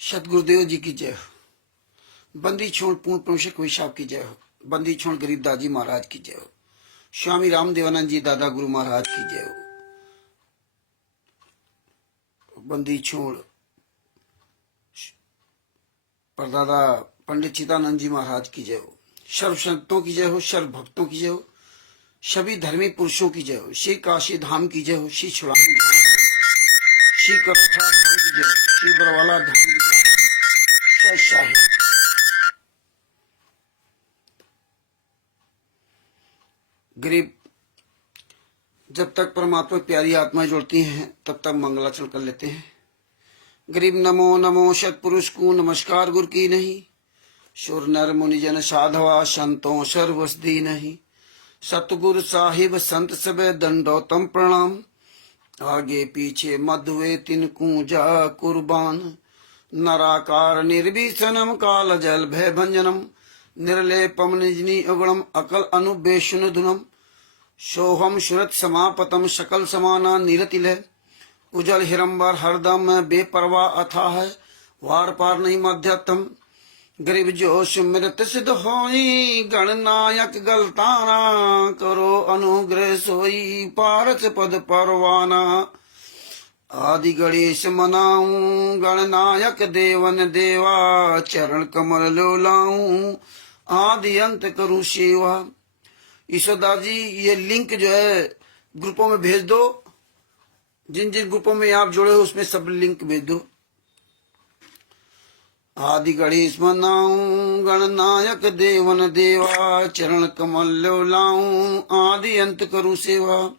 सतगुरुदेव जी की जय हो। बंदी छोड़ पूर्ण प्रमुख कोई साहब की जय हो। बंदी छोड़ गरीबदास जी महाराज की जय हो। स्वामी रामदेवानंद जी दादा गुरु महाराज की जय हो। बंदी छोड़ परदादा पंडित चिदानंद जी महाराज की जय हो। सर्व संतों की जय हो। सर्व भक्तों की जय हो। सभी धर्मी पुरुषों की जय हो। श्री काशी धाम की जय हो। श्री छुड़ानी धाम की जय हो। श्री कथा धाम की जय हो। श्री बरवाला धाम की जय हो। जय शाही गरीब जब तक परमात्मा प्यारी आत्माएं जुड़ती हैं तब तक मंगलाचरण कर लेते हैं। गरीब नमो नमो सतपुरुष को नमस्कार गुरु की नहीं। सुर नर मुनिजन साधवा संतों सर्वसदी नहीं। सतगुरु साहिब संत सब दंडोतम प्रणाम। आगे पीछे मधुए तिनकू जा कुर्बान। नराकार निर्भीषणम काल जल भय भंजनम। निर्लेपम निजनी अगुणम अकल अनुबेशन धुनम। सोहम सुरत समापतम सकल समाना नीरतिल। उजल हिरंबर हरदम बेपरवा अथा है। वार पार नहीं मध्यतम। गरीब जो सुमिरत सिद्ध होई। गणनायक गलताना करो अनुग्रह सोई। पारस पद परवाना आदि गणेश मनाऊं। गणनायक देवन देवा चरण कमल लो लाऊं। आदि अंत करूं सेवा। ईश्वरदास जी ये लिंक जो है ग्रुपों में भेज दो। जिन जिन ग्रुपों में आप जुड़े हो उसमें सब लिंक भेज दो। आदि गणेश मनाऊं। गणनायक देवन देवा चरण कमल लो लाऊं। आदि अंत करूं सेवा।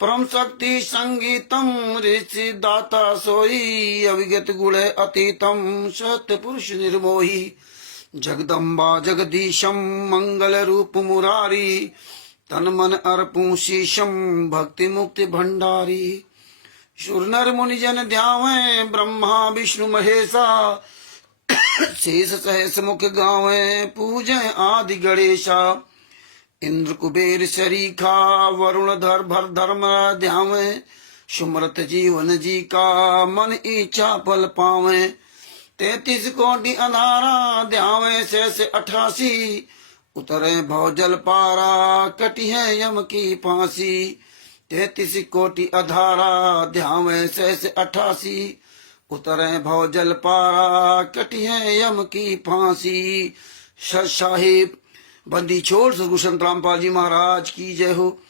परम शक्ति संगीतम ऋषि दाता सोई। अविगत गुण अतीतम सत्य पुरुष निर्मोही। जगदम्बा जगदीशम मंगल रूप मुरारी। तन मन अर्पूं शीशम भक्ति मुक्ति भंडारी। सुर नर मुनिजन ध्यावे ब्रह्मा विष्णु महेशा। शेष सहस मुख गावे पूजे आदि गणेशा। इंद्र कुबेर शरीखा वरुण धर भर धर्म ध्यावे। सुमरत जीवन जी का मन इच्छा फल पावे। 33 कोटि अनारा ध्यावे शेष 88। उतरे भव जल पारा कटी है यम की फांसी। 33 कोटि अधारा ध्यावे शेष 88। उतरे भव जल पारा कटी है यम की फांसी। सत साहिब बंदी छोड़ सदगुरु संत रामपाल जी महाराज की जय हो।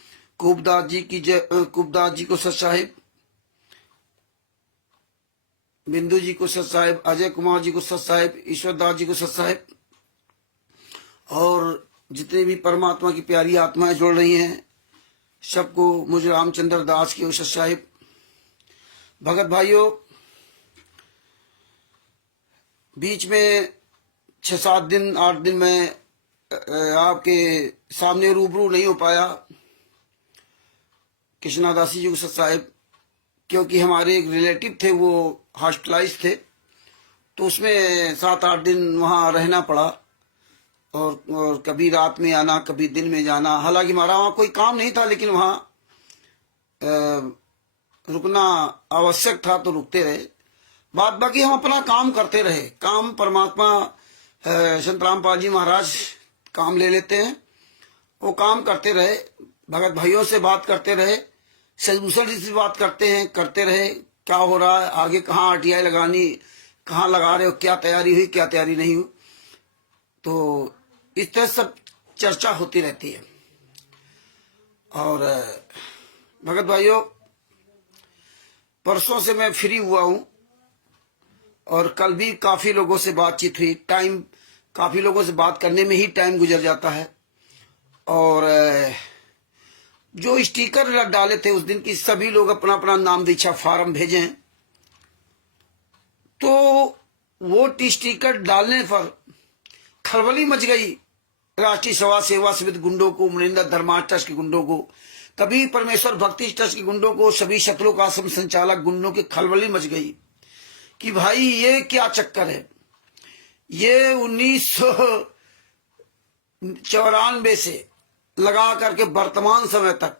कुबदास जी की जय। कुबदास जी को सत साहिब। बिंदु जी को सत साहिब। अजय कुमार जी को सत साहिब। ईश्वरदास जी को सत साहिब। और जितने भी परमात्मा की प्यारी आत्माएं जुड़ रही हैं सबको मुझे रामचंद्र दास की सत साहिब। भगत भाइयों बीच में 6-7 दिन 8 दिन में आपके सामने रूबरू नहीं हो पाया। कृष्णादासी जी को सत साहिब क्योंकि हमारे एक रिलेटिव थे वो हॉस्पिटलाइज थे तो उसमें 7-8 दिन वहाँ रहना पड़ा। और कभी रात में आना कभी दिन में जाना। हालांकि हमारा वहाँ कोई काम नहीं था लेकिन वहाँ रुकना आवश्यक था तो रुकते रहे। बात बाकी हम अपना काम करते रहे। काम परमात्मा संत रामपाल जी महाराज काम ले लेते हैं। वो काम करते रहे। भगत भाइयों से बात करते रहे। सजभूषण जी से बात करते रहे। क्या हो रहा है आगे कहाँ आरटीआई लगानी कहाँ लगा रहे हो क्या तैयारी हुई क्या तैयारी नहीं हुई। तो इस तरह सब चर्चा होती रहती है। और भगत भाइयों परसों से मैं फ्री हुआ हूं और कल भी काफी लोगों से बातचीत हुई। टाइम काफी लोगों से बात करने में ही टाइम गुजर जाता है। और जो स्टिकर डाले थे उस दिन की सभी लोग अपना अपना नाम दीक्षा फार्म भेजे तो वो स्टिकर डालने पर खलबली मच गई। राष्ट्रीय सेवा समिति गुंडों को, मनिंदर धर्मार्थ ट्रस्ट के गुंडों को, कभी परमेश्वर भक्ति ट्रस्ट के गुंडों को, सभी शत्रुओं का आश्रम संचालक गुंडों की खलबली मच गई कि भाई ये क्या चक्कर है। ये 1994 से लगा करके वर्तमान समय तक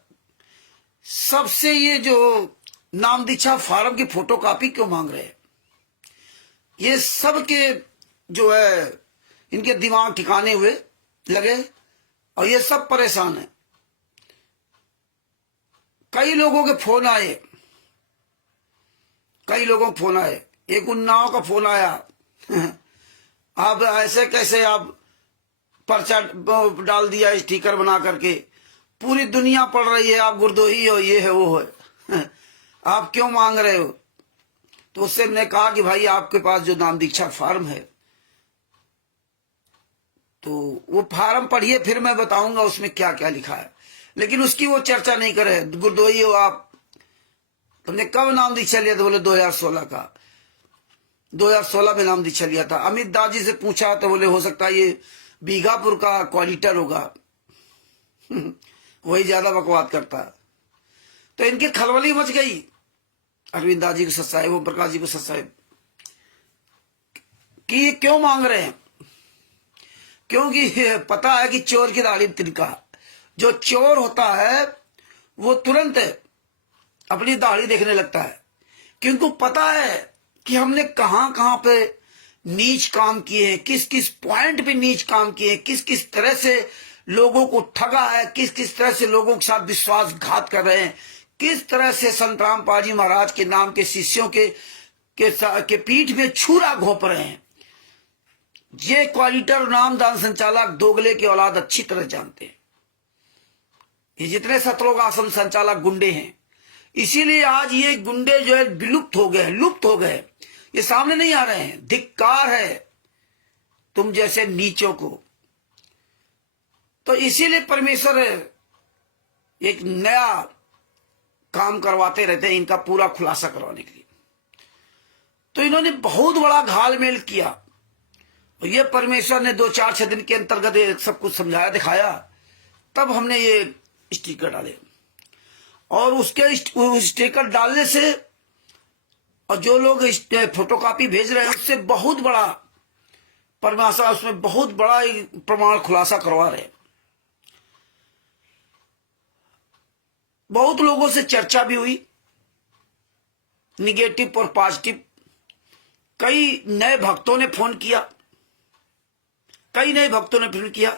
सबसे ये जो नाम दीक्षा फार्म की फोटोकॉपी क्यों मांग रहे हैं। ये सब के जो है इनके दिमाग ठिकाने हुए लगे और ये सब परेशान है। कई लोगों के फोन आए, कई लोगों के फोन आए। एक उन्नाव का फोन आया आप ऐसे कैसे आप पर्चा डाल दिया स्टिकर बना करके, पूरी दुनिया पढ़ रही है आप गुरदोही हो, ये है वो है आप क्यों मांग रहे हो? तो उससे मैंने कहा कि भाई आपके पास जो नाम दीक्षा फार्म है तो वो फार्म पढ़िए, फिर मैं बताऊंगा उसमें क्या क्या लिखा है। लेकिन उसकी वो चर्चा नहीं करे। गुरदोही हो आप, तुमने कब नाम दीक्षा लिया? तो बोले 2016 का। 2016 में नाम दीक्षा लिया था। अमित दास जी से पूछा तो बोले हो सकता है ये बीघापुर का क्वालिटर होगा वही ज्यादा बकवाद करता है। तो इनकी खलबली मच गई। अरविंद दास जी को सत्साहेब, ओम प्रकाश जी को सत्साहेब कि ये क्यों मांग रहे हैं? क्योंकि पता है कि चोर की दाढ़ी तिनका। जो चोर होता है वो तुरंत अपनी दाढ़ी देखने लगता है, क्योंकि पता है कि हमने कहां कहां पे नीच काम किए हैं, किस किस पॉइंट पे नीच काम किए हैं, किस किस तरह से लोगों को ठगा है, किस किस तरह से लोगों के साथ विश्वासघात कर रहे हैं, किस तरह से संत रामपाल जी महाराज के नाम के शिष्यों के पीठ में छुरा घोंप रहे हैं। ये क्वालिटर नामदान संचालक दोगले की औलाद अच्छी तरह जानते हैं। ये जितने सतलोक आश्रम संचालक गुंडे हैं, इसीलिए आज ये गुंडे जो है विलुप्त हो गए, लुप्त हो गए, ये सामने नहीं आ रहे हैं। धिक्कार है तुम जैसे नीचों को। तो इसीलिए परमेश्वर एक नया काम करवाते रहते हैं इनका पूरा खुलासा करवाने के लिए। तो इन्होंने बहुत बड़ा घालमेल किया और ये परमेश्वर ने 2-4-6 दिन के अंतर्गत सब कुछ समझाया दिखाया, तब हमने ये स्टिकर डाले। और उसके स्टिकर डालने से और जो लोग फोटोकॉपी भेज रहे हैं उससे बहुत बड़ा परमाशा, उसमें बहुत बड़ा प्रमाण खुलासा करवा रहे हैं। बहुत लोगों से चर्चा भी हुई, निगेटिव और पॉजिटिव। कई नए भक्तों ने फोन किया, कई नए भक्तों ने फोन किया।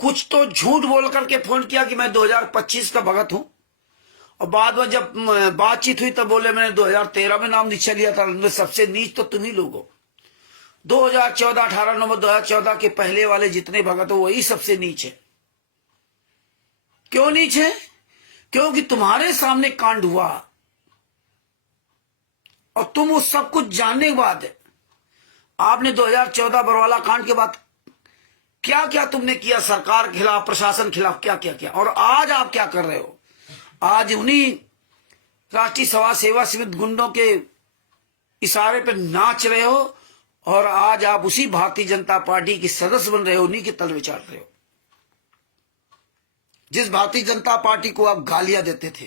कुछ तो झूठ बोल करके फोन किया कि मैं 2025 का भगत हूं, और बाद में जब बातचीत हुई तब बोले मैंने 2013 में नाम दीक्षा लिया था। उनमें सबसे नीच तो तुम ही लोग हो। 2014, 18 नवंबर 2014 के पहले वाले जितने भगत हो वही सबसे नीच है। क्यों नीच है? क्योंकि तुम्हारे सामने कांड हुआ और तुम उस सब कुछ जानने के बाद आपने 2014 बरवाला कांड के बाद क्या क्या तुमने किया, सरकार के खिलाफ, प्रशासन के खिलाफ क्या क्या किया। और आज आप क्या कर रहे हो? आज उन्हीं राष्ट्रीय सभा सेवा समिति गुंडों के इशारे पर नाच रहे हो और आज आप उसी भारतीय जनता पार्टी की सदस्य बन रहे हो, उन्हीं के तल में चाट रहे हो। जिस भारतीय जनता पार्टी को आप गालियां देते थे,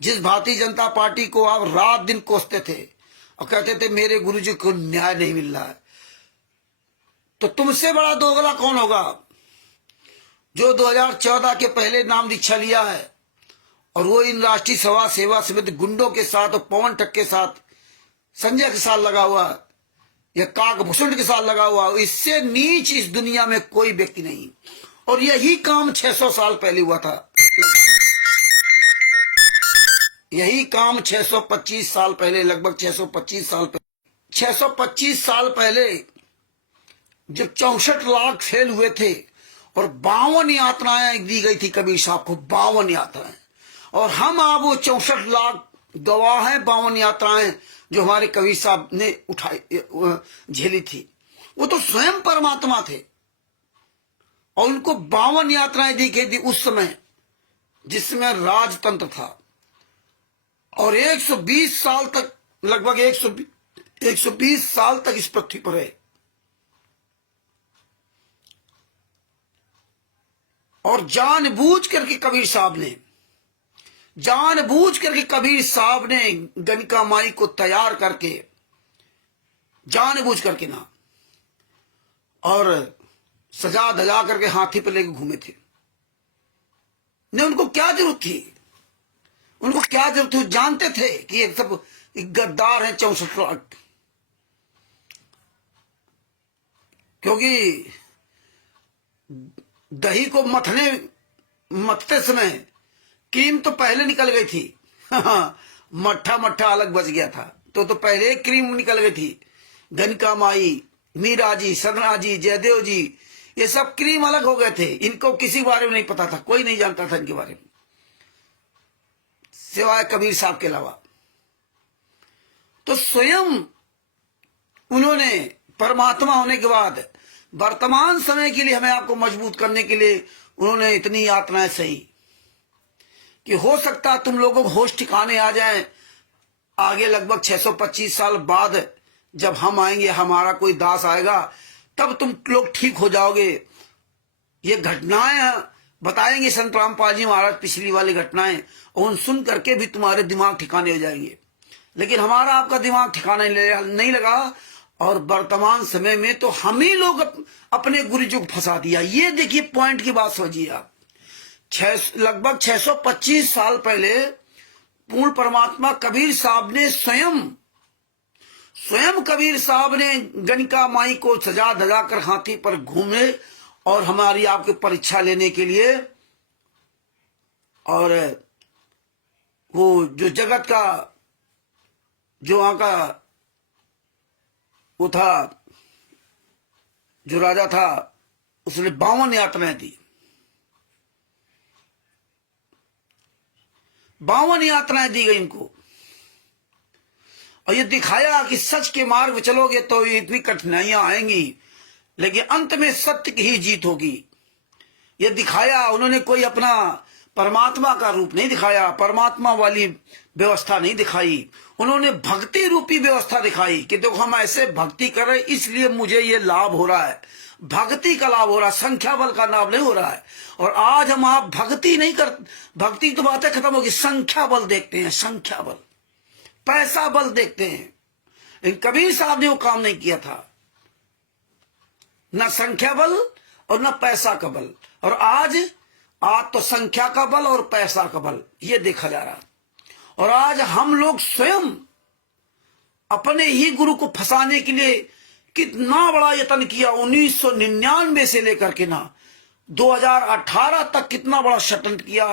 जिस भारतीय जनता पार्टी को आप रात दिन कोसते थे और कहते थे मेरे गुरुजी को न्याय नहीं मिल रहा है, तो तुमसे बड़ा दोगला कौन होगा जो 2014 के पहले नाम दीक्षा लिया है और वो इन राष्ट्रीय सभा सेवा समिति गुंडों के साथ और पवन टक के साथ, संजय के साथ लगा हुआ या काकभूषण के साथ लगा हुआ। इससे नीच इस दुनिया में कोई व्यक्ति नहीं। और यही काम 600 साल पहले हुआ था। यही काम 625 साल पहले, लगभग 625 साल पहले, 625 साल पहले जब 64 लाख फेल हुए थे और 52 यातनाएं दी गई थी कबीर साहब को, 52 यात्राएं। और हम आप वो 64 लाख गवाह हैं 52 यात्राएं जो हमारे कबीर साहब ने उठाई झेली थी। वो तो स्वयं परमात्मा थे और उनको 52 यात्राएं दी गई थी उस समय जिसमें राजतंत्र था। और 120 साल तक, लगभग 120 साल तक इस पृथ्वी पर है। और जानबूझ करके कबीर साहब ने गणिका माई को तैयार करके, जानबूझ करके ना, और सजा धजा करके हाथी पे लेके घूमे थे। नहीं, उनको क्या जरूरत थी? उनको क्या जरूरत थी? जानते थे कि ये सब गद्दार है 64 लाख। क्योंकि दही को मथते समय क्रीम तो पहले निकल गई थी। मट्ठा मट्ठा अलग बच गया था, तो पहले क्रीम निकल गई थी। गणिका माई, मीरा जी, सदना जी, जयदेव जी, ये सब क्रीम अलग हो गए थे। इनको किसी बारे में नहीं पता था, कोई नहीं जानता था इनके बारे में सिवाय कबीर साहब के अलावा। तो स्वयं उन्होंने परमात्मा होने के बाद वर्तमान समय के लिए हमें आपको मजबूत करने के लिए उन्होंने इतनी यातनाएं सही कि हो सकता तुम लोगों को होश ठिकाने आ जाए। आगे लगभग 625 साल बाद जब हम आएंगे, हमारा कोई दास आएगा, तब तुम लोग ठीक हो जाओगे। ये घटनाएं बताएंगे संत रामपाल जी महाराज, पिछली वाली घटनाएं, उन सुन करके भी तुम्हारे दिमाग ठिकाने हो जाएंगे। लेकिन हमारा आपका दिमाग ठिकाने नहीं लगा, और वर्तमान समय में तो हम ही लोग अपने गुरुजी को फंसा दिया। ये देखिए पॉइंट की बात समझिए आप। लगभग 625 साल पहले पूर्ण परमात्मा कबीर साहब ने स्वयं कबीर साहब ने गणिका माई को सजा धजा कर हाथी पर घूमे और हमारी आपकी परीक्षा लेने के लिए, और वो जो जगत का जो वहां का वो था, जो राजा था, उसने 52 यातनाएं दी। 52 यातनाएं दी गई इनको, और ये दिखाया कि सच के मार्ग में चलोगे तो इतनी कठिनाइयां आएंगी, लेकिन अंत में सत्य की ही जीत होगी। ये दिखाया उन्होंने। कोई अपना परमात्मा का रूप नहीं दिखाया, परमात्मा वाली व्यवस्था नहीं दिखाई, उन्होंने भक्ति रूपी व्यवस्था दिखाई कि देखो हम ऐसे भक्ति कर रहे, इसलिए मुझे ये लाभ हो रहा है। भक्ति का लाभ हो रहा है, संख्या बल का लाभ नहीं हो रहा है। और आज हम आप भक्ति नहीं कर, भक्ति तो बातें खत्म होगी, संख्या बल देखते हैं, संख्या बल, पैसा बल देखते हैं। लेकिन कबीर साहब ने वो काम नहीं किया था, न संख्या बल और न पैसा का बल। और आज तो संख्या का बल और पैसा का बल ये देखा जा रहा है। और आज हम लोग स्वयं अपने ही गुरु को फंसाने के लिए कितना बड़ा यत्न किया। 1999 से लेकर के ना 2018 तक कितना बड़ा षड्यंत्र किया।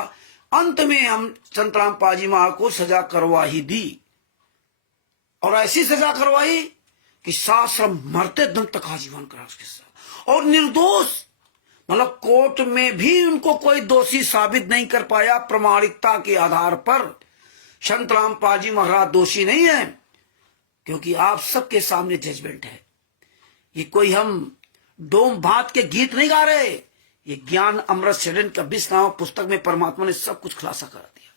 अंत में हम संत रामपाल जी महाराज को सजा करवा ही दी, और ऐसी सजा करवाई कि शास्त्र मरते दम तक आजीवन करा उसके साथ। और निर्दोष, मतलब कोर्ट में भी उनको कोई दोषी साबित नहीं कर पाया। प्रमाणिकता के आधार पर संत रामपाल जी महाराज दोषी नहीं है, क्योंकि आप सबके सामने जजमेंट है। ये कोई हम डोम भात के गीत नहीं गा रहे, ये ज्ञान अमृत षड्यंत्र का 20 नामक पुस्तक में परमात्मा ने सब कुछ खुलासा करा दिया।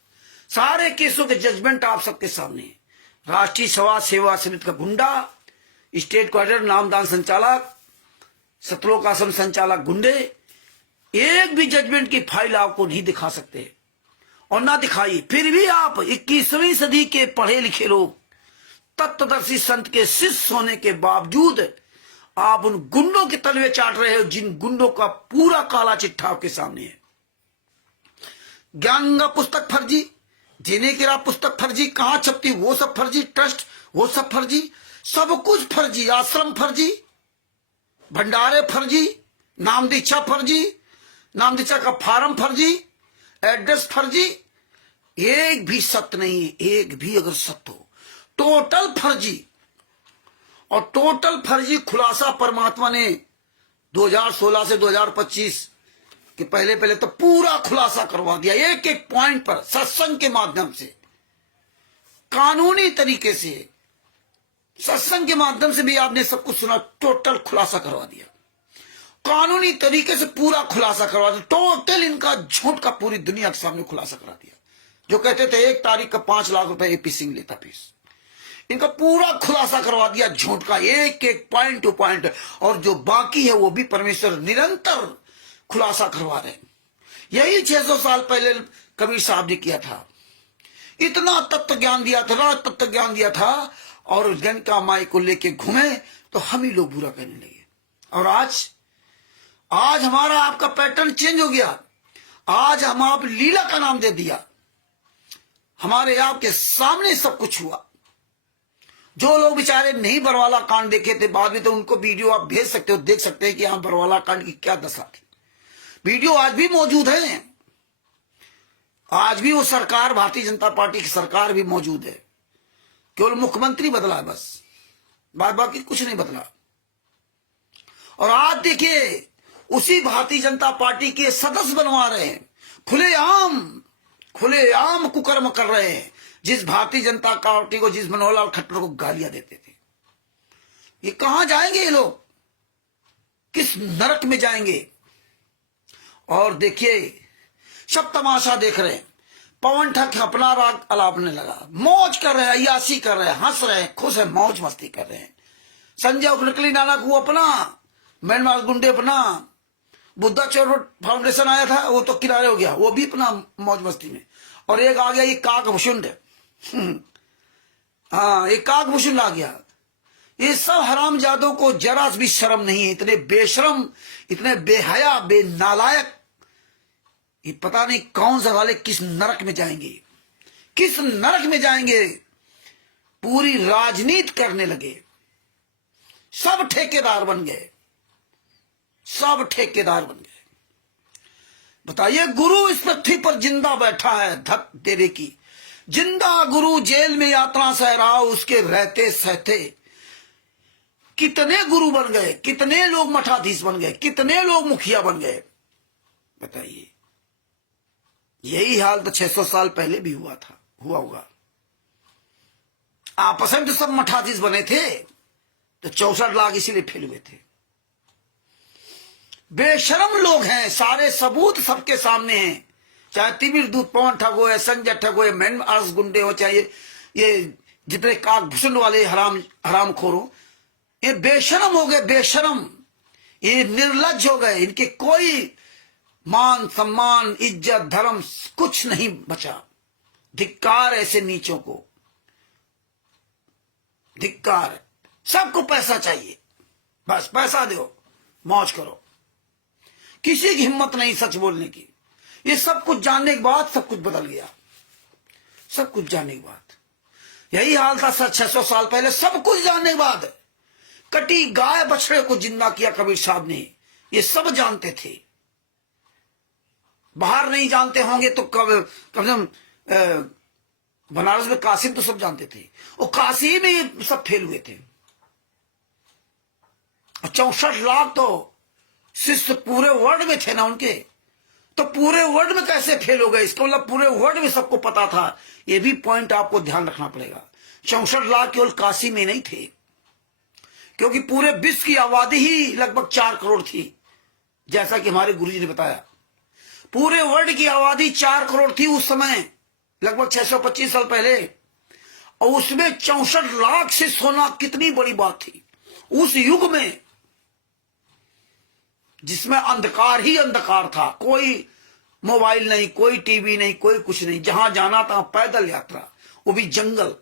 सारे केसों के जजमेंट आप सबके सामने है। राष्ट्रीय समाज सेवा समिति का गुंडा, स्टेट क्वार्टर नामदान संचालक, सतलोक आश्रम संचालक गुंडे, एक भी जजमेंट की फाइल आपको नहीं दिखा सकते और ना दिखाई। फिर भी आप 21वीं सदी के पढ़े लिखे लोग, तत्वदर्शी संत के शिष्य होने के बावजूद आप उन गुंडों के तलवे चाट रहे हो, जिन गुंडों का पूरा काला चिट्ठा आपके सामने है। ज्ञान गंगा पुस्तक फर्जी, जीने की राह पुस्तक फर्जी, कहां छपती वो सब फर्जी, ट्रस्ट वो सब फर्जी, सब कुछ फर्जी, आश्रम फर्जी, भंडारे फर्जी, नाम दीक्षा फर्जी, नाम दीक्षा का फार्म फर्जी, एड्रेस फर्जी, एक भी सत्य नहीं है। एक भी अगर सत्य हो, टोटल फर्जी। और टोटल फर्जी खुलासा परमात्मा ने 2016 से 2025 के पहले तो पूरा खुलासा करवा दिया, एक एक पॉइंट पर सत्संग के माध्यम से, कानूनी तरीके से, सत्संग के माध्यम से भी आपने सब कुछ सुना। टोटल खुलासा करवा दिया, कानूनी तरीके से पूरा खुलासा करवा दिया। टोटल इनका झूठ का पूरी दुनिया के सामने खुलासा करा दिया। जो कहते थे 1 तारीख का 5 लाख रुपए एपी सिंह लेता फीस, इनका पूरा खुलासा करवा दिया झूठ का, एक एक पॉइंट टू पॉइंट। और जो बाकी है वो भी परमेश्वर निरंतर खुलासा करवा रहे। यही 600 साल पहले कबीर साहब ने किया था। इतना तत्व ज्ञान दिया था, तत्व ज्ञान दिया था, और गणिका माई को लेके घूमे तो हम ही लोग बुरा कहने लगे। और आज हमारा आपका पैटर्न चेंज हो गया। आज हम आप लीला का नाम दे दिया। हमारे आपके सामने सब कुछ हुआ। जो लोग बेचारे नहीं बरवाला कांड देखे थे बाद में, तो उनको वीडियो आप भेज सकते हो, देख सकते हैं कि यहाँ बरवाला कांड की क्या दशा थी। वीडियो आज भी मौजूद है, आज भी वो सरकार, भारतीय जनता पार्टी की सरकार भी मौजूद है, केवल मुख्यमंत्री बदला है बस, बाद बाकी कुछ नहीं बदला। और आज देखिए उसी भारतीय जनता पार्टी के सदस्य बनवा रहे हैं, खुलेआम कुकर्म कर रहे हैं, जिस भारतीय जनता पार्टी को, जिस मनोहर लाल खट्टर को गालियां देते थे। ये कहां जाएंगे ये लोग, किस नरक में जाएंगे। और देखिए सब तमाशा देख रहे हैं, पवन ठग अपना राग अलापने लगा, मौज कर रहे हैं, अय्यासी कर रहे हैं, हंस रहे हैं, खुश है, मौज मस्ती कर रहे हैं। संजय नकली नानक वो अपना, म्यांमार गुंडे अपना, बुद्धा चौर फाउंडेशन आया था वो तो किनारे हो गया, वो भी अपना मौज मस्ती में। और एक आ गया ये काकभूषुंड, हाँ एक काकभूषुंड आ गया। ये सब हरामजादों को जरा भी शर्म नहीं है, इतने बेशरम, इतने बेहया, बेनालायक। ये पता नहीं कौन सा वाले किस नरक में जाएंगे, किस नरक में जाएंगे। पूरी राजनीति करने लगे, सब ठेकेदार बन गए, सब ठेकेदार बन गए। बताइए, गुरु इस पृथ्वी पर जिंदा बैठा है, धक तेरे की जिंदा गुरु जेल में यात्रा सह रहा, उसके रहते सहते कितने गुरु बन गए, कितने लोग मठाधीश बन गए, कितने लोग मुखिया बन गए। बताइए, यही हाल तो 600 साल पहले भी हुआ था, हुआ होगा। आपस में तो सब मठाधीश बने थे, तो 64 लाख इसीलिए फेल हुए थे। बेशरम लोग हैं, सारे सबूत सबके सामने हैं, चाहे तिमिर दूत पवन ठग हो, संजय ठग हो, मैन आर्स गुंडे हो, चाहे ये जितने काकभूषुंड वाले हराम खोर हो, ये बेशरम हो गए, बेशरम, ये निर्लज्ज हो गए। इनके कोई मान सम्मान इज्जत धर्म कुछ नहीं बचा। धिक्कार ऐसे नीचों को, धिक्कार। सबको पैसा चाहिए, बस पैसा दो, मौज करो, किसी की हिम्मत नहीं सच बोलने की। ये सब कुछ जानने के बाद सब कुछ बदल गया, सब कुछ जानने के बाद। यही हाल था 600 साल पहले, सब कुछ जानने के बाद। कटी गाय बछड़े को जिंदा किया कबीर साहब ने, ये सब जानते थे। बाहर नहीं जानते होंगे तो कम से कम बनारस में काशी तो सब जानते थे, और काशी में ये सब फेल हुए थे। 64 लाख तो शिष्य पूरे वर्ल्ड में थे ना उनके, तो पूरे वर्ल्ड में कैसे फेल हो गए? इसका मतलब पूरे वर्ल्ड में सबको पता था। ये भी पॉइंट आपको ध्यान रखना पड़ेगा। 64 लाख केवल काशी में नहीं थे, क्योंकि पूरे विश्व की आबादी ही लगभग 4 करोड़ थी, जैसा कि हमारे गुरुजी ने बताया। पूरे वर्ल्ड की आबादी 4 करोड़ थी उस समय, लगभग 625 साल पहले, और उसमें 64 लाख से सोना कितनी बड़ी बात थी उस युग में, जिसमें अंधकार ही अंधकार था। कोई मोबाइल नहीं, कोई टीवी नहीं, कोई कुछ नहीं, जहां जाना था पैदल यात्रा, वो भी जंगल।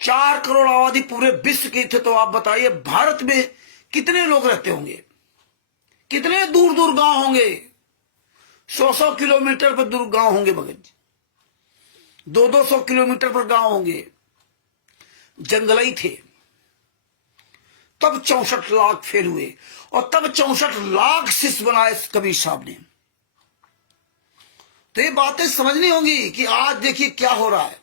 4 करोड़ आबादी पूरे विश्व की थे, तो आप बताइए भारत में कितने लोग रहते होंगे, कितने दूर दूर गांव होंगे। 100-100 किलोमीटर पर दूर गांव होंगे, बगज 200-200 किलोमीटर पर गांव होंगे, जंगल ही थे। तब 64 लाख फेल हुए, और तब 64 लाख शिष्य बनाए कबीर साहब ने। तो ये बातें समझनी होंगी कि आज देखिए क्या हो रहा है।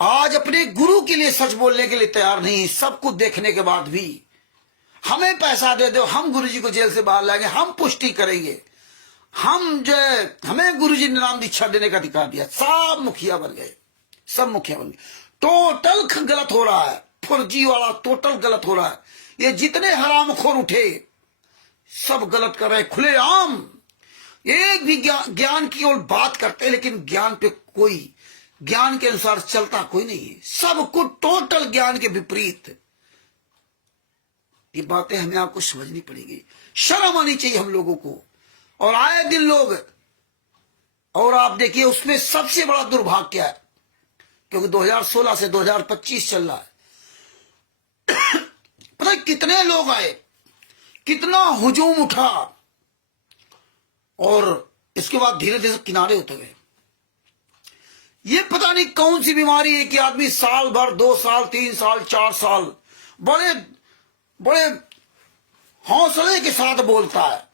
आज अपने गुरु के लिए सच बोलने के लिए तैयार नहीं, सब कुछ देखने के बाद भी हमें पैसा दे दो, हम गुरुजी को जेल से बाहर लाएंगे, हम पुष्टि करेंगे, हम जो हमें गुरुजी ने नाम दीक्षा देने का अधिकार दिया। सब मुखिया बन गए, सब मुखिया बन गए। टोटल गलत हो रहा है, फर्जी वाला टोटल गलत हो रहा है। ये जितने हरामखोर उठे सब गलत कर रहे, खुलेआम। एक भी ज्ञान की ओर बात करते हैं, लेकिन ज्ञान पे कोई, ज्ञान के अनुसार चलता कोई नहीं है। सब कुछ टोटल ज्ञान के विपरीत। ये बातें हमें आपको समझनी पड़ेगी, शर्म आनी चाहिए हम लोगों को। और आए दिन लोग, और आप देखिए उसमें सबसे बड़ा दुर्भाग्य क्या है, क्योंकि 2016 से 2025 चल रहा है। पता है कितने लोग आए, कितना हुजूम उठा, और इसके बाद धीरे धीरे किनारे होते गए। ये पता नहीं कौन सी बीमारी है कि आदमी साल भर, 2 साल, 3 साल, 4 साल बड़े बड़े हौसले के साथ बोलता है।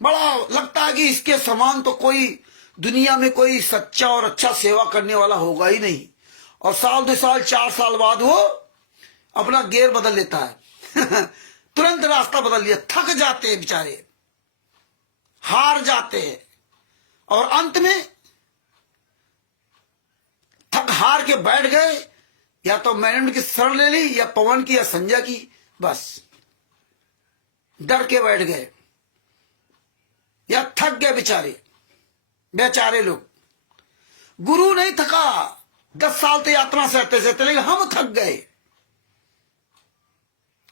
बड़ा लगता है कि इसके समान तो कोई दुनिया में कोई सच्चा और अच्छा सेवा करने वाला होगा ही नहीं। और साल, 2 साल, 4 साल बाद वो अपना गियर बदल लेता है तुरंत रास्ता बदल लिया। थक जाते हैं बेचारे, हार जाते हैं, और अंत में थक हार के बैठ गए, या तो मैनेजमेंट की शरण ले ली, या पवन की, या संजय की, बस डर के बैठ गए, या थक गए बेचारे लोग। गुरु नहीं थका, 10 साल तो यात्रा सहते सहते, लेकिन हम थक गए,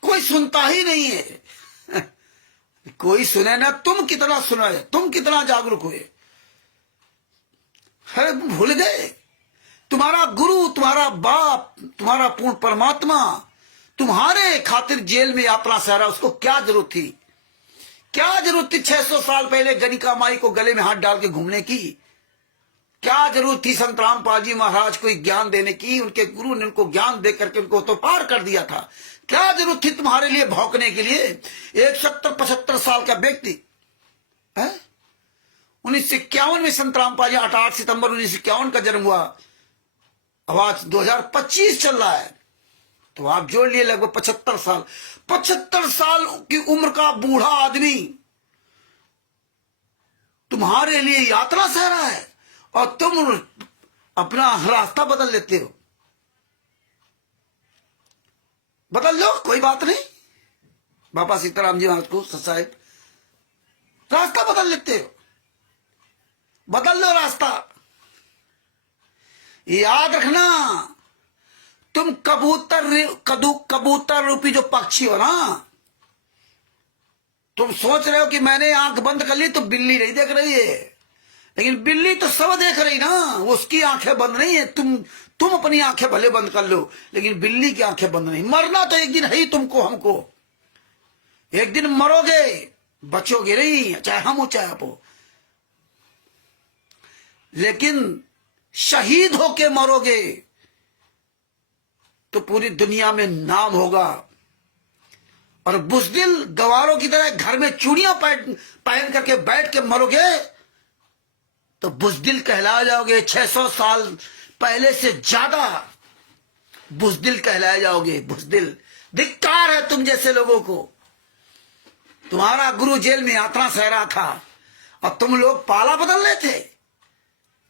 कोई सुनता ही नहीं है कोई सुने ना, तुम कितना सुनाए, तुम कितना जागरूक हुए, है भूल गए। तुम्हारा गुरु, तुम्हारा बाप, तुम्हारा पूर्ण परमात्मा तुम्हारे खातिर जेल में यात्रा सह रहा, उसको क्या जरूरत थी? क्या जरूरत थी 600 साल पहले गणिका माई को गले में हाथ डाल के घूमने की? क्या जरूरत थी संत रामपाल जी महाराज को ज्ञान देने की? उनके गुरु ने उनको ज्ञान दे करके उनको तो पार कर दिया था। क्या जरूरत थी तुम्हारे लिए भौंकने के लिए? एक 70-75 साल का व्यक्ति है, 1951 में संत रामपाल जी, 8 सितंबर 1951 का जन्म हुआ, आवाज 2025 चल रहा है, तो आप जोड़ लिए लगभग 75 साल। 75 साल की उम्र का बूढ़ा आदमी तुम्हारे लिए यात्रा सह रहा है, और तुम अपना रास्ता बदल लेते हो। बदल लो, कोई बात नहीं। बाबा सीताराम जी महाराज को साहिब रास्ता बदल लेते हो, बदल लो रास्ता। याद रखना, तुम कबूतर रूपी जो पक्षी हो ना, तुम सोच रहे हो कि मैंने आंख बंद कर ली तो बिल्ली नहीं देख रही है, लेकिन बिल्ली तो सब देख रही ना, उसकी आंखें बंद नहीं है। तुम अपनी आंखें भले बंद कर लो, लेकिन बिल्ली की आंखें बंद नहीं। मरना तो एक दिन है ही, तुमको, हमको एक दिन मरोगे, बचोगे नहीं, चाहे हम हो चाहे आप हो, लेकिन शहीद होके मरोगे तो पूरी दुनिया में नाम होगा। और बुज़दिल गवारों की तरह घर में चूड़ियां पहन करके बैठ के मरोगे तो बुज़दिल कहलाए जाओगे। 600 साल पहले से ज्यादा बुज़दिल कहलाए जाओगे। बुज़दिल, धिक्कार है तुम जैसे लोगों को। तुम्हारा गुरु जेल में यात्रा सह रहा था और तुम लोग पाला बदल रहे थे,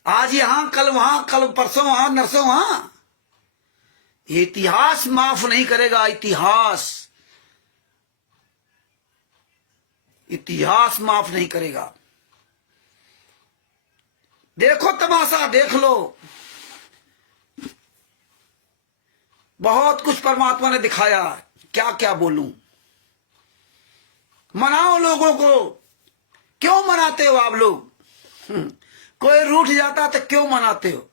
आज यहां, कल वहां, कल परसों वहां, नरसों वहां। इतिहास माफ नहीं करेगा। इतिहास माफ नहीं करेगा। देखो तमाशा, देख लो, बहुत कुछ परमात्मा ने दिखाया। क्या क्या बोलूं? मनाओ लोगों को। क्यों मनाते हो आप लोग? कोई रूठ जाता तो क्यों मनाते हो?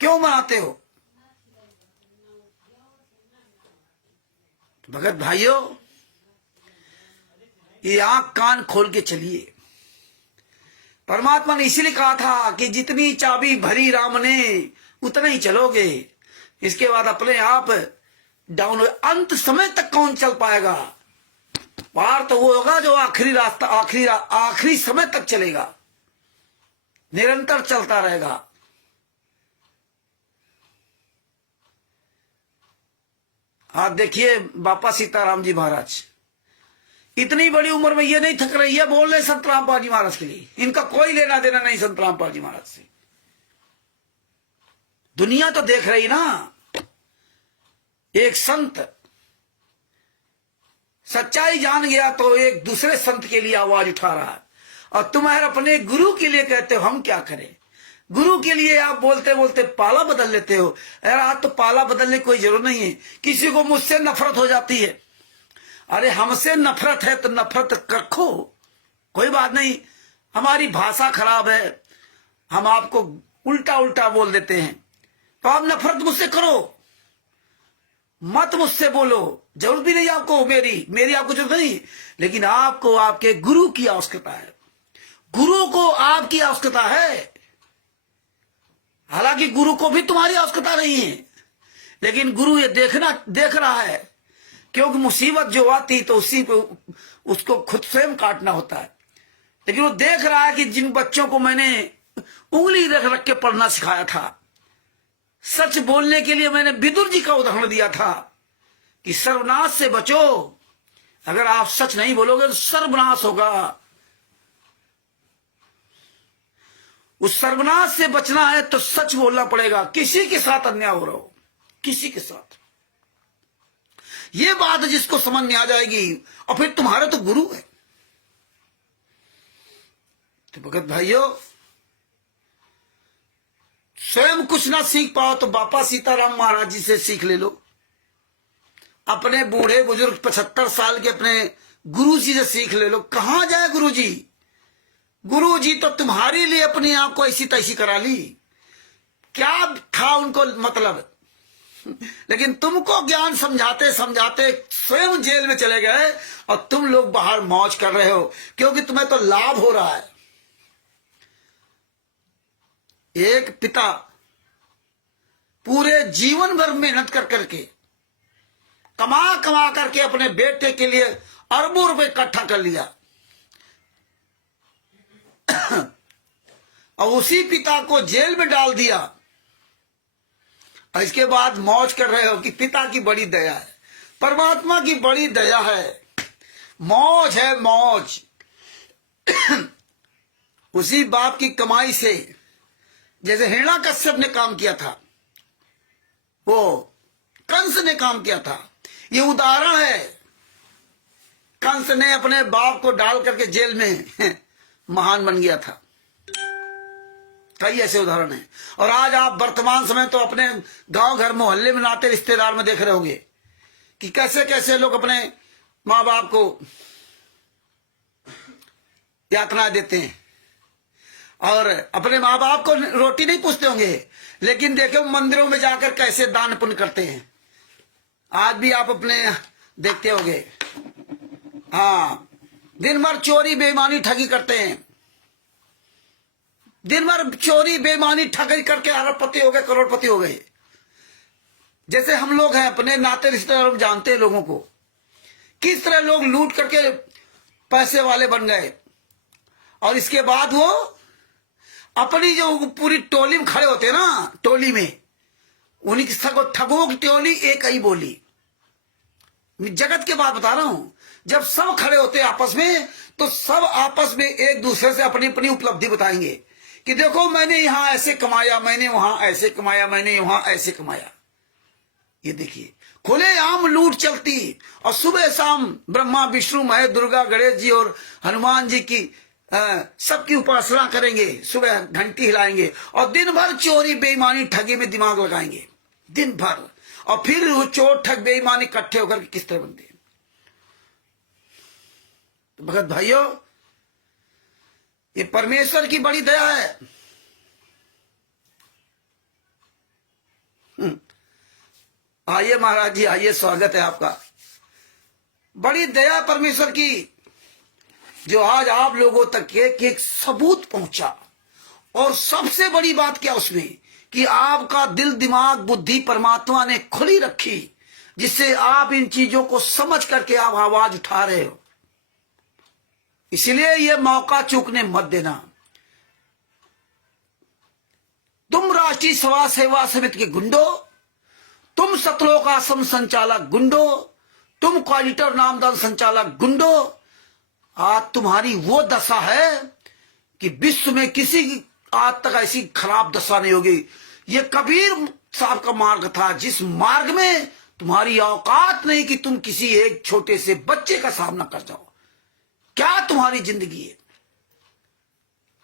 क्यों मनाते हो? भगत भाइयों, ये आंख कान खोल के चलिए। परमात्मा ने इसीलिए कहा था कि जितनी चाबी भरी राम ने उतना ही चलोगे, इसके बाद अपने आप डाउन। अंत समय तक कौन चल पाएगा? पार तो वो होगा जो आखिरी रास्ता, आखिरी समय तक चलेगा, निरंतर चलता रहेगा। आप देखिए बापा सीताराम जी महाराज इतनी बड़ी उम्र में ये नहीं थक रहे, ये बोल रहे संत रामपाल जी महाराज के लिए। इनका कोई लेना देना नहीं संत रामपाल जी महाराज से। दुनिया तो देख रही ना, एक संत सच्चाई जान गया तो एक दूसरे संत के लिए आवाज उठा रहा है, और तुम अपने गुरु के लिए कहते हो हम क्या करें? गुरु के लिए आप बोलते बोलते पाला बदल लेते हो। यार आज तो पाला बदलने की कोई जरूरत नहीं है। किसी को मुझसे नफरत हो जाती है, अरे हमसे नफरत है तो नफरत रखो, कोई बात नहीं। हमारी भाषा खराब है, हम आपको उल्टा उल्टा बोल देते हैं, तो आप नफरत मुझसे करो, मत मुझसे बोलो। जरूरत भी नहीं आपको मेरी आपको जरूरत नहीं, लेकिन आपको आपके गुरु की आवश्यकता है। गुरु को आपकी आवश्यकता है। कि गुरु को भी तुम्हारी आवश्यकता नहीं है, लेकिन गुरु ये देख रहा है, क्योंकि मुसीबत जो आती तो उसी को उसको खुद स्वयं काटना होता है। लेकिन वो देख रहा है कि जिन बच्चों को मैंने उंगली रख रख के पढ़ना सिखाया था, सच बोलने के लिए मैंने विदुर जी का उदाहरण दिया था कि सर्वनाश से बचो, अगर आप सच नहीं बोलोगे तो सर्वनाश होगा। उस सर्वनाश से बचना है तो सच बोलना पड़ेगा, किसी के साथ अन्याय हो रहा हो, किसी के साथ। ये बात जिसको समझ में आ जाएगी, और फिर तुम्हारे तो गुरु है। तो भगत भाइयों, स्वयं कुछ ना सीख पाओ तो बापा सीताराम महाराज जी से सीख ले लो। अपने बूढ़े बुजुर्ग 75 साल के अपने गुरु जी से सीख ले लो। कहां जाए गुरु जी? गुरु जी तो तुम्हारे लिए अपने आप को ऐसी तैसी करा ली, क्या था उनको मतलब। लेकिन तुमको ज्ञान समझाते समझाते स्वयं जेल में चले गए, और तुम लोग बाहर मौज कर रहे हो, क्योंकि तुम्हें तो लाभ हो रहा है। एक पिता पूरे जीवन भर मेहनत कर करके कमा करके अपने बेटे के लिए अरबों रुपए इकट्ठा कर लिया, और उसी पिता को जेल में डाल दिया, और इसके बाद मौज कर रहे हो कि पिता की बड़ी दया है, परमात्मा की बड़ी दया है, मौज है मौज। उसी बाप की कमाई से, जैसे हिरण्याकश्यप ने काम किया था, वो कंस ने काम किया था, ये उदाहरण है। कंस ने अपने बाप को डाल करके जेल में महान बन गया था। कई ऐसे उदाहरण हैं। और आज आप वर्तमान समय तो अपने गांव घर मोहल्ले में, नाते रिश्तेदार में देख रहे होंगे कि कैसे कैसे लोग अपने माँ बाप को यातना देते हैं, और अपने माँ बाप को रोटी नहीं पूछते होंगे, लेकिन देखो मंदिरों में जाकर कैसे दान पुण्य करते हैं। आज भी आप अपने देखते होंगे, हाँ, दिन भर चोरी बेईमानी ठगी करते हैं, दिन भर चोरी बेईमानी ठगी करके अरबपति हो गए, करोड़पति हो गए। जैसे हम लोग हैं, अपने नाते रिश्तेदार जानते हैं लोगों को, किस तरह लोग लूट करके पैसे वाले बन गए, और इसके बाद वो अपनी जो पूरी टोली में खड़े होते हैं ना, टोली में उन्हीं ठगों की टोली एक ही बोली। जगत के बात बता रहा हूं, जब सब खड़े होते हैं आपस में, तो सब आपस में एक दूसरे से अपनी अपनी उपलब्धि बताएंगे कि देखो मैंने यहां ऐसे कमाया, मैंने वहां ऐसे कमाया, मैंने वहां ऐसे कमाया। ये देखिए, खुलेआम लूट चलती, और सुबह शाम ब्रह्मा विष्णु महेश दुर्गा गणेश जी और हनुमान जी की सबकी उपासना करेंगे, सुबह घंटी हिलाएंगे, और दिन भर चोरी बेईमानी ठगी में दिमाग लगाएंगे, दिन भर। और फिर वो चोर ठग बेईमान इकट्ठे होकर के किस तरह बनते हैं। तो भगत भाइयों, ये परमेश्वर की बड़ी दया है। आइए महाराज जी, आइए, स्वागत है आपका। बड़ी दया परमेश्वर की, जो आज आप लोगों तक एक सबूत पहुंचा। और सबसे बड़ी बात क्या उसमें, कि आपका दिल दिमाग बुद्धि परमात्मा ने खुली रखी, जिससे आप इन चीजों को समझ करके आप आवाज उठा रहे हो। इसलिए यह मौका चूकने मत देना। तुम राष्ट्रीय समाज सेवा समिति के गुंडो, तुम सतलोक आश्रम संचालक गुंडो, तुम क्वालिटर नामदान संचालक गुंडो, आज तुम्हारी वो दशा है कि विश्व में किसी की आज तक ऐसी खराब दशा नहीं होगी। ये कबीर साहब का मार्ग था, जिस मार्ग में तुम्हारी औकात नहीं कि तुम किसी एक छोटे से बच्चे का सामना कर जाओ। क्या तुम्हारी जिंदगी है?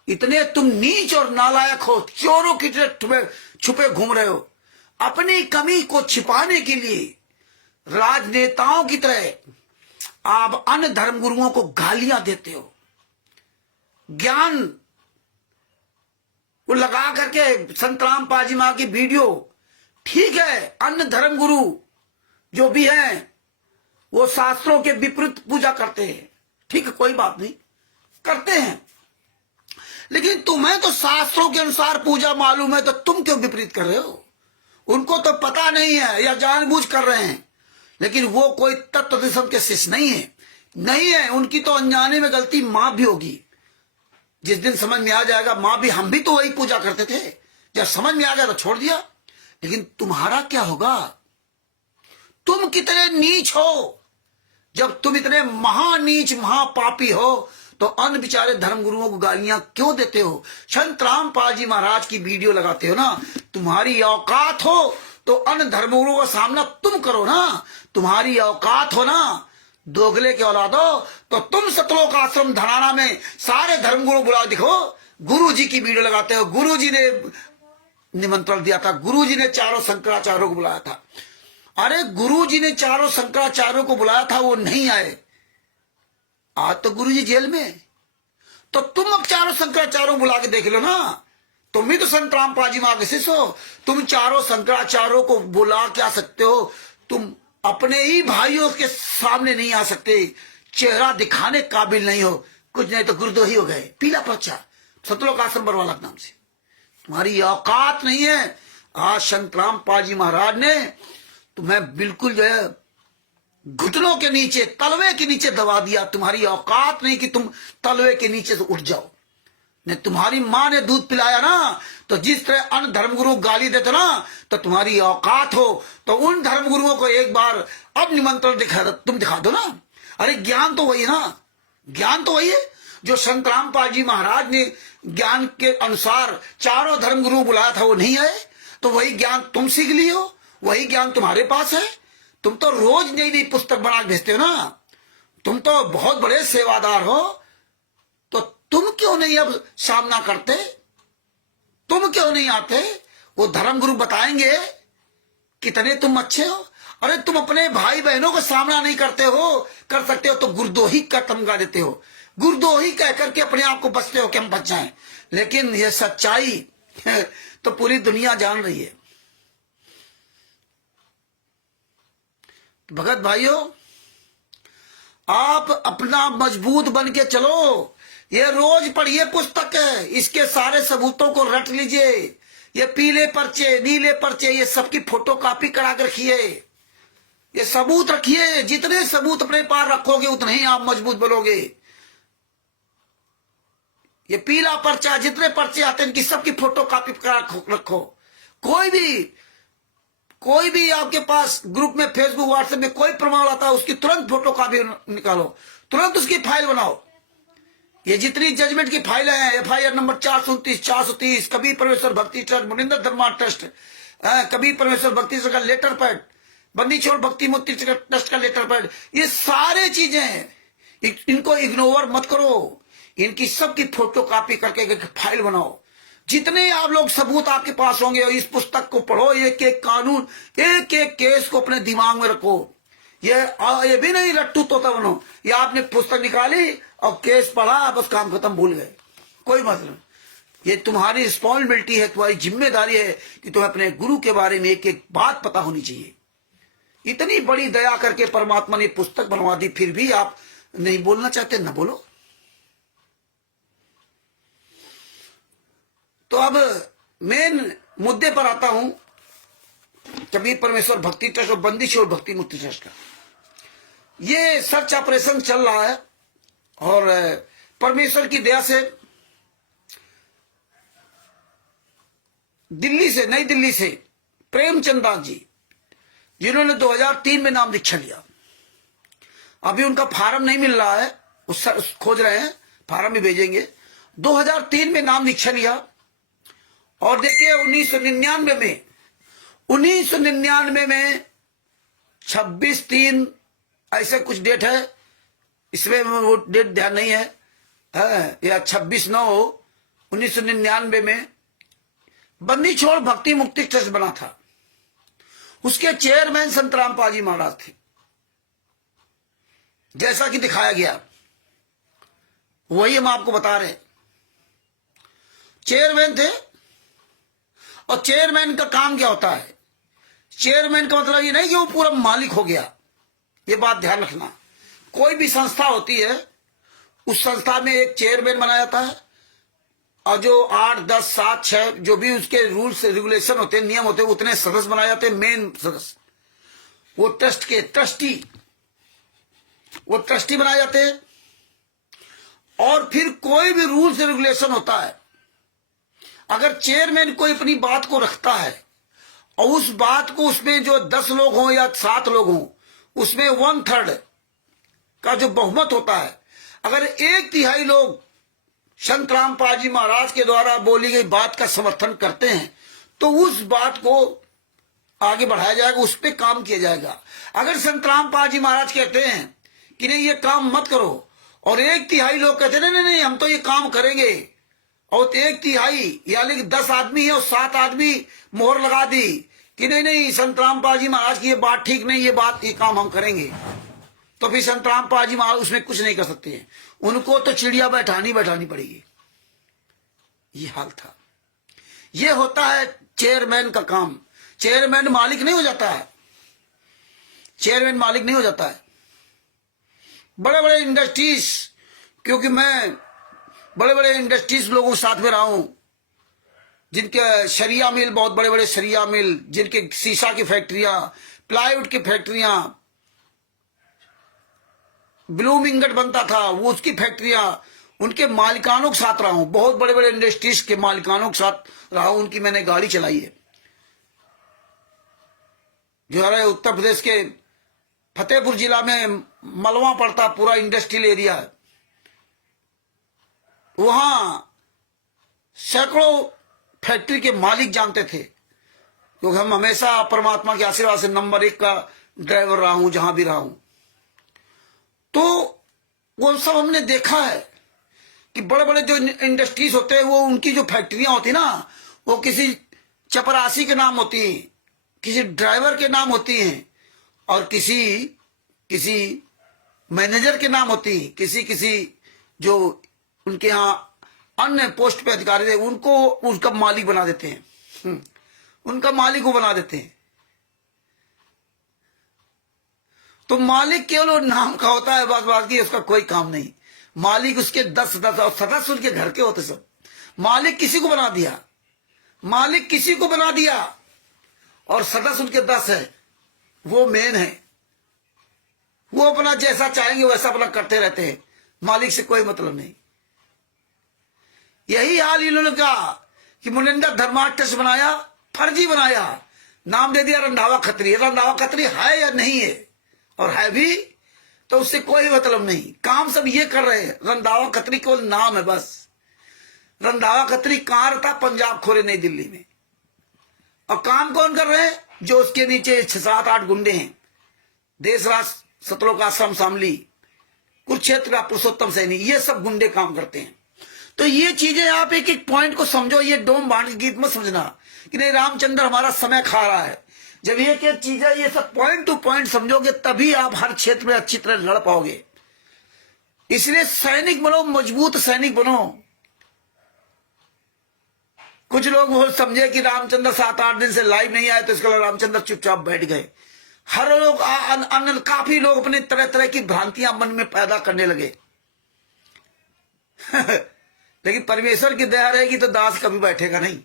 इतने तुम नीच और नालायक हो, चोरों की तरह छुपे घूम रहे हो, अपनी कमी को छिपाने के लिए राजनेताओं की तरह आप अन्य धर्मगुरुओं को गालियां देते हो। ज्ञान को लगा करके संत राम पाजी मां की वीडियो, ठीक है, अन्य धर्मगुरु जो भी हैं वो शास्त्रों के विपरीत पूजा करते हैं, ठीक है, कोई बात नहीं, करते हैं, लेकिन तुम्हें तो शास्त्रों के अनुसार पूजा मालूम है, तो तुम क्यों विपरीत कर रहे हो? उनको तो पता नहीं है या जानबूझ कर रहे हैं, लेकिन वो कोई तत्वदर्शन के शिष्य नहीं है। उनकी तो अनजाने में गलती मां भी होगी। जिस दिन समझ में आ जाएगा मां भी, हम भी तो वही पूजा करते थे, जब समझ में आ गया तो छोड़ दिया। लेकिन तुम्हारा क्या होगा? तुम कितने नीच हो। जब तुम इतने महानीच महापापी हो तो अन्य बेचारे धर्मगुरुओं को गालियां क्यों देते हो? संत रामपाल जी महाराज की वीडियो लगाते हो ना। तुम्हारी औकात हो तो अन्य धर्मगुरुओं का सामना तुम करो ना। तुम्हारी औकात हो ना, दोगले के औलादो, तो तुम सतलोक आश्रम धनाना में सारे धर्मगुरु बुला दिखो। गुरु जी की वीडियो लगाते हो। गुरु जी ने निमंत्रण दिया था, गुरु जी ने चारों शंकराचार्यों को बुलाया था। अरे गुरु जी ने चारों शंकराचार्यों को बुलाया था, वो नहीं आए। आज तो गुरु जी जेल में, तो तुम अब चारों शंकराचार्यों बुला के देख लो ना। तुम भी तो संत रामपाल जी महाराज के शिष्य हो। तुम चारों शंकराचार्यों को बुला के आ सकते हो, तुम अपने ही भाइयों के सामने नहीं आ सकते। चेहरा दिखाने काबिल नहीं हो, कुछ नहीं तो गुरुद्रोही हो गए। पीला पर्चा सतलोक आश्रम बरवाला के नाम से। तुम्हारी औकात नहीं है। आज संत रामपाल जी महाराज ने तुम्हें बिल्कुल जो है घुटनों के नीचे, तलवे के नीचे दबा दिया। तुम्हारी औकात नहीं कि तुम तलवे के नीचे से उठ जाओ। ने तुम्हारी मां ने दूध पिलाया ना, तो जिस तरह अन्य धर्मगुरु गाली देते ना, तो तुम्हारी औकात हो तो उन धर्मगुरुओं को एक बार अब निमंत्रण तुम दिखा दो ना। अरे ज्ञान तो वही ना, ज्ञान तो वही है जो संत रामपाल जी महाराज ने ज्ञान के अनुसार चारों धर्मगुरु बुलाया था, वो नहीं आए। तो वही ज्ञान तुम सीख लिए हो, वही ज्ञान तुम्हारे पास है। तुम तो रोज नई नई पुस्तक बना के भेजते हो ना। तुम तो बहुत बड़े सेवादार हो, तो तुम क्यों नहीं अब सामना करते? तुम क्यों नहीं आते? वो धर्मगुरु बताएंगे कितने तुम अच्छे हो। अरे तुम अपने भाई बहनों का सामना नहीं करते हो, कर सकते हो तो गुरदोही का तमगा देते हो। गुरदोही कह करके अपने आप को बचते हो कि हम बच जाएं। लेकिन ये सच्चाई तो पूरी दुनिया जान रही है। भगत भाइयों, आप अपना मजबूत बन के चलो। ये रोज पढ़िए पुस्तक है, इसके सारे सबूतों को रट लीजिए। ये पीले पर्चे, नीले पर्चे, ये सबकी फोटो कॉपी करा कर रखिए। ये सबूत रखिए। जितने सबूत अपने पास रखोगे उतने ही आप मजबूत बनोगे। ये पीला पर्चा, जितने पर्चे आते हैं इनकी सबकी फोटो कॉपी करा रखो। कोई भी आपके पास ग्रुप में, फेसबुक, व्हाट्सएप में कोई प्रमाण आता है, उसकी तुरंत फोटो कॉपी निकालो, तुरंत उसकी फाइल बनाओ। ये जितनी जजमेंट की फाइलें हैं, FIR नंबर 429, 430, कबीर परमेश्वर भक्ति ट्रस्ट, मुनिंदर धर्मा ट्रस्ट, कबीर परमेश्वर भक्ति ट्रस्ट का लेटर पैड, बंदी छोड़ भक्ति मुक्ति ट्रस्ट का लेटर पैड, ये सारे चीजें हैं। इनको इग्नोर मत करो। इनकी सबकी फोटो कॉपी करके फाइल बनाओ। जितने आप लोग सबूत आपके पास होंगे, इस पुस्तक को पढ़ो। एक एक कानून, एक एक केस को अपने दिमाग में रखो। ये भी नहीं रट्टू तोता बनो। ये आपने पुस्तक निकाली और केस पढ़ा, बस काम खत्म, भूल गए, कोई मतलब। ये तुम्हारी रिस्पॉन्सिबिलिटी है, तुम्हारी जिम्मेदारी है कि तुम्हें अपने गुरु के बारे में एक एक बात पता होनी चाहिए। इतनी बड़ी दया करके परमात्मा ने पुस्तक बनवा दी, फिर भी आप नहीं बोलना चाहते, न बोलो। तो अब मेन मुद्दे पर आता हूं, कबीर परमेश्वर भक्ति ट्रस्ट और बंदी छोड़ भक्ति मुक्ति ट्रस्ट का ये सर्च ऑपरेशन चल रहा है। और परमेश्वर की दया से दिल्ली से, नई दिल्ली से प्रेमचंद दास जी, जिन्होंने 2003 में नाम दीक्षा लिया, अभी उनका फार्म नहीं मिल रहा है, उस खोज रहे हैं, फार्म भी भेजेंगे। 2003 में नाम दीक्षा लिया और देखिए 1999 में 26/3 ऐसे कुछ डेट है, इसमें वो डेट ध्यान नहीं है, या 26/9/1999 में बंदी छोड़ भक्ति मुक्ति ट्रस्ट बना था। उसके चेयरमैन संत रामपाल जी महाराज थे, जैसा कि दिखाया गया वही हम आपको बता रहे। चेयरमैन थे। और चेयरमैन का काम क्या होता है? चेयरमैन का मतलब ये नहीं कि वो पूरा मालिक हो गया, ये बात ध्यान रखना। कोई भी संस्था होती है, उस संस्था में एक चेयरमैन बनाया जाता है, और जो 8, 10, 7, 6 जो भी उसके रूल्स रेगुलेशन होते हैं, नियम होते हैं, उतने सदस्य बनाए जाते हैं, मेन सदस्य वो ट्रस्ट के ट्रस्टी बनाए जाते हैं। और फिर कोई भी रूल्स रेगुलेशन होता है, अगर चेयरमैन कोई अपनी बात को रखता है और उस बात को उसमें जो 10 लोग हों या 7 लोग हों, उसमें 1/3 का जो बहुमत होता है, अगर 1/3 लोग संत रामपाल जी महाराज के द्वारा बोली गई बात का समर्थन करते हैं, तो उस बात को आगे बढ़ाया जाएगा, उस पर काम किया जाएगा। अगर संत रामपाल जी महाराज कहते हैं कि नहीं ये काम मत करो, और 1/3 लोग कहते हैं नहीं नहीं हम तो ये काम करेंगे, और 1/3 यानी कि 10 आदमी है और 7 आदमी मोहर लगा दी कि नहीं नहीं संत रामपाल जी महाराज की ये बात ठीक नहीं, ये काम हम करेंगे, तो फिर संत रामपाल जी महाराज उसमें कुछ नहीं कर सकते हैं, उनको तो चिड़िया बैठानी पड़ेगी। ये हाल था। ये होता है चेयरमैन का काम। चेयरमैन मालिक नहीं हो जाता है, चेयरमैन मालिक नहीं हो जाता है। बड़े बड़े इंडस्ट्रीज, क्योंकि मैं बड़े बड़े इंडस्ट्रीज लोगों के साथ में रहा हूं, जिनके सरिया मिल, बहुत बड़े बड़े सरिया मिल, जिनके शीशा की फैक्ट्रियां, प्लाईवुड की फैक्ट्रियां, ब्लूम इंगट बनता था वो, उसकी फैक्ट्रियां, उनके मालिकानों के साथ रहा हूं, बहुत बड़े बड़े इंडस्ट्रीज के मालिकानों के साथ रहा हूं, उनकी मैंने गाड़ी चलाई है। जो है उत्तर प्रदेश के फतेहपुर जिला में मलवा पड़ता पूरा इंडस्ट्रियल एरिया है, वहां सैकड़ों फैक्ट्री के मालिक जानते थे, क्योंकि हम हमेशा परमात्मा के आशीर्वाद से नंबर 1 का ड्राइवर रहा हूं जहां भी रहा हूं। तो वो सब हमने देखा है कि बड़े बड़े जो इंडस्ट्रीज होते हैं, वो उनकी जो फैक्ट्रियां होती ना, वो किसी चपरासी के नाम होती हैं, किसी ड्राइवर के नाम होती हैं, और किसी मैनेजर के नाम होती हैं, किसी जो उनके यहाँ अन्य पोस्ट पे अधिकारी थे उनको उसका मालिक बना देते हैं, उनका मालिक को बना देते हैं। तो मालिक केवल नाम का होता है, बात की उसका कोई काम नहीं। मालिक उसके 10 और सदस्य उनके घर के होते सब। मालिक किसी को बना दिया, और सदस्य उनके 10 है, वो मेन है, वो अपना जैसा चाहेंगे वैसा अपना करते रहते हैं, मालिक से कोई मतलब नहीं। यही हाल इन्होंने कहा कि मुनिंदर धर्मार्थ बनाया, फर्जी बनाया, नाम दे दिया रंधावा खत्री। रंधावा खत्री है या नहीं है, और है भी तो उससे कोई मतलब नहीं, काम सब ये कर रहे हैं। रंधावा खत्री केवल नाम है बस। रंधावा खत्री कहां रहता? पंजाब खोरे, नई दिल्ली में। और काम कौन कर रहे हैं? जो उसके नीचे 6, 7, 8 गुंडे हैं। देशराज सतलोक आश्रम शामली, कुरुक्षेत्र का पुरुषोत्तम सैनी, ये सब गुंडे काम करते हैं। तो ये चीजें आप एक एक पॉइंट को समझो। ये डोम बांट के गीत मत समझना कि नहीं रामचंद्र हमारा समय खा रहा है। जब ये क्या चीज है, ये सब पॉइंट टू पॉइंट समझोगे तभी आप हर क्षेत्र में अच्छी तरह लड़ पाओगे। इसलिए सैनिक बनो, मजबूत सैनिक बनो। कुछ लोग वो समझे कि रामचंद्र 7-8 दिन से लाइव नहीं आए तो इसके लिए रामचंद्र चुपचाप बैठ गए। हर लोग काफी लोग अपने तरह तरह की भ्रांतियां मन में पैदा करने लगे। लेकिन परमेश्वर की दया रहेगी तो दास कभी बैठेगा नहीं।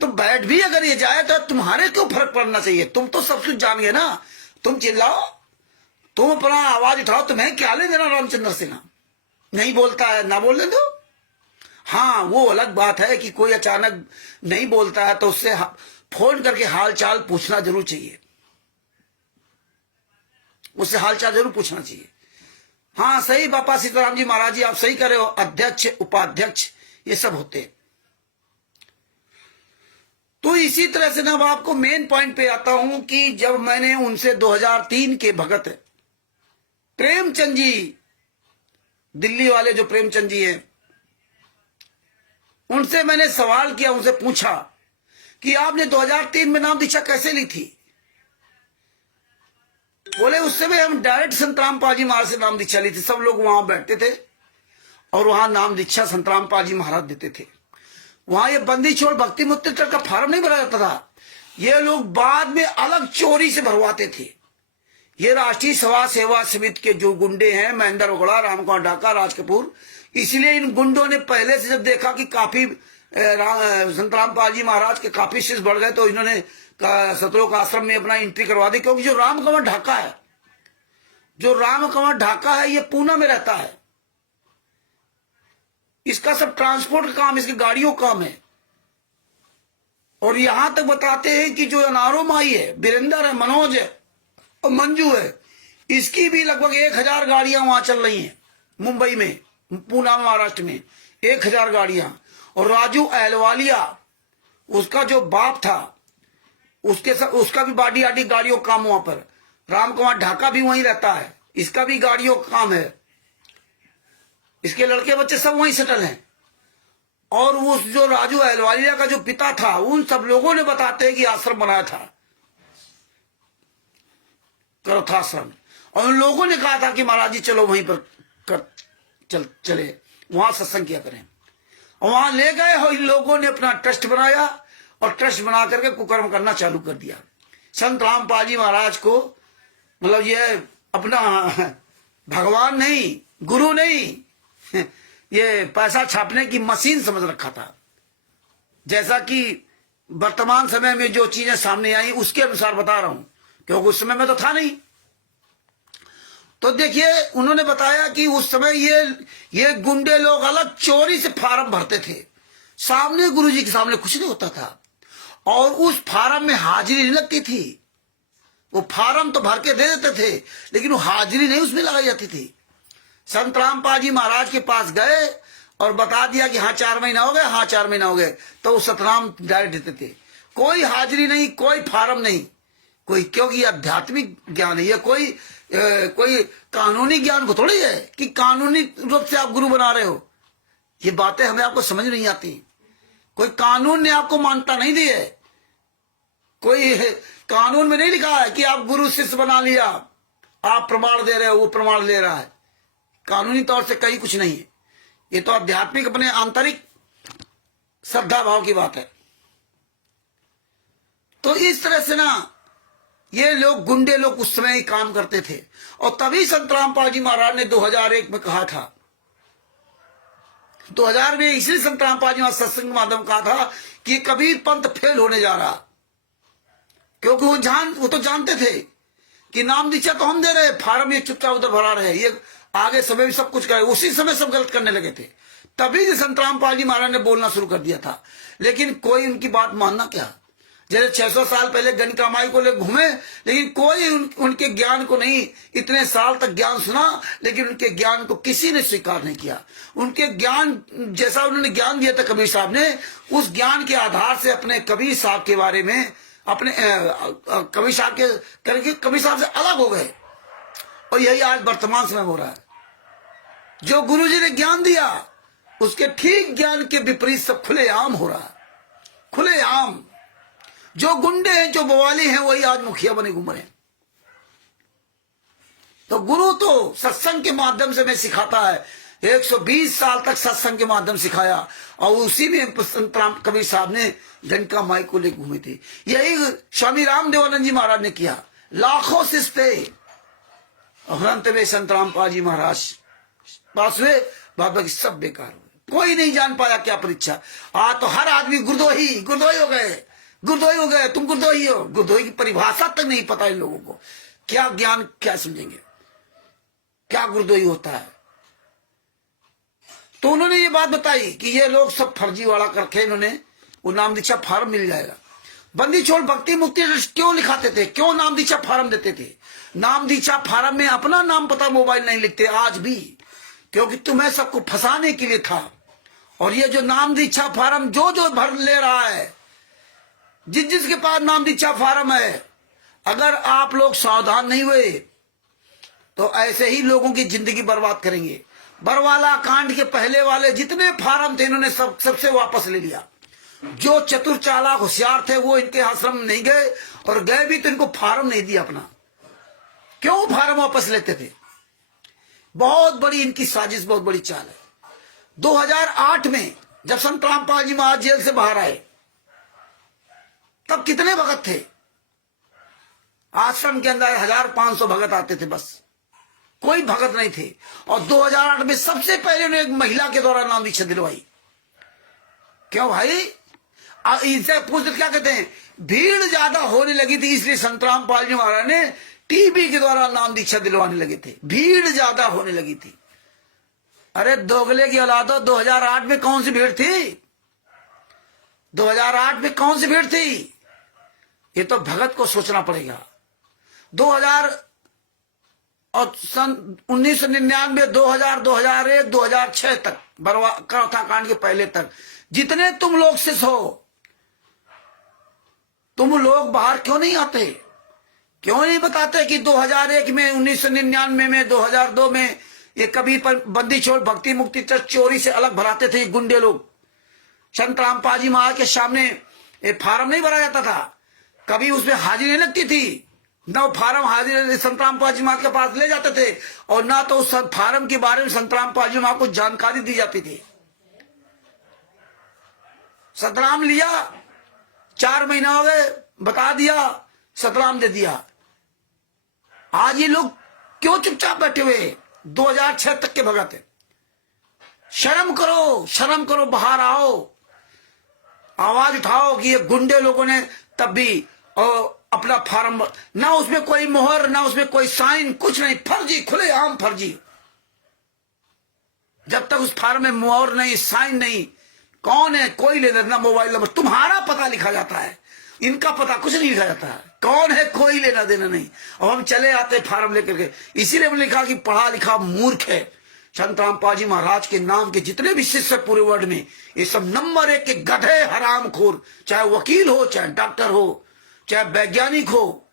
तो बैठ भी अगर ये जाए तो तुम्हारे क्यों फर्क पड़ना चाहिए? तुम तो सब कुछ जान गए ना। तुम चिल्लाओ, तुम अपना आवाज उठाओ, तुम्हें क्या ले देना रामचंद्र से? ना नहीं बोलता है ना बोलने दो। हाँ, वो अलग बात है कि कोई अचानक नहीं बोलता है तो उससे फोन करके हाल चाल पूछना जरूर चाहिए, उससे हाल चाल जरूर पूछना चाहिए। हाँ सही, बापा सीताराम जी महाराज जी आप सही कर रहे हो। अध्यक्ष, उपाध्यक्ष ये सब होते हैं। तो इसी तरह से ना अब आपको मेन पॉइंट पे आता हूं कि जब मैंने उनसे 2003 के भगत प्रेमचंद जी, दिल्ली वाले जो प्रेमचंद जी हैं, उनसे मैंने सवाल किया, उनसे पूछा कि आपने 2003 में नाम दीक्षा कैसे ली थी? बोले उस समय हम डायरेक्ट संत रामपाल जी महाराज से नाम दीक्षा ली थी। सब लोग वहां बैठते थे और वहां नाम दीक्षा संत रामपाल जी महाराज देते थे। वहां ये बंदी छोड़ भक्ति मुक्ति का फार्म नहीं भरा जाता था। ये लोग बाद में अलग चोरी से भरवाते थे। ये राष्ट्रीय सभा सेवा समिति के जो गुंडे हैं, महेंद्र ओगड़ा, रामकुमार डाका, राज कपूर, इसलिए इन गुंडों ने पहले से जब देखा कि काफी संत रामपाल जी महाराज के काफी शिष्य बढ़ गए, तो इन्होंने सतलोक आश्रम में अपना एंट्री करवा दी। क्योंकि जो राम कंवर ढाका है, जो राम कंवर ढाका है, ये पूना में रहता है। इसका सब ट्रांसपोर्ट का काम, इसकी गाड़ियों का काम है। और यहां तक बताते हैं कि जो अनारो माई है, वीरेंद्र है, मनोज है और मंजू है, इसकी भी लगभग 1000 गाड़ियां वहां चल रही हैं मुंबई में, पूना महाराष्ट्र में 1000 गाड़ियां। और राजू अहलवालिया, उसका जो बाप था, उसका भी बाडी आडी गाड़ियों का काम वहां पर। राम कुमार ढाका भी वहीं रहता है, इसका भी गाड़ियों का काम है। इसके लड़के बच्चे सब वहीं सेटल हैं। और उस जो राजू अहलवालिया का जो पिता था, उन सब लोगों ने बताते हैं कि आश्रम बनाया था, करथाश्रम। और उन लोगों ने कहा था कि महाराज जी चलो वहीं पर चले, वहां सत्संग किया करें। और वहां ले गए और इन लोगों ने अपना ट्रस्ट बनाया और ट्रस्ट बना करके कुकर्म करना चालू कर दिया। संत रामपाल जी महाराज को मतलब ये अपना भगवान नहीं, गुरु नहीं, ये पैसा छापने की मशीन समझ रखा था। जैसा कि वर्तमान समय में जो चीजें सामने आई उसके अनुसार बता रहा हूं, क्योंकि उस समय में तो था नहीं। तो देखिए, उन्होंने बताया कि उस समय ये गुंडे लोग अलग चोरी से फार्म भरते थे, सामने गुरुजी के सामने कुछ नहीं होता था। और उस फार्म में हाजिरी नहीं लगती थी। वो फार्म तो भर के दे देते थे, लेकिन वो हाजिरी नहीं उसमें लगाई जाती थी। संत रामपाल जी महाराज के पास गए और बता दिया कि हाँ 4 महीना हो गए, हाँ 4 महीना हो गए, तो वो सतनाम डायरेक्ट देते थे। कोई हाजिरी नहीं, कोई फार्म नहीं, कोई, क्योंकि आध्यात्मिक ज्ञान है ये, कोई कानूनी ज्ञान को थोड़ी है कि कानूनी रूप से आप गुरु बना रहे हो। ये बातें हमें आपको समझ नहीं आती। कोई कानून ने आपको मान्यता नहीं दी है, कोई कानून में नहीं लिखा है कि आप गुरु शिष्य बना लिया, आप प्रमाण दे रहे हो, वो प्रमाण ले रहा है। कानूनी तौर से कहीं कुछ नहीं है। ये तो आध्यात्मिक अपने आंतरिक श्रद्धा भाव की बात है। तो इस तरह से ना ये लोग, गुंडे लोग उस समय ही काम करते थे। और तभी संत रामपाल जी महाराज ने 2001 में कहा था, 2000 में इसलिए संत रामपाल जी महाराज सत्संग माध्यम कहा था कि कबीर पंथ फेल होने जा रहा। क्योंकि वो तो जानते थे कि नाम दीक्षा तो हम दे रहे, फार्म ये चुपचाप उधर भरा रहे, ये आगे समय भी सब कुछ करे, उसी समय सब गलत करने लगे थे। तभी संत रामपाल जी महाराज ने बोलना शुरू कर दिया था। लेकिन कोई उनकी बात मानना क्या। जैसे 600 साल पहले गणिका माई को ले घूमे, लेकिन कोई उनके ज्ञान को नहीं, इतने साल तक ज्ञान सुना, लेकिन उनके ज्ञान को किसी ने स्वीकार नहीं किया। उनके ज्ञान जैसा उन्होंने ज्ञान दिया था कबीर साहब ने, उस ज्ञान के आधार से अपने कबीर साहब के बारे में, अपने कबीर साहब के करके कबीर साहब से अलग हो गए। और यही आज वर्तमान समय हो रहा है। जो गुरु जी ने ज्ञान दिया, उसके ठीक ज्ञान के विपरीत सब खुलेआम हो रहा है, खुलेआम। जो गुंडे हैं, जो बवाली हैं, वही आज मुखिया बने घूम रहे हैं। तो गुरु तो सत्संग के माध्यम से मैं सिखाता है। 120 साल तक सत्संग के माध्यम सिखाया, और उसी में संत राम कबीर साहब ने गणिका माई को ले घूमे थे। यही स्वामी रामदेवानंद जी महाराज ने किया। लाखों शिष्य थे, और अंत में संत रामपाल जी महाराज पास हुए, बाबा सब बेकार हुए। कोई नहीं जान पाया क्या परीक्षा। आज तो हर आदमी गुरदोही हो गए, गुरदोही हो गए, तुम गुरदोही हो। गुरदोही की परिभाषा तक नहीं पता इन लोगों को। क्या ज्ञान, क्या समझेंगे, क्या गुरदोही होता है। तो उन्होंने ये बात बताई कि ये लोग सब फर्जी वाला करके इन्होंने वो नाम दीक्षा फार्म मिल जाएगा। बंदी छोड़ भक्ति मुक्ति क्यों लिखाते थे, क्यों नाम दीक्षा फार्म देते थे। नाम दीक्षा फार्म में अपना नाम पता मोबाइल नहीं लिखते आज भी, क्योंकि तुम्हें सबको फंसाने के लिए था। और ये जो नाम दीक्षा फार्म जो भर ले रहा है, जिसके पास नाम दीक्षा फार्म है, अगर आप लोग सावधान नहीं हुए तो ऐसे ही लोगों की जिंदगी बर्बाद करेंगे। बरवाला कांड के पहले वाले जितने फार्म थे, इन्होंने सबसे वापस ले लिया। जो चतुर चालाक होशियार थे वो इनके आश्रम में नहीं गए, और गए भी तो इनको फार्म नहीं दिया अपना। क्यों फार्म वापस लेते थे। बहुत बड़ी इनकी साजिश, बहुत बड़ी चाल है। 2008 में जब संत रामपाल जी महाराज जेल से बाहर आए, तब कितने भगत थे आश्रम के अंदर? 1500 भगत आते थे बस। कोई भगत नहीं थे। और 2008 में सबसे पहले उन्हें एक महिला के द्वारा नाम दीक्षा दिलवाई। क्यों भाई? इनसे पूछते क्या कहते हैं, भीड़ ज्यादा होने लगी थी इसलिए संतराम पाल जी महाराज ने टीबी के द्वारा नाम दीक्षा दिलवाने लगे थे। भीड़ ज्यादा होने लगी थी। अरे दोगले की औलादो, 2008 में कौन सी भीड़ थी? 2008 में कौन सी भीड़ थी? ये तो भगत को सोचना पड़ेगा। 2000 और सन 1999, 2000, 2001, 2006 तक, बरवा कथा कांड के पहले तक जितने तुम लोग शिष्य हो, तुम लोग बाहर क्यों नहीं आते? क्यों नहीं बताते कि 2001 में, 1999 में, 2002 में ये कभी पर बंदी छोड़ भक्ति मुक्ति ट्रस्ट चोरी से अलग भराते थे गुंडे लोग। संत रामपाल जी महाराज के सामने ये फार्म नहीं भरा जाता था, कभी उसमें हाजिरी नहीं लगती थी। न वो फार्म हाजिर संत रामपाल जी महाराज के पास ले जाते थे और ना तो उस फार्म के बारे में संत रामपाल जी महाराज को जानकारी दी जाती थी। सतराम लिया, 4 महीना हो गए, बता दिया, सतराम दे दिया। आज ये लोग क्यों चुपचाप बैठे हुए? 2006 तक के भगत है। शर्म करो, शर्म करो, बाहर आओ, आवाज उठाओ कि ये गुंडे लोगों ने तब भी अपना फार्म, ना उसमें कोई मोहर, ना उसमें कोई साइन, कुछ नहीं, फर्जी, खुलेआम फर्जी। जब तक उस फार्म में मोहर नहीं, साइन नहीं, कौन है कोई लेना, ना मोबाइल नंबर, तुम्हारा पता लिखा जाता है, इनका पता कुछ नहीं लिखा जाता है। कौन है कोई लेना देना नहीं। और हम चले आते फार्म लेकर के। इसीलिए हमने लिखा कि पढ़ा लिखा मूर्ख है। संत रामपाल जी महाराज के नाम के जितने भी शिष्य पूरे वर्ल्ड में, ये सब नंबर 1 के गधे, हरामखोर, चाहे वकील हो, चाहे डॉक्टर हो, चाहे वैज्ञानिक हो,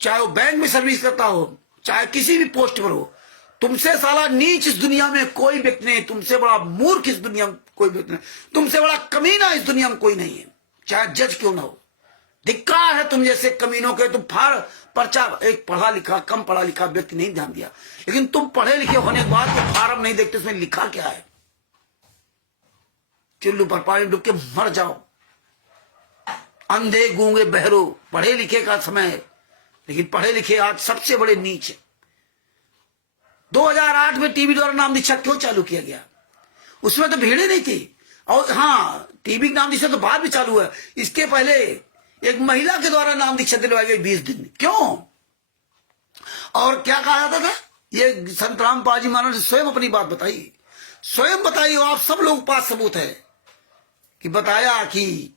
चाहे वो बैंक में सर्विस करता हो, चाहे किसी भी पोस्ट पर हो, तुमसे साला नीच इस दुनिया में कोई व्यक्ति नहीं, तुमसे बड़ा मूर्ख इस दुनिया में कोई व्यक्ति नहीं, तुमसे बड़ा कमीना इस दुनिया में कोई नहीं है, चाहे जज क्यों ना हो। धिक्कार है तुम जैसे कमीनों के। तुम पर्चा, एक पढ़ा लिखा, कम पढ़ा लिखा व्यक्ति नहीं ध्यान दिया, लेकिन तुम पढ़े लिखे होने के बाद तो फार्म नहीं देखते उसमें लिखा क्या है। चुल्लू पर पानी डूब के मर जाओ। अंधे गूंगे बहरो, पढ़े लिखे का समय है, लेकिन पढ़े लिखे आज सबसे बड़े नीच है। 2008 में टीबी द्वारा नाम दीक्षा क्यों चालू किया गया? उसमें तो भीड़ ही नहीं थी। और हाँ, टीबी नाम दीक्षा तो बाद में चालू हुआ। इसके पहले एक महिला के द्वारा नाम दीक्षा दिलवाई गई 20 दिन। क्यों और क्या कहा जाता था? ये संत रामपाल जी महाराज ने स्वयं अपनी बात बताई, स्वयं बताई। और आप सब लोग पास सबूत है कि बताया कि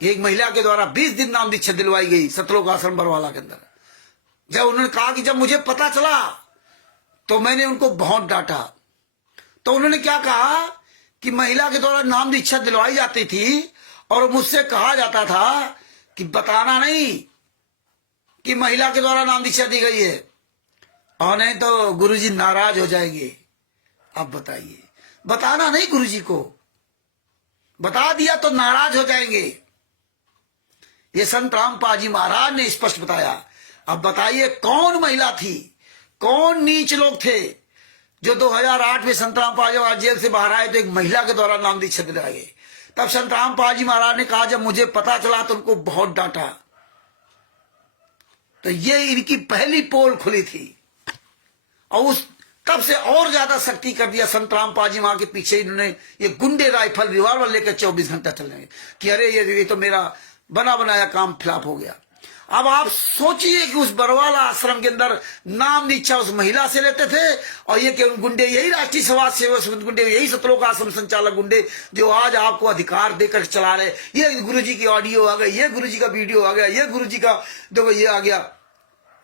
एक महिला के द्वारा 20 दिन नाम दीक्षा दिलवाई गई सतलोक आश्रम बरवाला के अंदर। जब उन्होंने कहा कि जब मुझे पता चला तो मैंने उनको बहुत डांटा। तो उन्होंने क्या कहा कि महिला के द्वारा नाम दीक्षा दिलवाई जाती थी और मुझसे कहा जाता था कि बताना नहीं कि महिला के द्वारा नाम दीक्षा दी गई है, और नहीं तो गुरुजी नाराज हो जाएंगे। अब बताइए, बताना नहीं गुरुजी को, बता दिया तो नाराज हो जाएंगे। ये संत रामपाल जी महाराज ने स्पष्ट बताया। अब बताइए कौन महिला थी, कौन नीच लोग थे जो 2008 में संत रामपाल जी महाराज जेल से बाहर आए तो एक महिला के द्वारा नाम दीक्षा दिलाए गए। तब संत रामपाल जी महाराज ने कहा जब मुझे पता चला तो उनको बहुत डांटा। तो ये इनकी पहली पोल खुली थी और उस तब से और ज्यादा सख्ती कर दिया संत रामपाल जी महाराज के पीछे। इन्होंने ये गुंडे राइफल रिवॉल्वर लेकर 24 घंटा चलेंगे कि अरे ये तो मेरा बना बनाया काम फ्लॉप हो गया। अब आप सोचिए कि उस बरवाला आश्रम के अंदर नाम दीक्षा उस महिला से लेते थे और ये कि गुंडे, यही राष्ट्रीय समाज सेवक गुंडे, यही सतलोक आश्रम संचालक गुंडे जो आज आपको अधिकार देकर चला रहे। ये गुरुजी की ऑडियो आ गई, ये गुरुजी का वीडियो आ गया, ये गुरुजी का देखो ये आ गया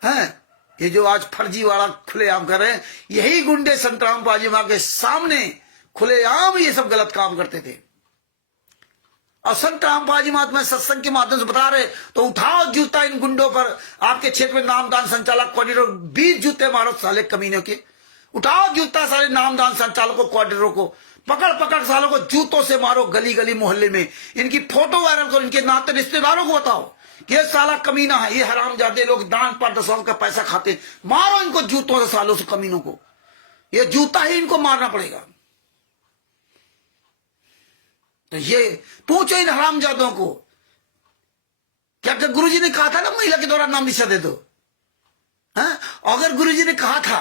है, ये जो आज फर्जी वाला खुलेआम कर रहे हैं, यही गुंडे संत रामपाल जी महाराज के सामने खुलेआम ये सब गलत काम करते थे। और संत रामपाल जी महाराज में सत्संग के माध्यम से बता रहे तो उठाओ जूता इन गुंडों पर। आपके क्षेत्र में नामदान संचालक कोऑर्डिनेटर 20 जूते मारो साले कमीनों के। उठाओ जूता सारे नामदान संचालकों कोऑर्डिनेटरों को, पकड़ पकड़ सालों को जूतों से मारो गली गली मोहल्ले में। इनकी फोटो वायरल करो, इनके नाते रिश्तेदारों को बताओ कि ये साला कमीना है, ये हरामजादे लोग दान पर दसवां का पैसा खाते। मारो इनको जूतों से सालों से कमीनों को, ये जूता ही इनको मारना पड़ेगा। तो ये पूछो इन हरामजादों को, क्या गुरुजी ने कहा था ना महिला के द्वारा नाम दीक्षा दे दो? हैं? अगर गुरुजी ने कहा था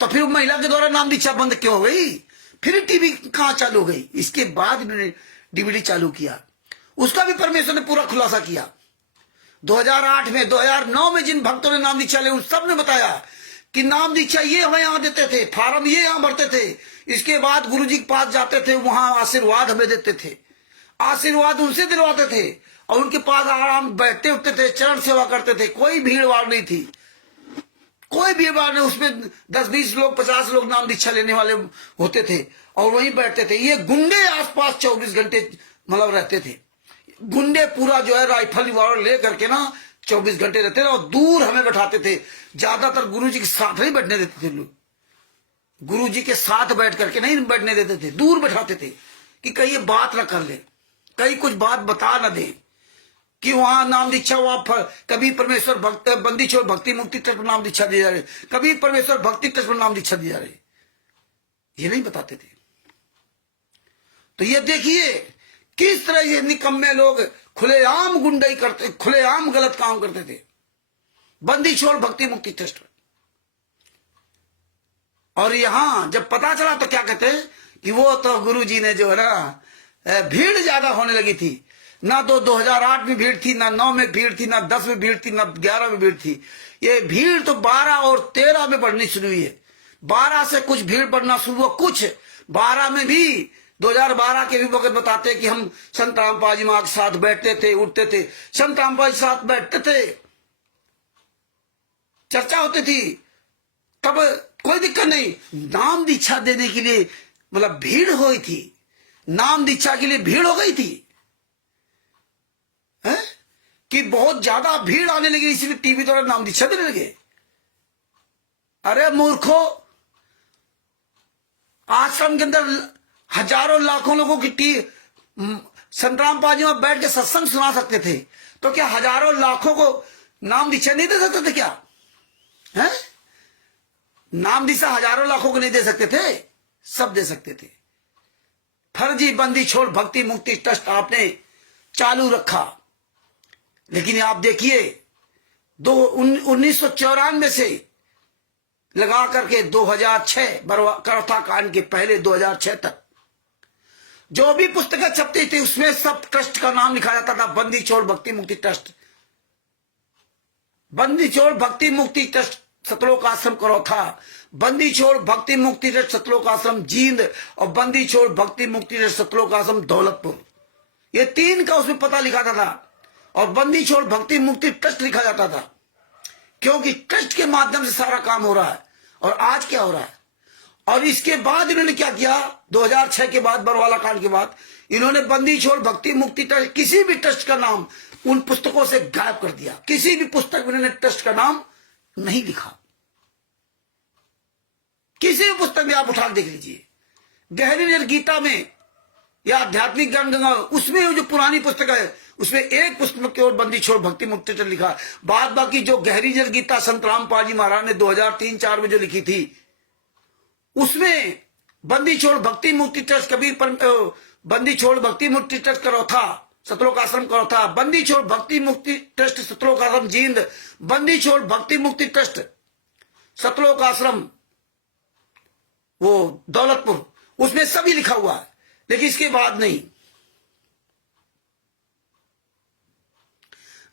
तो फिर महिला के द्वारा नाम दीक्षा बंद क्यों हो गई? फिर टीवी कहां चालू हो गई? इसके बाद इन्होंने डीवीडी चालू किया, उसका भी परमेश्वर ने पूरा खुलासा किया। 2008 में 2009 में जिन भक्तों ने नाम दीक्षा ली उन सब ने बताया कि नाम दीक्षा ये हमें यहां देते थे, फार्म ये यहां भरते थे, इसके बाद गुरुजी के पास जाते थे, वहां आशीर्वाद हमें देते थे, आशीर्वाद उनसे दिलवाते थे और उनके पास आराम बैठते उठते थे, चरण सेवा करते थे। कोई भीड़ भाड़ नहीं थी, कोई भीड़ भाड़ नहीं। उसमें 10-20 लोग 50 लोग नाम दीक्षा लेने वाले होते थे और वहीं बैठते थे। ये गुंडे आसपास 24 घंटे मतलब रहते थे। गुंडे पूरा जो है राइफल ले करके ना 24 घंटे रहते थे और दूर हमें बैठाते थे। ज्यादातर गुरुजी के साथ नहीं बैठने देते थे लोग, गुरुजी के साथ बैठ करके नहीं बैठने देते थे, दूर बैठाते थे कि कहीं ये बात ना कर ले, कहीं कुछ बात बता ना दे कि वहां नाम दीक्षा वहां कभी परमेश्वर भक्त बंदी छोड़ भक्ति मुक्ति ट्रस्ट पर नाम दीक्षा दिए जा रहे, कभी परमेश्वर भक्ति ट्रस्ट पर नाम दीक्षा दिए जा रहे, ये नहीं बताते थे। तो ये देखिए किस तरह ये निकम्मे लोग खुलेआम गुंडाई करते, खुलेआम गलत काम करते थे बंदी छोड़ भक्ति मुक्ति ट्रस्ट। और यहां जब पता चला तो क्या कहते कि वो तो गुरुजी ने जो है ना भीड़ ज्यादा होने लगी थी, ना तो 2008 में भीड़ थी, ना 9 में भीड़ थी, ना 10 में भीड़ थी, ना 11 में भीड़ थी। ये भीड़ तो 12 और 13 में बढ़नी शुरू हुई है। 12 से कुछ भीड़ बढ़ना शुरू हुआ, कुछ 12 में भी 2012 के भी वक्त बताते कि हम संत रामपाल जी मां के साथ बैठते थे, उठते थे, संत रामपाल के साथ बैठते थे, चर्चा होती थी, तब कोई दिक्कत नहीं। नाम दीक्षा देने के लिए मतलब भीड़ हो गई थी, नाम दीक्षा के लिए भीड़ हो गई थी कि बहुत ज्यादा भीड़ आने लगी, इसलिए टीवी द्वारा नाम दीक्षा देने लगे। अरे मूर्खो, आश्रम के अंदर हजारों लाखों लोगों की संत रामपाल जी में बैठ के सत्संग सुना सकते थे, तो क्या हजारों लाखों को नाम दीक्षा नहीं दे सकते थे क्या? है? नाम दीक्षा हजारों लाखों को नहीं दे सकते थे? सब दे सकते थे। फर्जी बंदी छोड़ भक्ति मुक्ति ट्रस्ट आपने चालू रखा, लेकिन आप देखिए 1994 से लगा करके 2006 करौथा कांड के पहले 2006 तक जो भी पुस्तकें छपती थी उसमें सब ट्रस्ट का नाम लिखा जाता था, बंदी छोड़ भक्ति मुक्ति ट्रस्ट, बंदी छोड़ भक्ति मुक्ति ट्रस्ट सतलोक आश्रम करौथा, बंदी छोड़ भक्ति मुक्ति ट्रस्ट सतलोक आश्रम जींद और बंदी छोड़ भक्ति मुक्ति ट्रस्ट सतलोक आश्रम दौलतपुर। ये 3 का उसमें पता लिखा था और बंदी छोड़ भक्ति मुक्ति ट्रस्ट लिखा जाता था, क्योंकि ट्रस्ट के माध्यम से सारा काम हो रहा है। और आज क्या हो रहा है? और इसके बाद इन्होंने क्या किया? 2006 के बाद, बरवाला कांड के बाद, इन्होंने बंदी छोड़ भक्ति मुक्ति ट्रस्ट, किसी भी ट्रस्ट का नाम उन पुस्तकों से गायब कर दिया। किसी भी पुस्तक में इन्होंने ट्रस्ट का नाम नहीं लिखा। किसी भी पुस्तक में आप उठा देख लीजिए, गहरी निर् गीता में या आध्यात्मिक ज्ञान गंगा, उसमें जो पुरानी पुस्तक है उसमें एक पुस्तक की ओर बंदी छोड़ भक्ति मुक्ति ट्रस्ट लिखा। बाद बाकी जो गहरी निर् गीता संत रामपाल जी महाराज ने 2003-4 में जो लिखी थी उसमें बंदी छोड़ भक्ति मुक्ति ट्रस्ट कबीर बंदी छोड़ भक्ति मुक्ति ट्रस्ट करौथा सतलोक आश्रम करौथा, बंदी छोड़ भक्ति मुक्ति ट्रस्ट सतलोक आश्रम जींद, बंदी छोड़ भक्ति मुक्ति ट्रस्ट सतलोक आश्रम वो दौलतपुर, उसमें सभी लिखा हुआ है, लेकिन इसके बाद नहीं।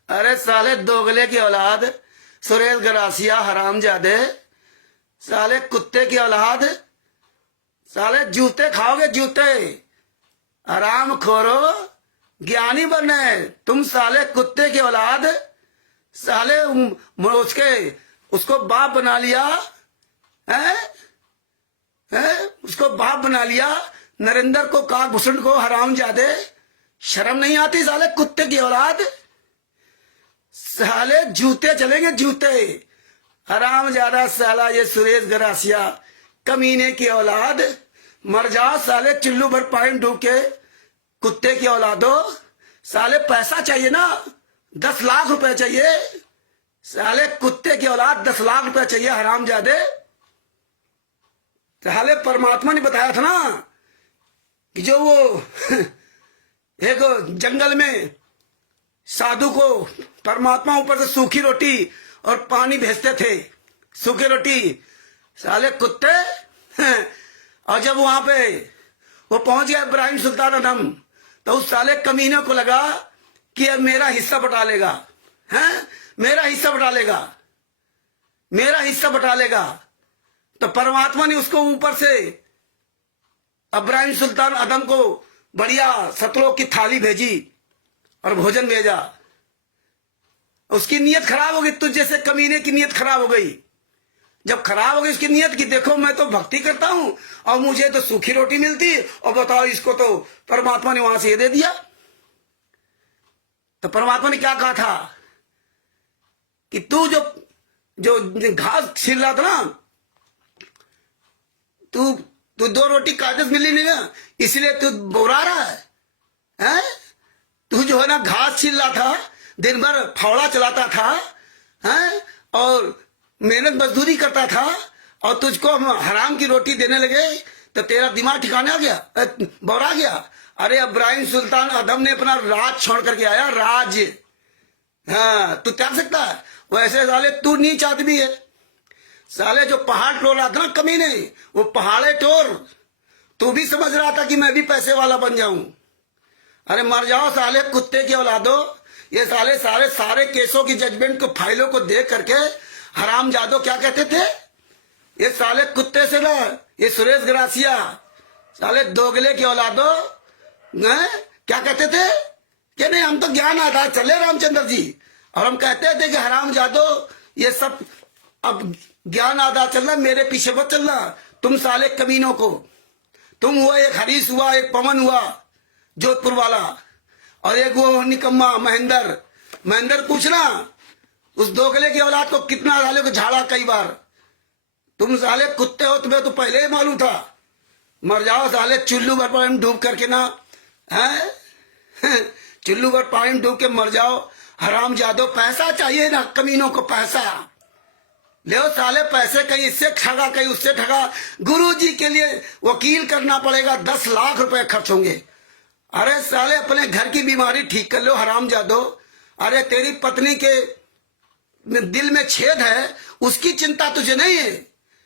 अरे साले दोगले की औलाद, सुरेश गरासिया हरामजादे, साले कुत्ते की औलाद, साले जूते खाओगे जूते, आराम खोरो, ज्ञानी बनने तुम साले कुत्ते की औलाद। साले उसको बाप बना लिया है? उसको बाप बना लिया, नरेंद्र को, काकभूषण को, हरामजादे, शर्म नहीं आती साले कुत्ते की औलाद? साले जूते चलेंगे जूते, हरामजादा साला ये सुरेश गरासिया कमीने की औलाद, मर जा साले चुल्लू भर पानी डूब के, कुत्ते की औलादो। साले पैसा चाहिए ना, 10 लाख रुपए चाहिए, साले कुत्ते की औलाद 10 लाख रुपए चाहिए हरामजादे। साले परमात्मा ने बताया था ना कि जो वो एक जंगल में साधु को परमात्मा ऊपर से सूखी रोटी और पानी भेजते थे, सूखी रोटी। साले कुत्ते। और जब वहां पे वो पहुंच गया इब्राहिम सुल्तान अदम, तो उस साले कमीने को लगा कि अब मेरा हिस्सा बटा लेगा, हैं, मेरा हिस्सा बटा लेगा, मेरा हिस्सा बटा लेगा। तो परमात्मा ने उसको ऊपर से इब्राहिम सुल्तान अदम को बढ़िया सतलोक की थाली भेजी और भोजन भेजा। उसकी नीयत खराब हो गई, तुझ जैसे कमीने की नीयत खराब हो गई। जब खराब हो गई उसकी नीयत की, देखो मैं तो भक्ति करता हूं और मुझे तो सूखी रोटी मिलती, और बताओ इसको तो परमात्मा ने वहां से ये दे दिया। तो परमात्मा ने क्या कहा था कि तू जो जो घास छील रहा था ना, तू 2 रोटी कागज मिली नहीं ना, इसलिए तू बोरा रहा है? तू जो है ना घास छील रहा था, दिन भर फावड़ा चलाता था, हैं, और मेहनत मजदूरी करता था, और तुझको हम हराम की रोटी देने लगे तो तेरा दिमाग ठिकाने आ गया, बौरा गया। अरे इब्राहिम सुल्तान अदम ने अपना राज छोड़ करके आया, राज। हाँ, तू त्याग सकता है? वैसे साले तू नीच आदमी है। साले जो पहाड़ टोर रहा था ना कमीने, वो पहाड़े टोर, तू भी समझ रहा था कि मैं भी पैसे वाला बन जाऊं। अरे मर जाओ साले कुत्ते की औलादो। ये साले सारे केसों की जजमेंट को, फाइलों को देख करके हराम जादो क्या कहते थे? ये साले कुत्ते से ना, ये सुरेश ग्रासिया, साले दोगले की औलादो, क्या कहते थे कि नहीं हम तो ज्ञान आधार चले रामचंद्र जी, और हम कहते थे कि हराम जादो ये सब अब ज्ञान आधार चलना, मेरे पीछे मत चलना। तुम साले कमीनों को, तुम हुआ एक हरीश हुआ, एक पवन हुआ जोधपुर वाला, और एक वो निकम्मा महेंद्र पूछना उस दोगले की औलाद को कितना साले को झाड़ा कई बार। तुम साले कुत्ते हो, तुम्हें तो पहले ही मालूम था। मर जाओ साले, चुल्लू भर पानी में डूब करके ना, है चुल्लू भर पानी में डूब के मर जाओ। हराम जादो, पैसा चाहिए ना कमीनों को, पैसा ले साले, पैसे कहीं इससे ठगा कहीं उससे ठगा। गुरुजी के लिए वकील करना पड़ेगा, 10 लाख रुपए खर्च होंगे। अरे साले अपने घर की बीमारी ठीक कर लो हराम जादो। अरे तेरी पत्नी के दिल में छेद है, उसकी चिंता तुझे नहीं है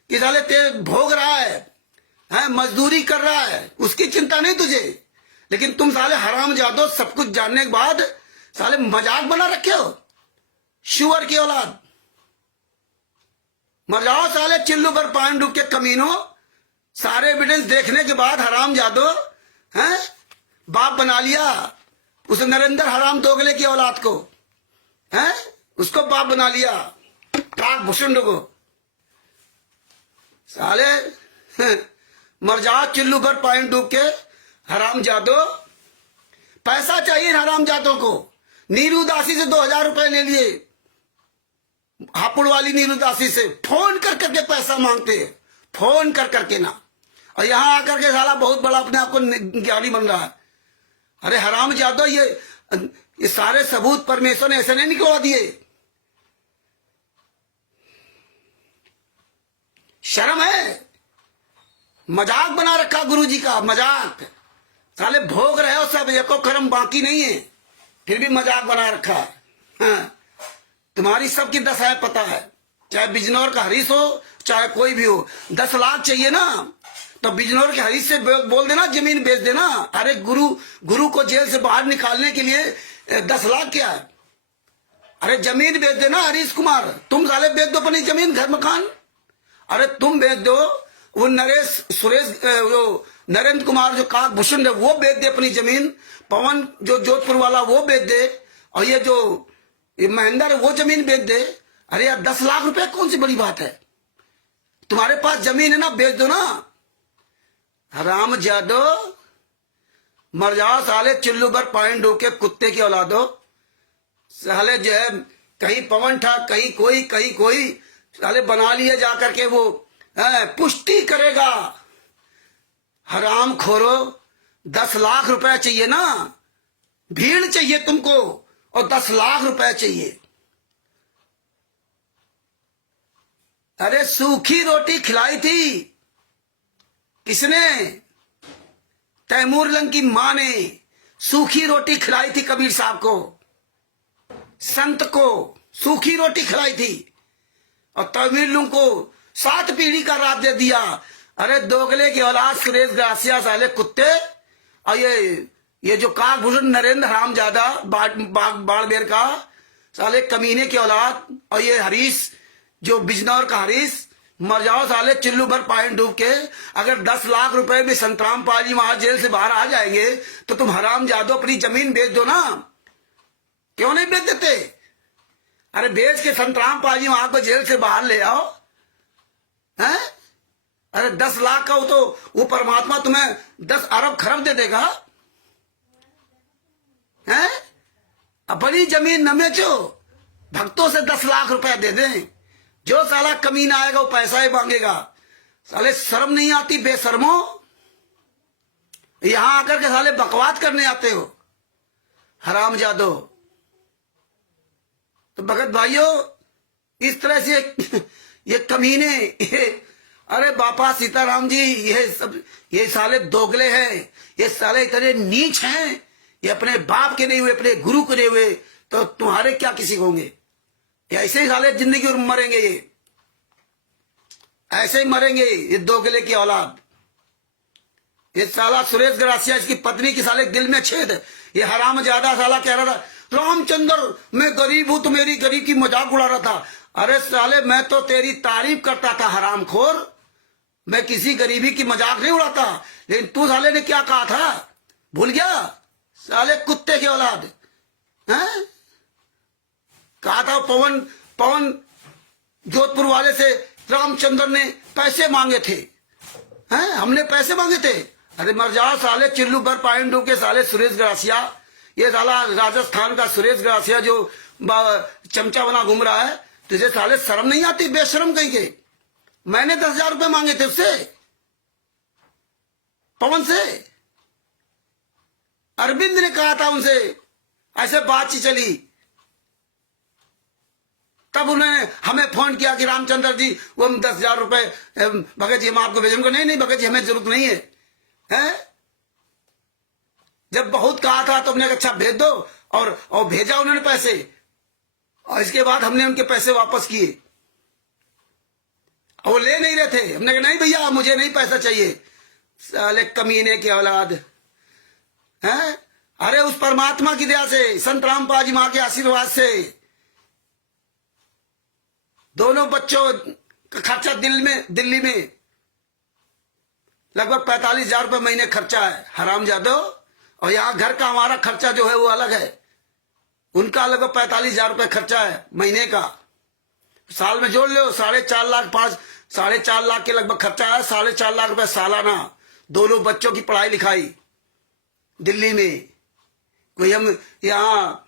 कि साले तेरे भोग रहा है, मजदूरी कर रहा है, उसकी चिंता नहीं तुझे। लेकिन तुम साले हराम जादो सब कुछ जानने के बाद साले मजाक बना रखे हो, शुअर की औलाद। मर जाओ साले चिल्लू पर पानी डूब के कमीनों। सारे एविडेंस देखने के बाद हराम जादो हैं बाप बना लिया उस नरेंद्र हराम दोगले की औलाद को, हैं उसको बाप बना लिया, काक भुसुंड को। साले मर जाओ चिल्लू पर पानी डूब के हराम जादो। पैसा चाहिए हराम जादों को। नीरू दासी से 2000 रुपए ले लिए, हापुड़ वाली नीरू दासी से फोन कर करके पैसा मांगते, फोन कर करके ना, और यहां आकर के साला बहुत बड़ा अपने आप को ज्ञानी बन रहा है। अरे हराम जादो, ये सारे सबूत परमेश्वर ने ऐसे नहीं निकलवा दिए। शर्म है? मजाक बना रखा गुरुजी का, मजाक। साले भोग रहे हो सब, एको कर्म बाकी नहीं है, फिर भी मजाक बना रखा है। हाँ, तुम्हारी सबकी दशा है पता है, चाहे बिजनौर का हरीश हो चाहे कोई भी हो। 10 लाख चाहिए ना, तो बिजनौर के हरीश से बोल देना जमीन बेच देना। अरे गुरु को जेल से बाहर निकालने के लिए 10 लाख क्या है? अरे जमीन बेच देना हरीश कुमार, तुम साले बेच दो अपनी जमीन घर मकान। अरे तुम बेच दो, वो नरेंद्र कुमार जो काक भूषण है वो बेच दे अपनी जमीन, पवन जो जोधपुर वाला वो बेच दे, और ये महेंद्र वो जमीन बेच दे। अरे यार 10 लाख रुपए कौन सी बड़ी बात है? तुम्हारे पास जमीन है ना, बेच दो ना। हराम जादो, मर जाओ साले चिल्लू पर पानी डूब के कुत्ते की औलादो। साले जो है कहीं पवन था, कहीं कोई साले बना लिए जाकर के वो पुष्टि करेगा। हराम खोरो, 10 लाख रुपए चाहिए ना, भीड़ चाहिए तुमको, और 10 लाख रुपए चाहिए। अरे सूखी रोटी खिलाई थी किसने? तैमूर लंग की मां ने सूखी रोटी खिलाई थी कबीर साहब को, संत को सूखी रोटी खिलाई थी। और तमिलों को 7 पीढ़ी का राज दे दिया। अरे दोगले की औलाद सुरेश ग्रासिया साले कुत्ते, और ये जो काकभूषण नरेंद्र हरामजादा बाड़मेर का साले कमीने की औलाद, और ये हरीश जो बिजनौर का हरीश, मर जाओ साले चिल्लू भर पानी डूब के। अगर 10 लाख रुपए में संतराम पाजी महाराज जेल से बाहर आ जाएंगे तो तुम हरामजादो अपनी जमीन बेच दो ना, क्यों नहीं बेच देते? अरे बेच के संतराम पाजी महाराज को जेल से बाहर ले आओ, हैं? अरे 10 लाख का वो परमात्मा तुम्हें 10 अरब खरब दे देगा, हैं? अपनी जमीन न बेचो, भक्तों से 10 लाख रुपए दे दें। जो साला कमीना आएगा वो पैसा ही मांगेगा। साले शर्म नहीं आती बेशर्मो? यहां आकर के साले बकवास करने आते हो हरामजादो। तो भगत भाइयों, इस तरह से ये कमीने, अरे बापा सीताराम जी, ये साले दोगले हैं, ये साले इतने नीच हैं, ये अपने बाप के नहीं हुए, अपने गुरु के नहीं हुए, तो तुम्हारे क्या किसी को होंगे? ऐसे ही साले जिंदगी और मरेंगे, ये ऐसे ही मरेंगे, ये दोगले की औलाद। ये साला सुरेश ग्रासिया, इसकी पत्नी की साले दिल में छेद है। ये हरामजादा साला कह रहा था रामचंद्र मैं गरीब हूं, तो मेरी गरीब की मजाक उड़ा रहा था। अरे साले मैं तो तेरी तारीफ करता था हरामखोर, मैं किसी गरीबी की मजाक नहीं उड़ाता। लेकिन तू साले ने क्या कहा था, भूल गया? साले कुत्ते की औलाद, हैं? कहा था पवन जोधपुर वाले से रामचंद्र ने पैसे मांगे थे, हैं? हमने पैसे मांगे थे। अरे मर जाओ साले चिल्लू भर पानी डूब के साले सुरेश ग्रासिया। ये साला राजस्थान का सुरेश ग्रासिया जो चमचा बना घूम रहा है, तुझे साले शर्म नहीं आती बेशरम कहीं के? मैंने 10,000 रुपए मांगे थे उससे, पवन से। अरविंद ने कहा था उनसे, ऐसे बातचीत चली, तब उन्होंने हमें फोन किया कि रामचंद्र जी वो हम 10,000 रुपए भगत जी हम आपको भेजेंगे। नहीं भगत जी हमें जरूरत नहीं है, हैं? जब बहुत कहा था तो हमने कहा अच्छा भेज दो, और भेजा उन्होंने पैसे, और इसके बाद हमने उनके पैसे वापस किए। वो ले नहीं रहे थे, हमने कहा नहीं भैया मुझे नहीं पैसा चाहिए। साले कमीने की औलाद, हैं? अरे उस परमात्मा की दया से, संत रामपाल जी मां के आशीर्वाद से दोनों बच्चों का खर्चा दिल्ली में लगभग 45,000 रुपए महीने खर्चा है हरामजादो। और यहाँ घर का हमारा खर्चा जो है वो अलग है, उनका लगभग 45,000 रुपए खर्चा है महीने का। साल में जोड़ लो 4.5 लाख 4.5 लाख के लगभग खर्चा है, 4.5 लाख रुपए सालाना, दोनों बच्चों की पढ़ाई लिखाई दिल्ली में। कोई हम यहाँ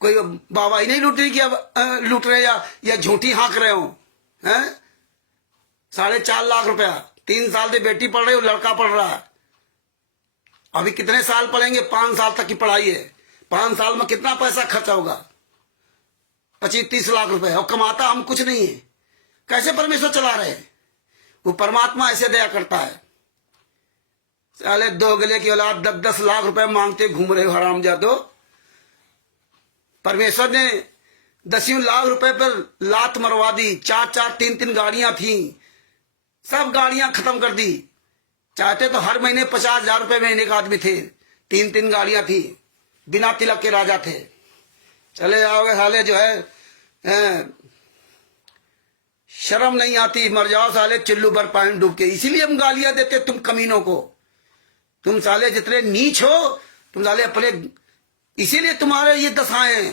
कोई बाबा ही नहीं लूट रहे या झूठी हाँक रहे हो, हैं? 4.5 लाख रुपया, 3 साल से बेटी पढ़ रही हो, लड़का पढ़ रहा है। अभी कितने साल पढ़ेंगे? 5 साल तक की पढ़ाई है। 5 साल में कितना पैसा खर्चा होगा? 25-30 लाख रुपए, और कमाता हम कुछ नहीं है। कैसे परमेश्वर चला रहे हैं? वो परमात्मा ऐसे दया करता है। साले दोगले की औलाद 10-10 लाख रुपए मांगते घूम रहे हो हरामजादो। परमेश्वर ने 10 लाख रुपए पर लात मरवा दी। 4-4 3-3 गाड़ियां थी, सब गाड़ियां खत्म कर दी। चाहते तो हर महीने 50,000 रुपए महीने का आदमी थे। 3-3 गाड़ियां थी, बिना तिलक के राजा थे। चले जाओगे साले जो है, शर्म नहीं आती, मर जाओ साले चिल्लू भर पानी डूब के। इसीलिए हम गालियां देते तुम कमीनों को। तुम साले जितने नीच हो, तुम साले अपने, इसीलिए तुम्हारे ये दशाएं हैं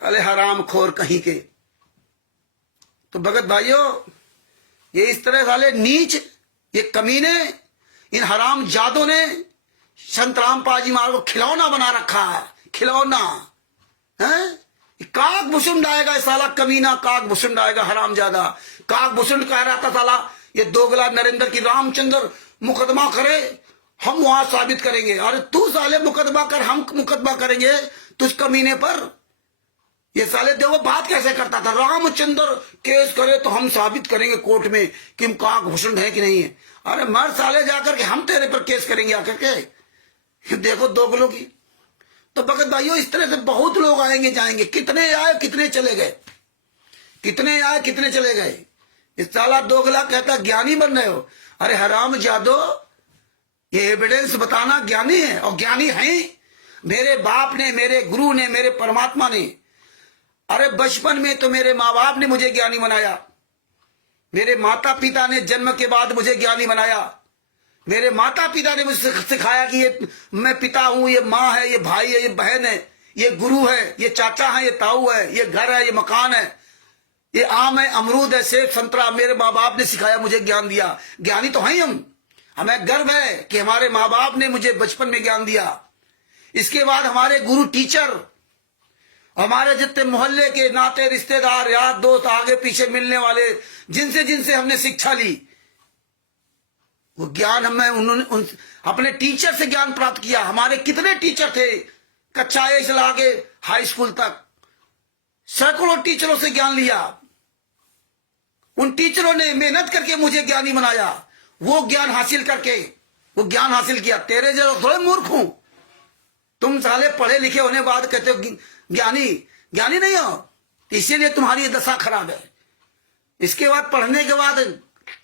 साले हराम खोर कहीं के। तो भगत भाइयों, ये इस तरह साले नीच, ये कमीने, इन हराम जादों ने संत रामपाल जी महाराज को खिलौना बना रखा है। खिलौना है, काक भुसुंड आएगा साला कमीना, काक भुसुंड आएगा हरामजादा। काक भुसुंड कह रहा था साला ये दोगला नरेंद्र की रामचंद्र मुकदमा करे, हम वहां साबित करेंगे। अरे तू साले मुकदमा कर, हम मुकदमा करेंगे तुझ कमीने पर। ये साले देखो बात कैसे करता था, रामचंद्र केस करे तो हम साबित करेंगे कोर्ट में कि हम काक भुसुंड है कि नहीं है। अरे मर साले जाकर के हम तेरे पर केस करेंगे आकर के। देखो दोगलों की। तो भगत भाइयों, इस तरह से बहुत लोग आएंगे जाएंगे, कितने आए कितने चले गए। कितने आए कितने चले गए। इस साला दोगला कहता ज्ञानी बन रहे हो। अरे हराम जादो, ये एविडेंस बताना ज्ञानी है। और ज्ञानी है मेरे बाप ने, मेरे गुरु ने, मेरे परमात्मा ने। अरे बचपन में तो मेरे माँ बाप ने मुझे ज्ञानी बनाया, मेरे माता पिता ने जन्म के बाद मुझे ज्ञानी बनाया। मेरे माता पिता ने मुझे सिखाया कि ये मैं पिता हूं, ये माँ है, ये भाई है, ये बहन है, ये गुरु है, ये चाचा है, ये ताऊ है, ये घर है, ये मकान है, ये आम है, अमरूद है, सेब, संतरा। मेरे माँ बाप ने सिखाया, मुझे ज्ञान दिया। ज्ञानी तो हैं हम। हमें गर्व है कि हमारे माँ बाप ने मुझे बचपन में ज्ञान दिया। इसके बाद हमारे गुरु टीचर, हमारे जितने मोहल्ले के नाते रिश्तेदार, यार दोस्त, आगे पीछे मिलने वाले, जिनसे जिनसे हमने शिक्षा ली, वो ज्ञान हमें उन्होंने अपने टीचर से ज्ञान प्राप्त किया। हमारे कितने टीचर थे, कक्षा ए से लाके हाई स्कूल तक, सैकड़ों टीचरों से ज्ञान लिया। उन टीचरों ने मेहनत करके मुझे ज्ञानी बनाया। वो ज्ञान हासिल करके, वो ज्ञान हासिल किया। तेरे जैसा थोड़े मूर्ख हूं। तुम साले पढ़े लिखे होने के बाद कहते हो ज्ञानी। ज्ञानी नहीं हो, इसीलिए तुम्हारी दशा खराब है। इसके बाद पढ़ने के बाद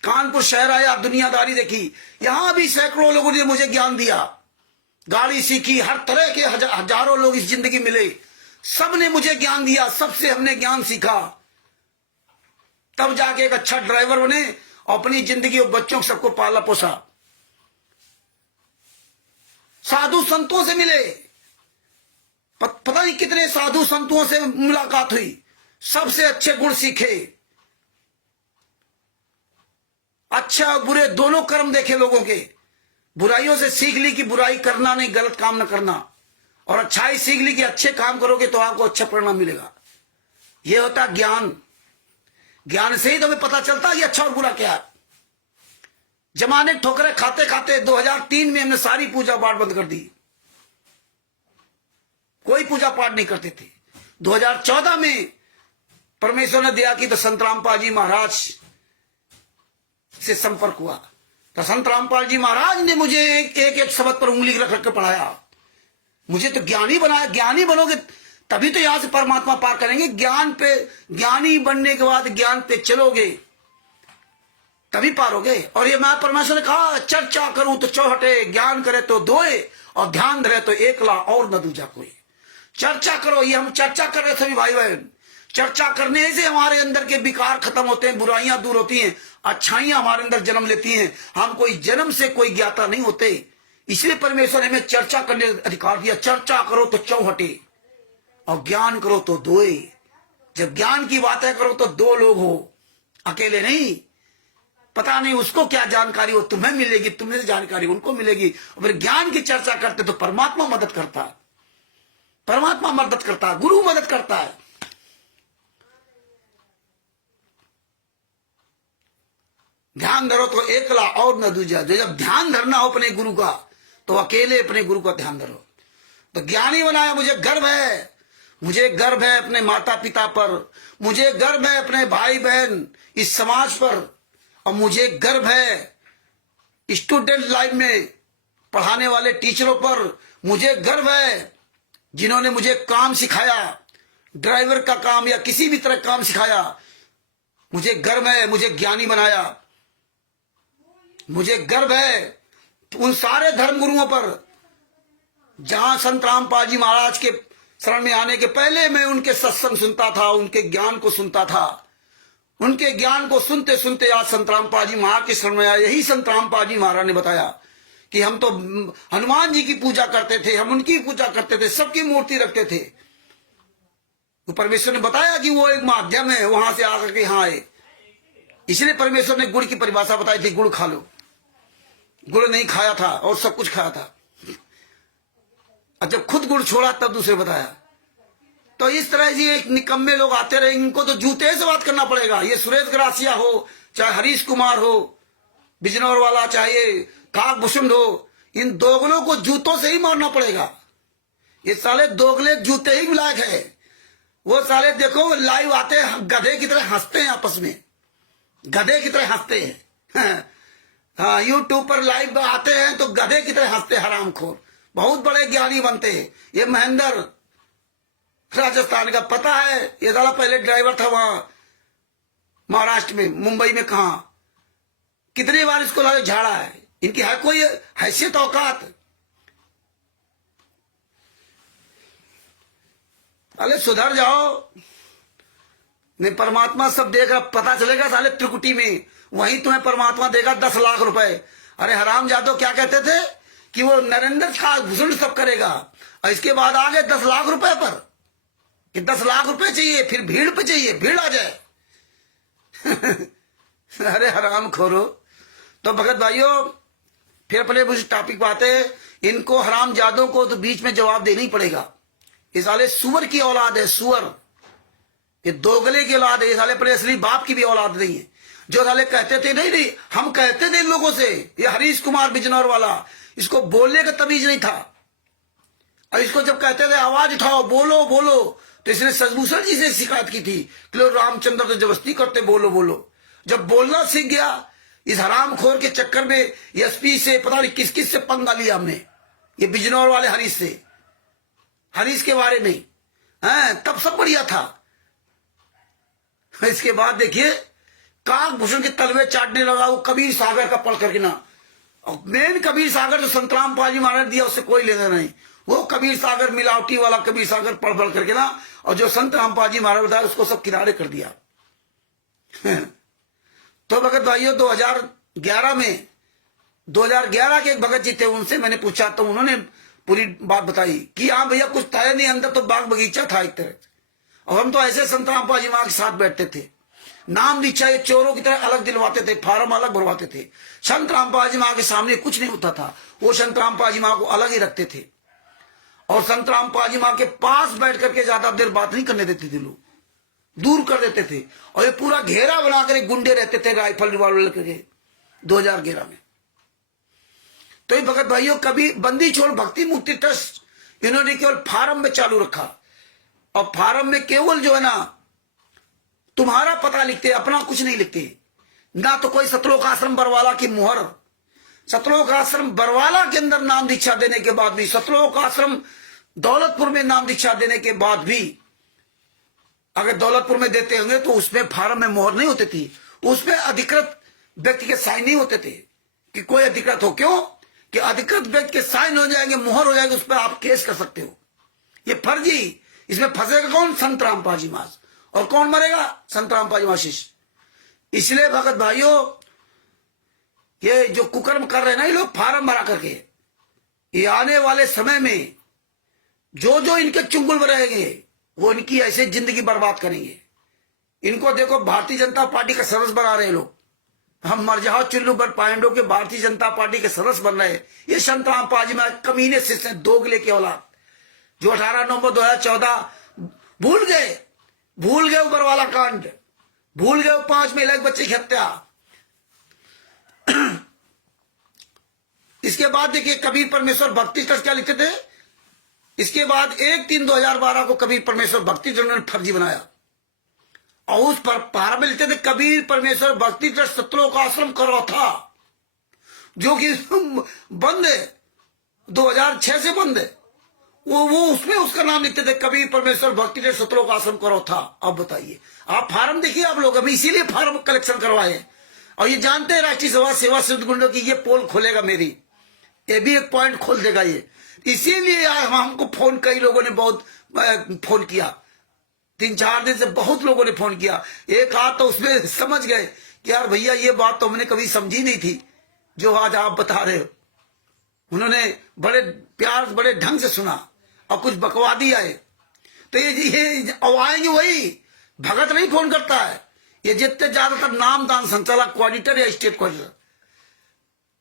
कानपुर शहर आया, दुनियादारी देखी। यहां भी सैकड़ों लोगों ने मुझे ज्ञान दिया, गाड़ी सीखी, हर तरह के हजारों लोग इस जिंदगी मिले, सब ने मुझे ज्ञान दिया, सबसे हमने ज्ञान सीखा। तब जाके एक अच्छा ड्राइवर बने, अपनी जिंदगी और बच्चों सबको पाला पोसा। साधु संतों से मिले, पता नहीं कितने साधु संतों से मुलाकात हुई, सबसे अच्छे गुण सीखे, अच्छा बुरे दोनों कर्म देखे लोगों के। बुराइयों से सीख ली कि बुराई करना नहीं, गलत काम न करना, और अच्छाई सीख ली कि अच्छे काम करोगे तो आपको अच्छा परिणाम मिलेगा। यह होता ज्ञान। ज्ञान से ही तो हमें पता चलता है कि अच्छा और बुरा क्या है। जमाने ठोकरे खाते खाते 2003 में हमने सारी पूजा पाठ बंद कर दी, कोई पूजा पाठ नहीं करते थे। 2014 में परमेश्वर ने दिया कि तो संत रामपाल जी महाराज से संपर्क हुआ। तो संत रामपाल जी महाराज ने मुझे एक एक शब्द पर उंगली रख रख के पढ़ाया। मुझे तो ज्ञानी बनाया। ज्ञानी बनोगे तभी तो यहां से परमात्मा पार करेंगे। ज्ञान पे, ज्ञानी बनने के बाद ज्ञान पे चलोगे तभी पार होगे। और ये मैं परमेश्वर ने कहा, चर्चा करूं तो चौहटे, ज्ञान करे तो दोए, और ध्यान धरे तो एकला और न दूजा कोई। चर्चा करो, ये हम चर्चा कर रहे सभी भाई बहन। चर्चा करने से हमारे अंदर के विकार खत्म होते हैं, बुराइयां दूर होती हैं, अच्छाइयां हमारे अंदर जन्म लेती हैं। हम कोई जन्म से कोई ज्ञाता नहीं होते, इसलिए परमेश्वर ने हमें चर्चा करने अधिकार दिया। चर्चा करो तो चौहटे, और ज्ञान करो तो दोए। जब ज्ञान की बातें करो तो दो लोग हो, अकेले नहीं। पता नहीं उसको क्या जानकारी हो, तुम्हें मिलेगी, तुम्हें जानकारी उनको मिलेगी। और फिर ज्ञान की चर्चा करते तो परमात्मा मदद करता है, परमात्मा मदद करता है, गुरु मदद करता है। ध्यान धरो तो एकला और न दूजा। जब ध्यान धरना हो अपने गुरु का तो अकेले अपने गुरु का ध्यान धरो। तो ज्ञानी बनाया। मुझे गर्व है, मुझे गर्व है अपने माता पिता पर, मुझे गर्व है अपने भाई बहन, इस समाज पर, और मुझे गर्व है स्टूडेंट लाइफ में पढ़ाने वाले टीचरों पर। मुझे गर्व है जिन्होंने मुझे काम सिखाया, ड्राइवर का काम या किसी भी तरह काम सिखाया। मुझे गर्व है, मुझे ज्ञानी बनाया। मुझे गर्व है उन सारे धर्म गुरुओं पर। जहां संत रामपाल जी महाराज के शरण में आने के पहले मैं उनके सत्संग सुनता था, उनके ज्ञान को सुनता था। उनके ज्ञान को सुनते सुनते आज संत रामपाल जी महाराज के शरण में आया। यही संत रामपाल जी महाराज ने बताया कि हम तो हनुमान जी की पूजा करते थे, हम उनकी पूजा करते थे, सबकी मूर्ति रखते थे। तो परमेश्वर ने बताया कि वो एक माध्यम है, वहां से आकर के यहाँ आए। इसलिए परमेश्वर ने गुड़ की परिभाषा बताई थी, गुड़ खा लो। गुड़ नहीं खाया था और सब कुछ खाया था, और जब खुद गुड़ छोड़ा तब दूसरे बताया। तो इस तरह से एक निकम्मे लोग आते रहे, इनको तो जूते से बात करना पड़ेगा। ये सुरेश ग्रासिया हो, चाहे हरीश कुमार हो बिजनौर वाला, चाहे काकभूषण हो, इन दोगलों को जूतों से ही मारना पड़ेगा। ये साले दोगले जूते ही लायक है। वो साले देखो लाइव आते हैं, गधे की तरह हंसते हैं, आपस में गधे की तरह हंसते हैं। हाँ, यूट्यूब पर लाइव आते हैं तो गधे की तरह हंसते, हरामखोर। बहुत बड़े ज्ञानी बनते हैं। ये महेंद्र राजस्थान का, पता है, ये साला पहले ड्राइवर था वहां महाराष्ट्र में, मुंबई में, कहा कितने बार इसको लाके झाड़ा है। इनकी है कोई हैसियत औकात? अरे सुधर जाओ, नहीं परमात्मा सब देगा, पता चलेगा साले त्रिकुटी में, वहीं तुम्हें परमात्मा देगा 10 लाख रुपए। अरे हराम जादव क्या कहते थे कि वो नरेंद्र का घुसड़ सब करेगा, और इसके बाद आ गए 10 लाख रुपए पर, कि 10 लाख रुपए चाहिए, फिर भीड़ पे चाहिए, भीड़ आ जाए। अरे हराम खोरो। तो भगत भाइयों, फिर अपने उस टॉपिक बात है, इनको हराम जादों को तो बीच में जवाब देना ही पड़ेगा। ये साले सुअर की औलाद है, सुअर, ये दोगले की औलाद है, ये साले अपने असली बाप की भी औलाद नहीं है। जो साले कहते थे नहीं हम कहते थे इन लोगों से, ये हरीश कुमार बिजनौर वाला, इसको बोलने का तमीज नहीं था, और इसको जब कहते थे आवाज उठाओ, बोलो बोलो, तो इसने सजभूषण जी से शिकायत की थी कि लोग रामचंद्र तो जबरदस्ती करते, बोलो बोलो। जब बोलना सीख गया, इस हरामखोर के चक्कर में एसपी से पता नहीं किस किस से पंगा लिया हमने, ये बिजनौर वाले हरीश से, हरीश के बारे में हैं, तब सब बढ़िया था। इसके बाद देखिए काकभूषण के तलवे चाटने लगा, वो कबीर सागर का पढ़ करके ना, और मेन कबीर सागर जो संतराम पाजी महाराज दिया उससे कोई लेना नहीं, वो कबीर सागर मिलावटी वाला कबीर सागर पढ़ पढ़ करके ना, और जो संत रामपाल महाराज बताया उसको सब किनारे कर दिया। तो भगत भाइयों 2011 में 2011 के एक भगत जी थे, उनसे मैंने पूछा तो उन्होंने पूरी बात बताई कि हाँ भैया कुछ था नहीं, अंदर तो बाग बगीचा था एक तरह, और हम तो ऐसे संत रामपाल जी महाराज के साथ बैठते थे, नाम दीक्षा ये चोरों की तरह अलग दिलवाते थे, फार्म अलग भरवाते थे। संत रामपाल जी महाराज के सामने कुछ नहीं होता था, वो संत रामपाल जी महाराज को अलग ही रखते थे, और संत रामपाल जी महाराज के पास बैठ करके ज्यादा देर बात नहीं करने देते थे, लोग दूर कर देते थे, और ये पूरा घेरा बनाकर एक गुंडे रहते थे राइफल रिवॉल्वर लेकर 2011 में। तो ये भगत भाइयों कभी बंदी छोड़ भक्ति मुक्ति ट्रस्ट इन्होंने केवल फार्म में चालू रखा, और फार्म में केवल जो है ना तुम्हारा पता लिखते, अपना कुछ नहीं लिखते, ना तो कोई सतलोक आश्रम बरवाला की मुहर, सतलोक आश्रम बरवाला के अंदर नाम दीक्षा देने के बाद भी, सतलोक आश्रम दौलतपुर में नाम दीक्षा देने के बाद भी, अगर दौलतपुर में देते होंगे तो उसमें फार्म में मोहर नहीं होती थी, उसमें अधिकृत व्यक्ति के साइन नहीं होते थे कि कोई अधिकृत हो। क्यों कि अधिकृत व्यक्ति के साइन हो जाएंगे, मोहर हो जाएगी, उस पर आप केस कर सकते हो। ये फर्जी, इसमें फंसेगा कौन? संत रामपाल जी महाराज, और कौन मरेगा? संत रामपाल जी महाराज शिष्य। इसलिए भगत भाइयों ये जो कुकर्म कर रहे हैं ना ये लोग फार्म भरा करके, ये आने वाले समय में जो जो इनके चुंगल रहेंगे वो इनकी ऐसे जिंदगी बर्बाद करेंगे। इनको देखो भारतीय जनता पार्टी का सदस्य बना रहे लोग, हम मर जाओ चुल्लू पर पांडो के भारतीय जनता पार्टी के सदस्य बन रहे। ये संत रामपाल जी महाराज कमीने शिष्य हैं, दोगले के औलाद, जो 18 नवंबर 2014 भूल गए ऊपर वाला कांड, भूल गए 5 महिला बच्चे की हत्या। इसके बाद देखिए कबीर परमेश्वर भक्ति ट्रस्ट क्या लिखते थे, इसके बाद 1/3/2012 को कबीर परमेश्वर भक्ति ट्रस्ट ने फर्जी बनाया, और उस पर पारा में लिखते थे कबीर परमेश्वर भक्ति ट्रस्ट सतलोक आश्रम करो था, जो कि बंद है, 2006 से बंद है। वो उसमें उसका नाम लिखते थे कबीर परमेश्वर भक्ति ट्रस्ट सतलोक आश्रम करो था। अब बताइए, आप फार्म देखिए आप लोग, अभी इसीलिए फार्म कलेक्शन करवाए, और ये जानते हैं राष्ट्रीय सभा सेवा सिद्ध गुंडों की ये पोल खोलेगा मेरी, ये भी एक पॉइंट खोल देगा ये। इसीलिए हमको फोन कई लोगों ने बहुत फोन किया, 3-4 दिन से बहुत लोगों ने फोन किया। एक आध तो उसमें समझ गए कि यार भैया ये बात तो हमने कभी समझी नहीं थी जो आज आप बता रहे हो। उन्होंने बड़े प्यार बड़े ढंग से सुना, और कुछ बकवादी आए तो ये आएंगे वही, भगत नहीं फोन करता है, ये जितने ज्यादातर नामदान संचालक कोऑर्डिनेटर या स्टेट कोऑर्डिनेटर,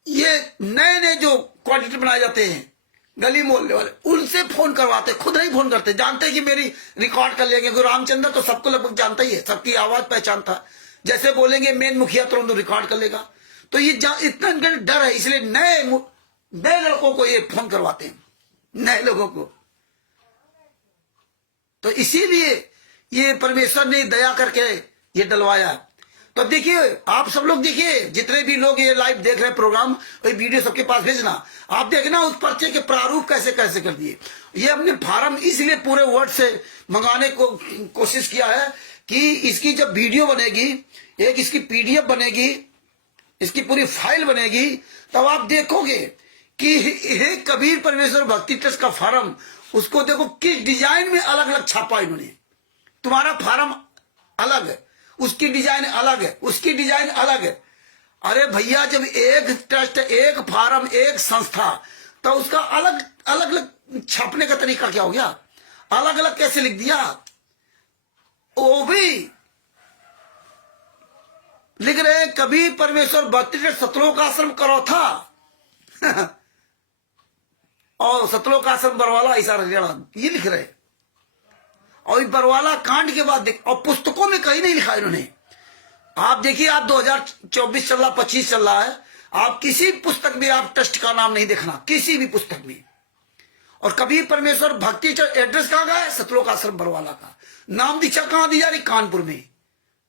ये नए नए जो कोऑर्डिनेटर बनाए जाते हैं गली मोहल्ले वाले, उनसे फोन करवाते, खुद नहीं फोन करते, जानते हैं कि मेरी रिकॉर्ड कर लेंगे। गुरु रामचंद्र तो सबको लगभग जानता ही है, सबकी आवाज पहचान था, जैसे बोलेंगे मेन मुखिया तुरंत रिकॉर्ड कर लेगा। तो ये इतना डर है, इसलिए नए लड़कों को ये फोन करवाते हैं, नए लोगों को। तो इसीलिए ये परमेश्वर ने दया करके ये डलवाया। तो देखिए आप सब लोग देखिए, जितने भी लोग ये लाइव देख रहे हैं प्रोग्राम, ये वीडियो सबके पास भेजना, आप देखना उस पर्चे के प्रारूप कैसे कैसे कर दिए। ये हमने फार्म इसलिए पूरे वर्ड से मंगाने को कोशिश किया है कि इसकी जब वीडियो बनेगी, एक इसकी पीडीएफ बनेगी, इसकी पूरी फाइल बनेगी, तब आप देखोगे कि हे कबीर परमेश्वर भक्ति ट्रस्ट का फार्म, उसको देखो किस डिजाइन में अलग अलग छापा इन्होंने। तुम्हारा फार्म अलग है, उसकी डिजाइन अलग है, उसकी डिजाइन अलग है। अरे भैया, जब एक ट्रस्ट, एक फार्म, एक संस्था, तो उसका अलग अलग छापने का तरीका क्या हो गया? अलग अलग कैसे लिख दिया? वो भी लिख रहे कबीर परमेश्वर भक्ति ट्रस्ट सतलोक आश्रम करो था और सतलोक आश्रम बरवाला ऐसा ये लिख रहे। और बरवाला कांड के बाद देख, और पुस्तकों में कहीं नहीं लिखा इन्होंने। आप देखिए, आप 2024 चल रहा, 25 चल रहा है, आप किसी पुस्तक में आप ट्रस्ट का नाम नहीं देखना, किसी भी पुस्तक में। और कबीर परमेश्वर भक्ति ट्रस्ट एड्रेस कहाँ का है? सतलोक आश्रम बरवाला का। नाम दीक्षा कहाँ दी जा रही? कानपुर में।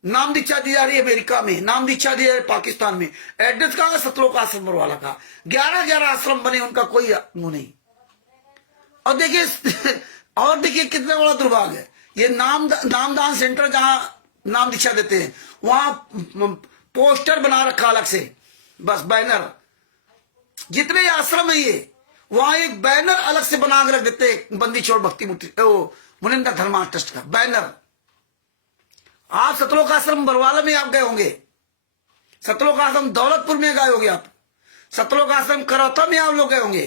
नाम दीक्षा दी जा रही है अमेरिका में, नाम दीक्षा दी जा रही है पाकिस्तान में। एड्रेस कहाँ है? सतलोक आश्रम बरवाला का। 11 आश्रम बने, उनका कोई मुंह नहीं। और देखिए और देखिए कितना बड़ा दुर्भाग्य है, ये नामदान सेंटर जहां नाम दीक्षा देते हैं, वहां पोस्टर बना रखा अलग से, बस बैनर। जितने आश्रम है ये, वहां एक बैनर अलग से बना के रख देते हैं, बंदी छोड़ भक्ति मुक्ति मुनिंदा धर्मा ट्रस्ट का बैनर। आप सतलोक आश्रम बरवाला में आप गए होंगे, सतलोक आश्रम दौलतपुर में गए होंगे, आप सतलोक आश्रम करौता में आप लोग गए होंगे,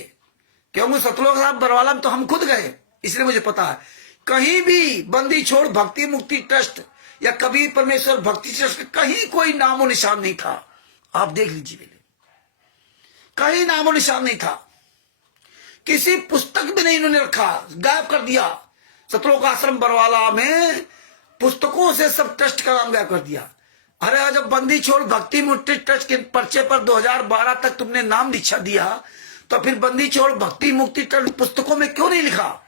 क्योंकि सतलोक आश्रम बरवाला में तो हम खुद गए, इसलिए मुझे पता है। कहीं भी बंदी छोड़ भक्ति मुक्ति ट्रस्ट या कबीर परमेश्वर भक्ति ट्रस्ट कहीं कोई नामो निशान नहीं था। आप देख लीजिए, पहले कहीं नामो निशान नहीं था, किसी पुस्तक में नहीं इन्होंने रखा, गायब कर दिया। सतलोक आश्रम बरवाला में पुस्तकों से सब ट्रस्ट का नाम गायब कर दिया। अरे जब बंदी छोड़ भक्ति मुक्ति ट्रस्ट के पर्चे पर 2012 तक तुमने नाम दीक्षा दिया, तो फिर बंदी छोड़ भक्ति मुक्ति ट्रस्ट पुस्तकों में क्यों नहीं लिखा?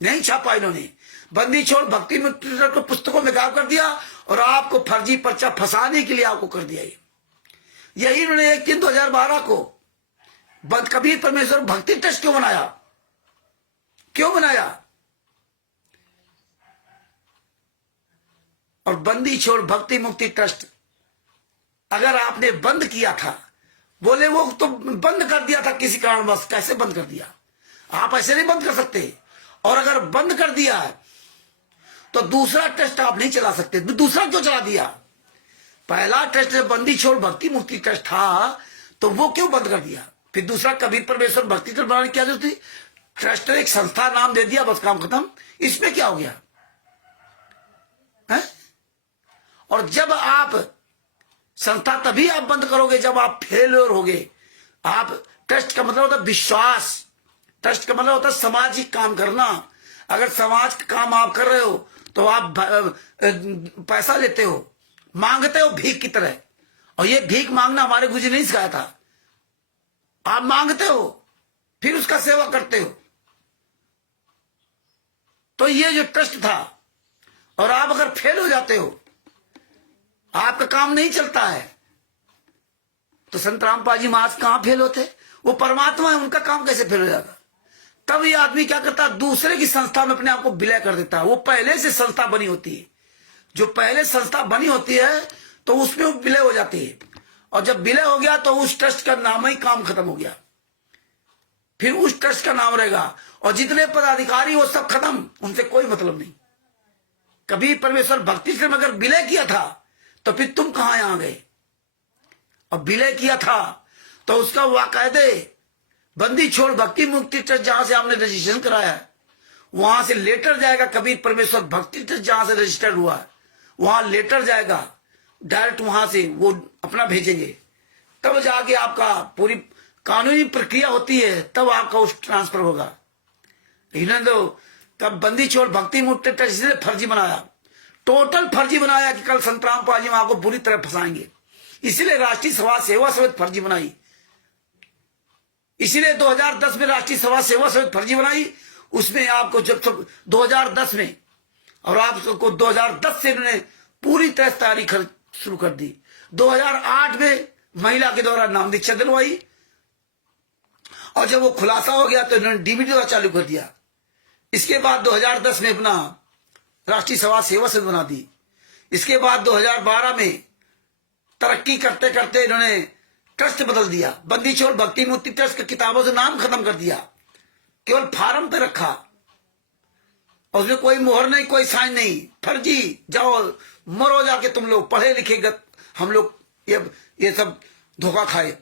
नहीं छापा इन्होंने। बंदी छोड़ भक्ति मुक्ति ट्रस्ट को पुस्तकों में गायब कर दिया और आपको फर्जी पर्चा फंसाने के लिए आपको कर दिया। यही इन्होंने 1/3/2012 को कबीर परमेश्वर भक्ति ट्रस्ट क्यों बनाया? क्यों बनाया? और बंदी छोड़ भक्ति मुक्ति ट्रस्ट अगर आपने बंद किया था, बोले वो तो बंद कर दिया था किसी कारणवश, कैसे बंद कर दिया? आप ऐसे नहीं बंद कर सकते। और अगर बंद कर दिया है तो दूसरा ट्रस्ट आप नहीं चला सकते। दूसरा क्यों चला दिया? पहला ट्रस्ट बंदी छोड़ भक्ति मुक्ति ट्रस्ट था, तो वो क्यों बंद कर दिया? फिर दूसरा कबीर परमेश्वर भक्ति ट्रस्ट बनाने की क्या जरूरत थी? ट्रस्ट एक संस्था नाम दे दिया, बस काम खत्म। इसमें क्या हो गया है? और जब आप संस्था तभी आप बंद करोगे जब आप फेलियर होगे। आप ट्रस्ट का मतलब होता है विश्वास, ट्रस्ट का मतलब होता है सामाजिक काम करना। अगर समाज का काम आप कर रहे हो तो आप पैसा लेते हो, मांगते हो भीख की तरह। और ये भीख मांगना हमारे गुरु जी ने सिखाया था। आप मांगते हो फिर उसका सेवा करते हो। तो ये जो ट्रस्ट था, और आप अगर फेल हो जाते हो, आपका काम नहीं चलता है, तो संत रामपाल जी महाराज कहां फेल होते? वो परमात्मा है, उनका काम कैसे फेल हो जाएगा? तब ये आदमी क्या करता है? दूसरे की संस्था में अपने आप को विलय कर देता है। वो पहले से संस्था बनी होती है, जो पहले संस्था बनी होती है तो उसमें वो विलय हो जाती है। और जब विलय हो गया तो उस ट्रस्ट का नाम ही काम खत्म हो गया, फिर उस ट्रस्ट का नाम रहेगा। और जितने पदाधिकारी वो सब खत्म, उनसे कोई मतलब नहीं। कबीर परमेश्वर भक्ति से अगर विलय किया था तो फिर तुम कहां आ गए? और विलय किया था तो उसका वाकायदे बंदी छोड़ भक्ति मुक्ति ट्रस्ट जहां से आपने रजिस्ट्रेशन कराया है, वहां से लेटर जाएगा। कबीर परमेश्वर भक्ति ट्रस्ट जहां से रजिस्टर्ड हुआ है, वहां लेटर जाएगा डायरेक्ट, वहां से वो अपना भेजेंगे। तब जाके आपका पूरी कानूनी प्रक्रिया होती है, तब आपका उस ट्रांसफर होगा। इन्होंने तो तब बंदी छोड़ भक्ति मुक्ति ट्रस्ट इसलिए फर्जी बनाया, टोटल फर्जी बनाया कि कल संत रामपाल जी आपको बुरी तरह फंसाएंगे। इसीलिए राष्ट्रीय सभा सेवा समिति फर्जी बनाई। इसीलिए 2010 में राष्ट्रीय सभा सेवा समिति फर्जी बनाई। उसमें आपको जब 2010 में, और आपको 2010 से इन्होंने पूरी तरह तैयारी शुरू कर दी। 2008 में महिला के द्वारा नाम दीक्षा दिलवाई, और जब वो खुलासा हो गया तो इन्होंने डीवीडी चालू कर दिया। इसके बाद 2010 में अपना राष्ट्रीय समाज सेवा संघ बना दी। इसके बाद 2012 में तरक्की करते करते इन्होंने ट्रस्ट बदल दिया, बंदी छोड़ भक्ति मुक्ति ट्रस्ट की किताबों से नाम खत्म कर दिया, केवल फार्म पे रखा और उसमें कोई मोहर नहीं, कोई साइन नहीं, फर्जी। जाओ मरो जाके तुम लोग, पढ़े लिखे हम लोग ये सब धोखा खाए।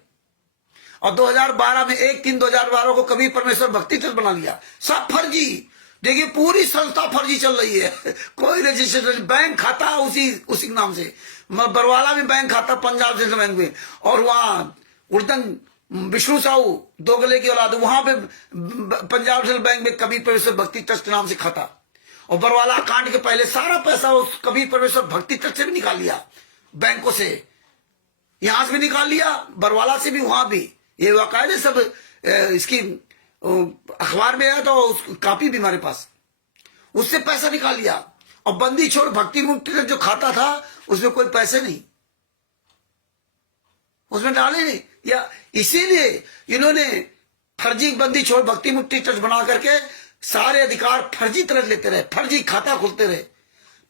और 2012 में 1/3/2012 को कबीर परमेश्वर भक्ति ट्रस्ट बना लिया, सब फर्जी। देखिए पूरी संस्था फर्जी चल रही है, कोई रजिस्ट्रेशन, बैंक खाता उसी नाम से, बरवाला में बैंक खाता पंजाब नेशनल बैंक में, और वहां उर्दन विष्णु साहू दोगले की औलाद, वहां पे पंजाब नेशनल बैंक में कबीर परमेश्वर भक्ति ट्रस्ट के नाम से खाता। और बरवाला कांड के पहले सारा पैसा उस कबीर परमेश्वर भक्ति ट्रस्ट से भी निकाल लिया, बैंकों से, यहां से भी निकाल लिया, बरवाला से भी, वहां भी। ये वाकायदे सब इसकी अखबार में आया तो कॉपी भी हमारे पास, उससे पैसा निकाल लिया। और बंदी छोड़ भक्ति मुक्ति ट्रस्ट जो खाता था उसमें कोई पैसे नहीं, उसमें डाले नहीं। या इसीलिए इन्होंने फर्जी बंदी छोड़ भक्ति मुक्ति ट्रस्ट बना करके सारे अधिकार फर्जी तरह लेते रहे, फर्जी खाता खोलते रहे,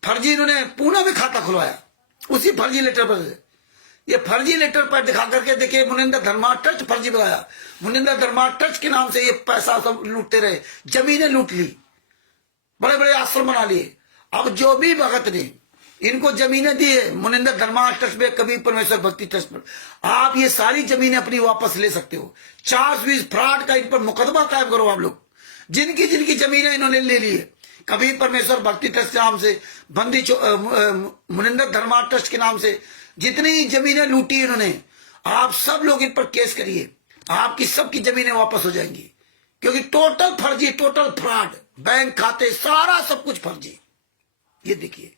फर्जी इन्होंने पूना में खाता खुलवाया उसी फर्जी लेटर पर। ये फर्जी लेटर पर दिखा करके देखिए मुनिंदर धर्मा ट्रस्ट फर्जी बनाया, मुनिंदर धर्मा ट्रस्ट के नाम से ये पैसा सब लूटते रहे, जमीनें लूट ली, बड़े बड़े आश्रम बना लिए। अब जो भी भगत ने इनको जमीनें दी है मुनिंदर धर्मा ट्रस्ट में, कबीर परमेश्वर भक्ति ट्रस्ट पर, आप ये सारी जमीनें अपनी वापस ले सकते हो। 420 फ्रॉड का इन पर मुकदमा कायम करो आप लोग, जिनकी जिनकी जमीनें इन्होंने ले ली है कबीर परमेश्वर भक्ति ट्रस्ट के नाम से, बंदी मुनिंदर धर्मा ट्रस्ट के नाम से जितनी जमीनें लूटी इन्होंने, आप सब लोग इन पर केस करिए, आपकी सबकी जमीनें वापस हो जाएंगी। क्योंकि टोटल फर्जी, टोटल फ्रॉड, बैंक खाते सारा सब कुछ फर्जी। ये देखिए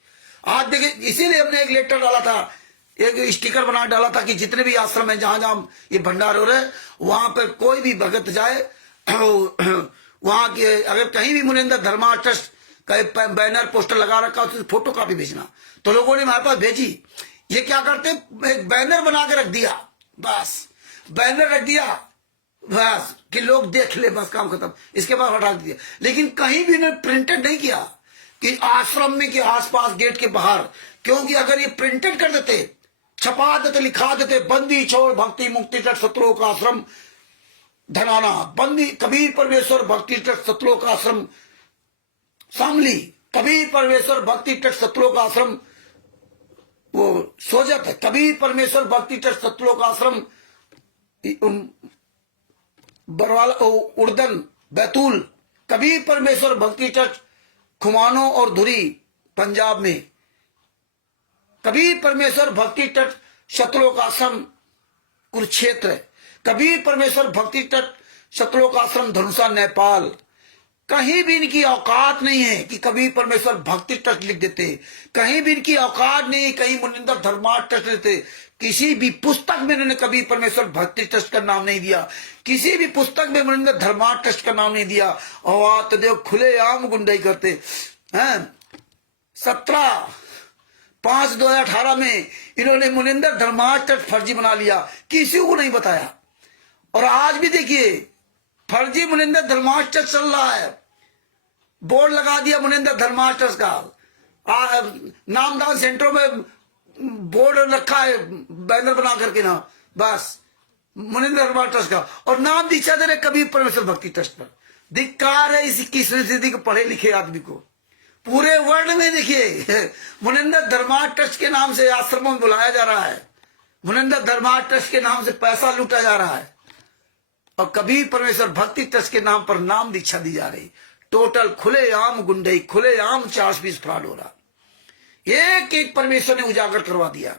आज देखिए, इसीलिए हमने एक लेटर डाला था, एक स्टिकर बना डाला था कि जितने भी आश्रम है जहां जहां ये भंडार हो रहे हैं वहां पर कोई भी भगत जाए, वहां के अगर कहीं भी मुनिंदर धर्मा ट्रस्ट का बैनर पोस्टर लगा रखा तो फोटो कॉपी भेजना। तो लोगों ने हमारे पास भेजी, ये क्या करते, एक बैनर बना के रख दिया, बस बैनर रख दिया बस कि लोग देख ले, बस काम खत्म, इसके बाद हटा दिया। लेकिन कहीं भी इन्होंने प्रिंटेड नहीं किया कि आश्रम में के आसपास गेट के बाहर, क्योंकि अगर ये प्रिंटेड कर देते, छपा देते, लिखा देते, बंदी छोड़ भक्ति मुक्ति ट्रस्ट सतलोक आश्रम धनाना, बंदी कबीर परमेश्वर भक्ति ट्रस्ट सतलोक आश्रम शामली, कबीर परमेश्वर भक्ति ट्रस्ट सतलोक आश्रम वो सोजत है, कबीर परमेश्वर भक्ति ट्रस्ट सतलोक आश्रम बरवाला उर्दन बैतूल, कबीर परमेश्वर भक्ति ट्रस्ट खुमानो और धुरी पंजाब में, कबीर परमेश्वर भक्ति ट्रस्ट सतलोक आश्रम कुरुक्षेत्र, कबीर परमेश्वर भक्ति ट्रस्ट सतलोक आश्रम धनुषा नेपाल। कहीं भी इनकी औकात नहीं है कि कबीर परमेश्वर भक्ति ट्रस्ट लिख देते, कहीं भी इनकी औकात नहीं, कहीं मुनिंदर धर्मा ट्रस्ट लेते, किसी भी पुस्तक में इन्होंने कबीर परमेश्वर भक्ति ट्रस्ट का नाम नहीं दिया, किसी भी पुस्तक में मुनिंदर धर्मा ट्रस्ट का नाम नहीं दिया। और तो देखो खुलेआम गुंडाई करते हैं। 17/5/2018 में इन्होंने मुनिंदर धर्मा ट्रस्ट फर्जी बना लिया, किसी को नहीं बताया। और आज भी देखिए फर्जी मुनिंदर धर्मा ट्रस्ट चल रहा है, बोर्ड लगा दिया मुनिंदर धर्मा ट्रस्ट का, नामदान सेंटरों में बोर्ड रखा है बैनर बना करके ना, बस मुनिंदर धर्मा ट्रस्ट का, और नाम दीक्षा दे रहे कबीर परमेश्वर भक्ति ट्रस्ट पर। धिक्कार है इस 21वीं सदी के पढ़े लिखे आदमी को। पूरे वर्ल्ड में देखिए मुनिंदर धर्मा ट्रस्ट के नाम से आश्रमों में बुलाया जा रहा है, मुनिंदर धर्मा ट्रस्ट के नाम से पैसा लूटा जा रहा है, और कबीर परमेश्वर भक्ति ट्रस्ट के नाम पर नाम दीक्षा दी जा रही। टोटल खुलेआम गुंडई, खुलेआम 420 फ्रॉड हो रहा, एक एक परमेश्वर ने उजागर करवा दिया।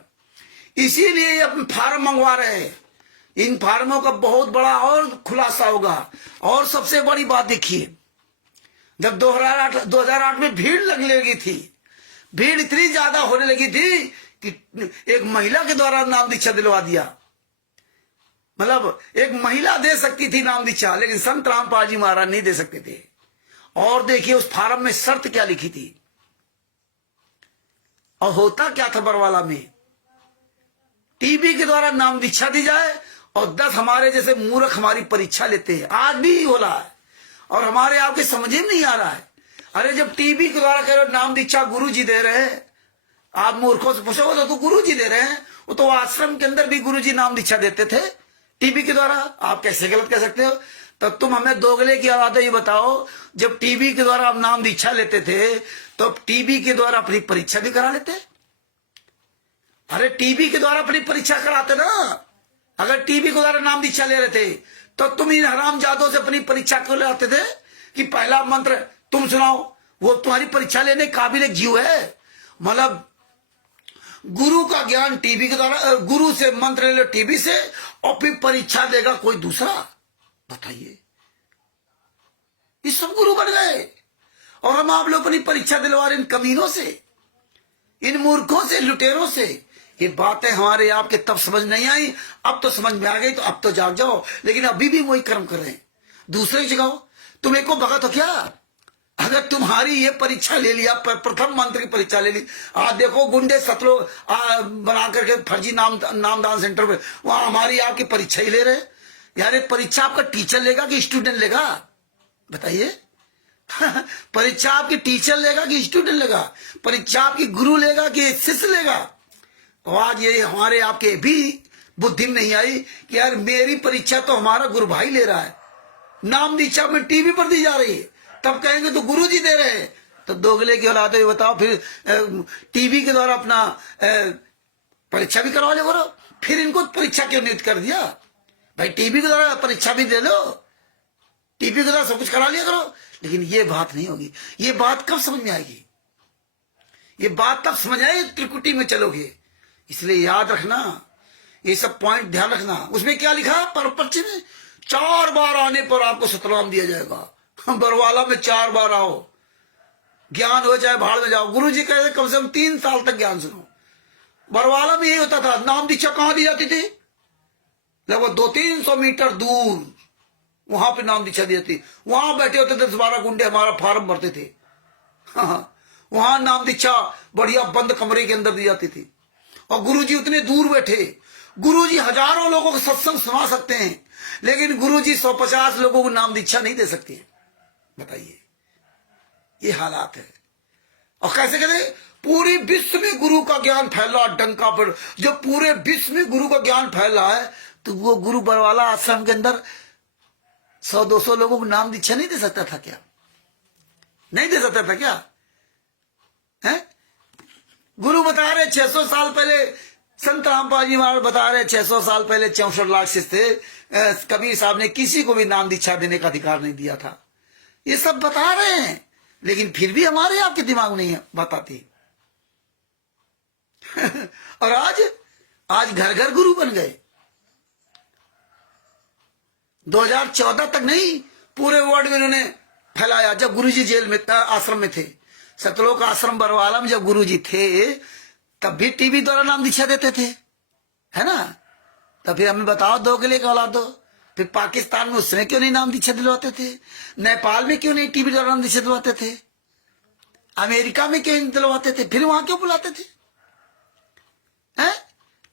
इसीलिए अब फार्म मंगवा रहे हैं, इन फार्मों का बहुत बड़ा और खुलासा होगा। और सबसे बड़ी बात देखिए, जब 2008 में भीड़ लगने लगी थी, भीड़ इतनी ज्यादा होने लगी थी कि एक महिला के द्वारा नाम दीक्षा दिलवा दिया। मतलब एक महिला दे सकती थी नाम दीक्षा, लेकिन संत रामपाल जी महाराज नहीं दे सकते थे। और देखिए उस फार्म में शर्त क्या लिखी थी, और होता क्या था बरवाला में, टीबी के द्वारा नाम दीक्षा दी जाए और 10 हमारे जैसे मूर्ख हमारी परीक्षा लेते हैं, आज भी हो रहा है। और हमारे आपके समझ में नहीं आ रहा है, अरे जब टीवी के द्वारा कह रहे हो नाम दीक्षा गुरु जी दे रहे हैं, आप मूर्खों से पूछो तो गुरु जी दे रहे हैं। वो तो आश्रम के अंदर भी गुरु जी नाम दीक्षा देते थे टीवी के द्वारा, आप कैसे गलत कह सकते हो? तो तुम हमें दोगले की औलाद ये बताओ, जब टीवी के द्वारा आप नाम दीक्षा लेते थे तो टीवी के द्वारा अपनी परीक्षा भी करा लेते। अरे टीवी के द्वारा अपनी परीक्षा कराते ना। अगर टीवी के द्वारा नाम दीक्षा ले रहे थे तो तुम इन हरामजादों से अपनी परीक्षा क्यों लाते थे कि पहला मंत्र तुम सुनाओ? वो तुम्हारी परीक्षा लेने काबिल एक जीव है। मतलब गुरु का ज्ञान टीवी के द्वारा, गुरु से मंत्र ले लो टीवी से, और फिर परीक्षा देगा कोई दूसरा। बताइए, ये सब गुरु बन गए और हम आप लोग अपनी परीक्षा दिलवा रहे इन कमीनों से, इन मूर्खों से, लुटेरों से। ये बातें हमारे आपके तब समझ नहीं आई, अब तो समझ में आ गई, तो अब तो जाग जाओ। लेकिन अभी भी वही कर्म कर रहे हैं, दूसरे की जगह तुम एक को भगत हो क्या? अगर तुम्हारी ये परीक्षा ले लिया, प्रथम मंत्र की परीक्षा ले ली, आज देखो गुंडे सतलो बना करके फर्जी नामदान सेंटर पे वहां हमारी आपकी परीक्षा ही ले रहे। यार परीक्षा आपका टीचर लेगा कि स्टूडेंट लेगा? बताइए। परीक्षा आपकी टीचर लेगा कि स्टूडेंट लेगा? परीक्षा आपकी गुरु लेगा कि शिष्य लेगा? तो आज ये हमारे आपके भी बुद्धि में नहीं आई कि यार मेरी परीक्षा तो हमारा गुरु भाई ले रहा है, नाम दीक्षा में टीवी पर दी जा रही है, तब कहेंगे तो गुरु जी दे रहे हैं। तो दोगले की औलाद है, बताओ फिर टीवी के द्वारा अपना परीक्षा भी करवा लो करो, फिर इनको परीक्षा क्यों नियुक्त कर दिया? भाई टीवी के द्वारा परीक्षा भी दे लो, टीवी के द्वारा सब कुछ करा लिया करो। लेकिन ये बात नहीं होगी। ये बात कब समझ में आएगी? ये बात तब समझ आएगी त्रिकुटी में चलोगे। इसलिए याद रखना, ये सब पॉइंट ध्यान रखना। उसमें क्या लिखा? परपर्ची में 4 बार आने पर आपको सतनाम दिया जाएगा। बरवाला में 4 बार आओ, ज्ञान हो जाए भाड़ में जाओ। गुरु जी कहते कम से कम 3 साल तक ज्ञान सुनो। बरवाला में यही होता था। नाम दीक्षा कहां दी जाती थी? लगभग 200-300 मीटर दूर वहां पे नाम दीक्षा दी जाती। वहां बैठे होते थे 12 गुंडे, हमारा फार्म भरते थे। हाँ, वहां नाम दीक्षा बढ़िया बंद कमरे के अंदर दी जाती थी। और गुरुजी उतने दूर बैठे। गुरुजी हजारों लोगों को सत्संग सुना सकते हैं, लेकिन गुरुजी 150 लोगों को नाम दीक्षा नहीं दे सकते। बताइए, ये हालात है। और कैसे कहते? पूरी विश्व में गुरु का ज्ञान फैल रहा, डंका पर। जब पूरे विश्व में गुरु का ज्ञान फैल रहा है, तो वो गुरु बरवाला आश्रम के अंदर 100-200 लोगों को नाम दीक्षा नहीं दे सकता था क्या? नहीं दे सकता था क्या? है? गुरु बता रहे 600 साल पहले, संत रामपाल जी महाराज बता रहे 600 साल पहले 64 लाख शिष्य थे। कबीर साहब ने किसी को भी नाम दीक्षा देने का अधिकार नहीं दिया था। ये सब बता रहे हैं, लेकिन फिर भी हमारे आपके दिमाग नहीं बताती। और आज घर घर गुरु बन गए। 2014 तक नहीं, पूरे वर्ल्ड में इन्होंने फैलाया। जब गुरुजी जेल में आश्रम में थे, सतलोक आश्रम बरवाला में जब गुरुजी थे, तब भी टीवी द्वारा नाम दीक्षा देते थे, है ना? तब फिर हमें बताओ, दोगले का औलाद दो। फिर पाकिस्तान में उसने क्यों नहीं नाम दीक्षा दिलवाते थे? नेपाल में क्यों नहीं टीवी द्वारा नाम दीक्षा दिलवाते थे? अमेरिका में क्यों नहीं दिलवाते थे? फिर वहां क्यों बुलाते थे? हैं?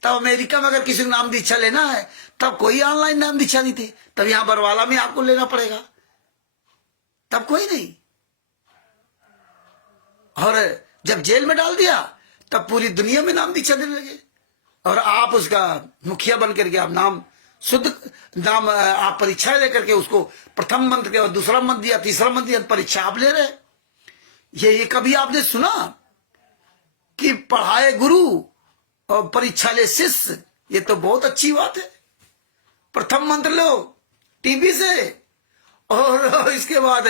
तब अमेरिका में अगर किसी को नाम दीक्षा लेना है, तब कोई ऑनलाइन नाम दीक्षा नहीं थी। तब यहां बरवाला में आपको लेना पड़ेगा, तब कोई नहीं। और जब जेल में डाल दिया, तब पूरी दुनिया में नाम दीक्षा देने लगे। और आप उसका मुखिया बन करके आप नाम शुद्ध नाम आप परीक्षा लेकर के उसको प्रथम मंत्र के और दूसरा मंत्र दिया, तीसरा मंत्र दिया, परीक्षा आप ले रहे। ये कभी आपने सुना कि पढ़ाए गुरु और परीक्षा ले शिष्य? ये तो बहुत अच्छी बात है। प्रथम मंत्र लो टीवी से, और इसके बाद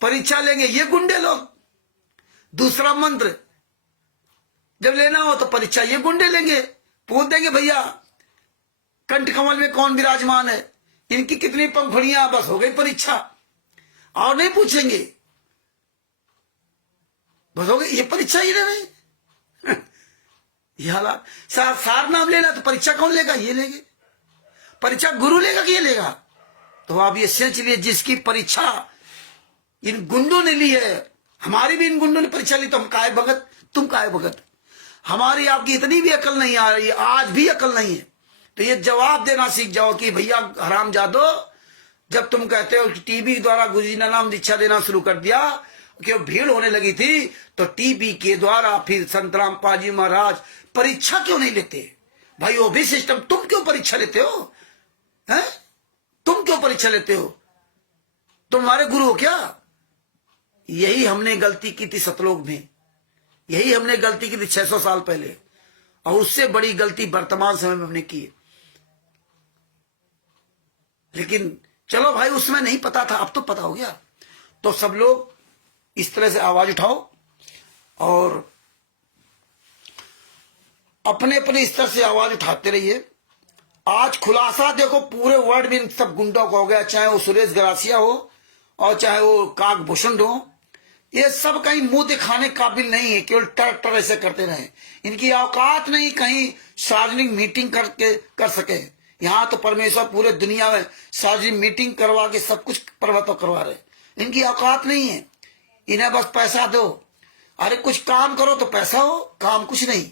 परीक्षा लेंगे ये गुंडे लोग। दूसरा मंत्र जब लेना हो तो परीक्षा ये गुंडे लेंगे, पूछ देंगे भैया कंठ कमल में कौन विराजमान है, इनकी कितनी पंखुड़ियां, बस हो गई परीक्षा। और नहीं पूछेंगे, बस हो गई, ये परीक्षा ही ले रहे। ये हालात। सार नाम लेना तो परीक्षा कौन लेगा? ये लेंगे। परीक्षा गुरु लेगा कि ये लेगा? तो आप ये सोच लिए, जिसकी परीक्षा इन गुंडों ने ली है, हमारी भी इन गुंडों ने परीक्षा ली, तो हम काय भगत, तुम काय भगत। हमारी आपकी इतनी भी अकल नहीं आ रही है, आज भी अकल नहीं है। तो ये जवाब देना सीख जाओ कि भैया हरामजादो, जब तुम कहते हो कि टीबी द्वारा गुरुजी ने नाम दीक्षा देना शुरू कर दिया, क्यों भीड़ होने लगी थी, तो टीबी के द्वारा फिर संत रामपाल जी महाराज परीक्षा क्यों नहीं लेते? भाई वो भी सिस्टम, तुम क्यों परीक्षा लेते हो? हैं? तुम क्यों परीक्षा लेते हो? तुम्हारे गुरु हो क्या? यही हमने गलती की थी सतलोक में, यही हमने गलती की थी 600 साल पहले, और उससे बड़ी गलती वर्तमान समय में हमने की। लेकिन चलो भाई, उसमें नहीं पता था, अब तो पता हो गया। तो सब लोग इस तरह से आवाज उठाओ और अपने अपने स्तर से आवाज उठाते रहिए। आज खुलासा देखो पूरे वर्ल्ड में सब गुंडों का हो गया, चाहे वो सुरेश गरासिया हो और चाहे वो काकभूषण हो, ये सब कहीं मुंह दिखाने काबिल नहीं है, केवल टर टर ऐसे करते रहे। इनकी औकात नहीं कहीं सार्वजनिक मीटिंग करके कर सके। यहाँ तो परमेश्वर पूरे दुनिया में सार्वजनिक मीटिंग करवा के सब कुछ पर्वतों करवा रहे, इनकी औकात नहीं है। इन्हें बस पैसा दो, अरे कुछ काम करो तो पैसा हो, काम कुछ नहीं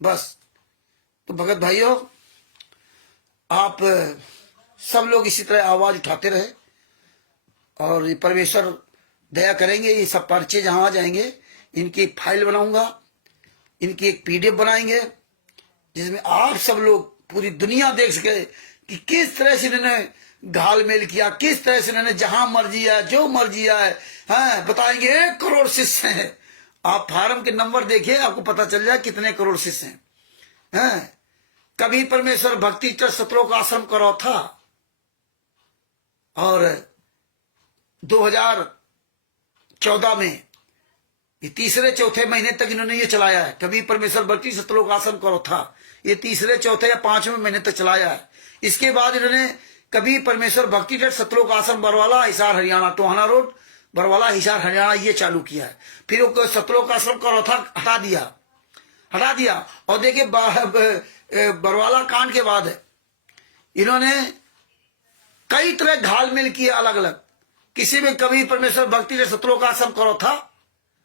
बस। तो भगत भाइयों, आप सब लोग इसी तरह आवाज उठाते रहे और परमेश्वर दया करेंगे। ये सब पर्चे जहां आ जाएंगे, इनकी एक फाइल बनाऊंगा, इनकी एक पीडीएफ बनाएंगे, जिसमें आप सब लोग पूरी दुनिया देख सके कि किस तरह से इन्होंने घालमेल किया, किस तरह से इन्होंने जहां मर्जी है जो मर्जी है, बताएंगे 1 करोड़ शिष्य हैं। आप फार्म के नंबर देखिए, आपको पता चल जाए कितने करोड़ शिष्य हैं। कभी परमेश्वर भक्ति चर सतलोक आश्रम करो था, और 2014 में ये तीसरे चौथे महीने तक इन्होंने ये चलाया है। कभी परमेश्वर भक्ति सतलोक आश्रम करो था, ये तीसरे चौथे या 5वें महीने तक चलाया है। इसके बाद इन्होंने कभी परमेश्वर भक्ति चर सतलोक आश्रम बरवाला हिसार हरियाणा, टोहाना रोड बरवाला हिसार हरियाणा, ये चालू किया है। फिर वो सतलोक आश्रम करो था हटा दिया। और देखिए बरवाला कांड के बाद इन्होंने कई तरह घालमेल किए अलग अलग। किसी में कभी परमेश्वर भक्ति से सतलोक आश्रम करो था,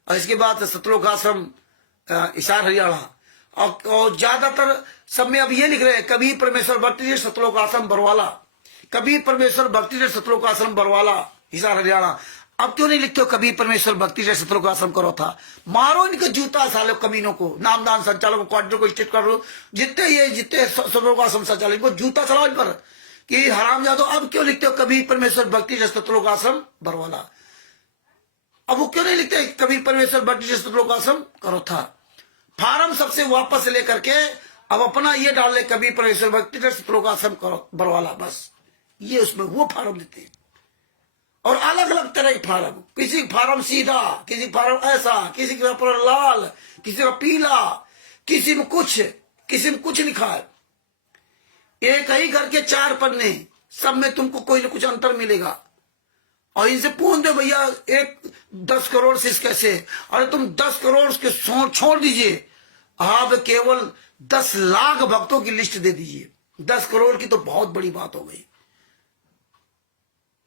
और इसके बाद सतलोक आश्रम हिसार हरियाणा, और ज्यादातर सब में अब ये लिख रहे हैं कभी परमेश्वर भक्ति से सतलोक आश्रम बरवाला, कभी परमेश्वर भक्ति से सतलोक आश्रम बरवाला हिसार हरियाणा। अब क्यों नहीं लिखते हो कभी परमेश्वर भक्ति से सतलोक आश्रम करो था? मारो इनके जूता साले कमीनों को, नामदान संचालकों, क्वार्टर को, स्टेट करो, जितने सतलोक आश्रम संचालक को जूता चलाओ इन पर कि हराम जादो। अब क्यों लिखते हो कभी परमेश्वर भक्ति से सतलोक आश्रम बरवाला? अब वो क्यों नहीं लिखते कभी परमेश्वर भक्ति से सतलोक आश्रम करो था? फार्म सबसे वापस लेकर के अब अपना ये डाल ले, कभी परमेश्वर भक्ति से सतलोक आश्रम करो बरवाला, बस ये उसमें वो फार्म देते हैं। और अलग अलग तरह के फार्म, किसी का फार्म सीधा, किसी का फार्म ऐसा, किसी का फार्म लाल, किसी का पीला, किसी में कुछ लिखा है। एक ही घर के 4 पन्ने, सब में तुमको कोई ना कुछ अंतर मिलेगा। और इनसे पूछ दो भैया 10 करोड़ शिष्य कैसे? अरे तुम 10 करोड़ के छोड़ दीजिए, आप केवल 10 लाख भक्तों की लिस्ट दे दीजिए। 10 करोड़ की तो बहुत बड़ी बात हो गई।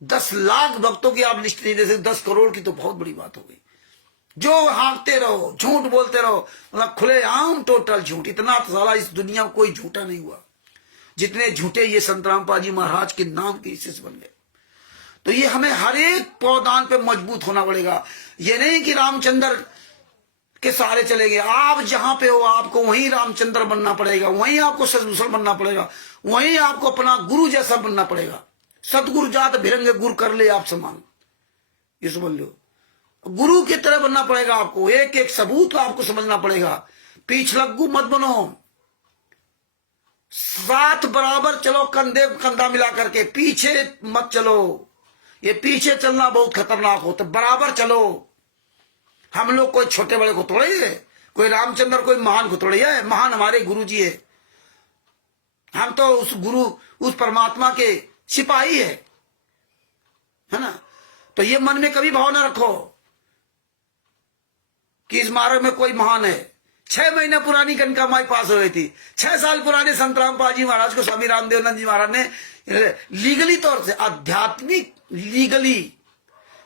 10 लाख भक्तों की आप लिस्ट नहीं दे सकते, 10 करोड़ की तो बहुत बड़ी बात हो गई। जो हाँकते रहो, झूठ बोलते रहो, मतलब खुलेआम टोटल झूठ। इतना तो साला इस दुनिया में कोई झूठा नहीं हुआ जितने झूठे ये संत रामपाल जी महाराज के नाम के शिष्य बन गए। तो ये हमें हर एक पौधान पे मजबूत होना पड़ेगा। ये नहीं कि रामचंद्र के सहारे चले गए। आप जहां पे हो आपको वहीं रामचंद्र बनना पड़ेगा, वहीं आपको सदभूषण बनना पड़ेगा, वहीं आपको अपना गुरु जैसा बनना पड़ेगा। सतगुरु जात भिरंगे गुरु कर ले आप समान, ये समझ लो। गुरु की तरह बनना पड़ेगा आपको, एक एक सबूत आपको समझना पड़ेगा। पिछलग्गू मत बनो, साथ बराबर चलो, कंधे कंधा मिला करके, पीछे मत चलो। ये पीछे चलना बहुत खतरनाक होता, बराबर चलो। हम लोग कोई छोटे बड़े को थोड़े है, कोई रामचंद्र कोई महान को थोड़े है, महान हमारे गुरु जी है। हम तो उस गुरु, उस परमात्मा के सिपाही है ना। तो ये मन में कभी भाव ना रखो कि इस मार्ग में कोई महान है। 6 महीने पुरानी कनका माई पास हो गई थी। 6 साल पुराने संत रामपाल जी महाराज को स्वामी रामदेवानंद जी महाराज ने लीगली तौर से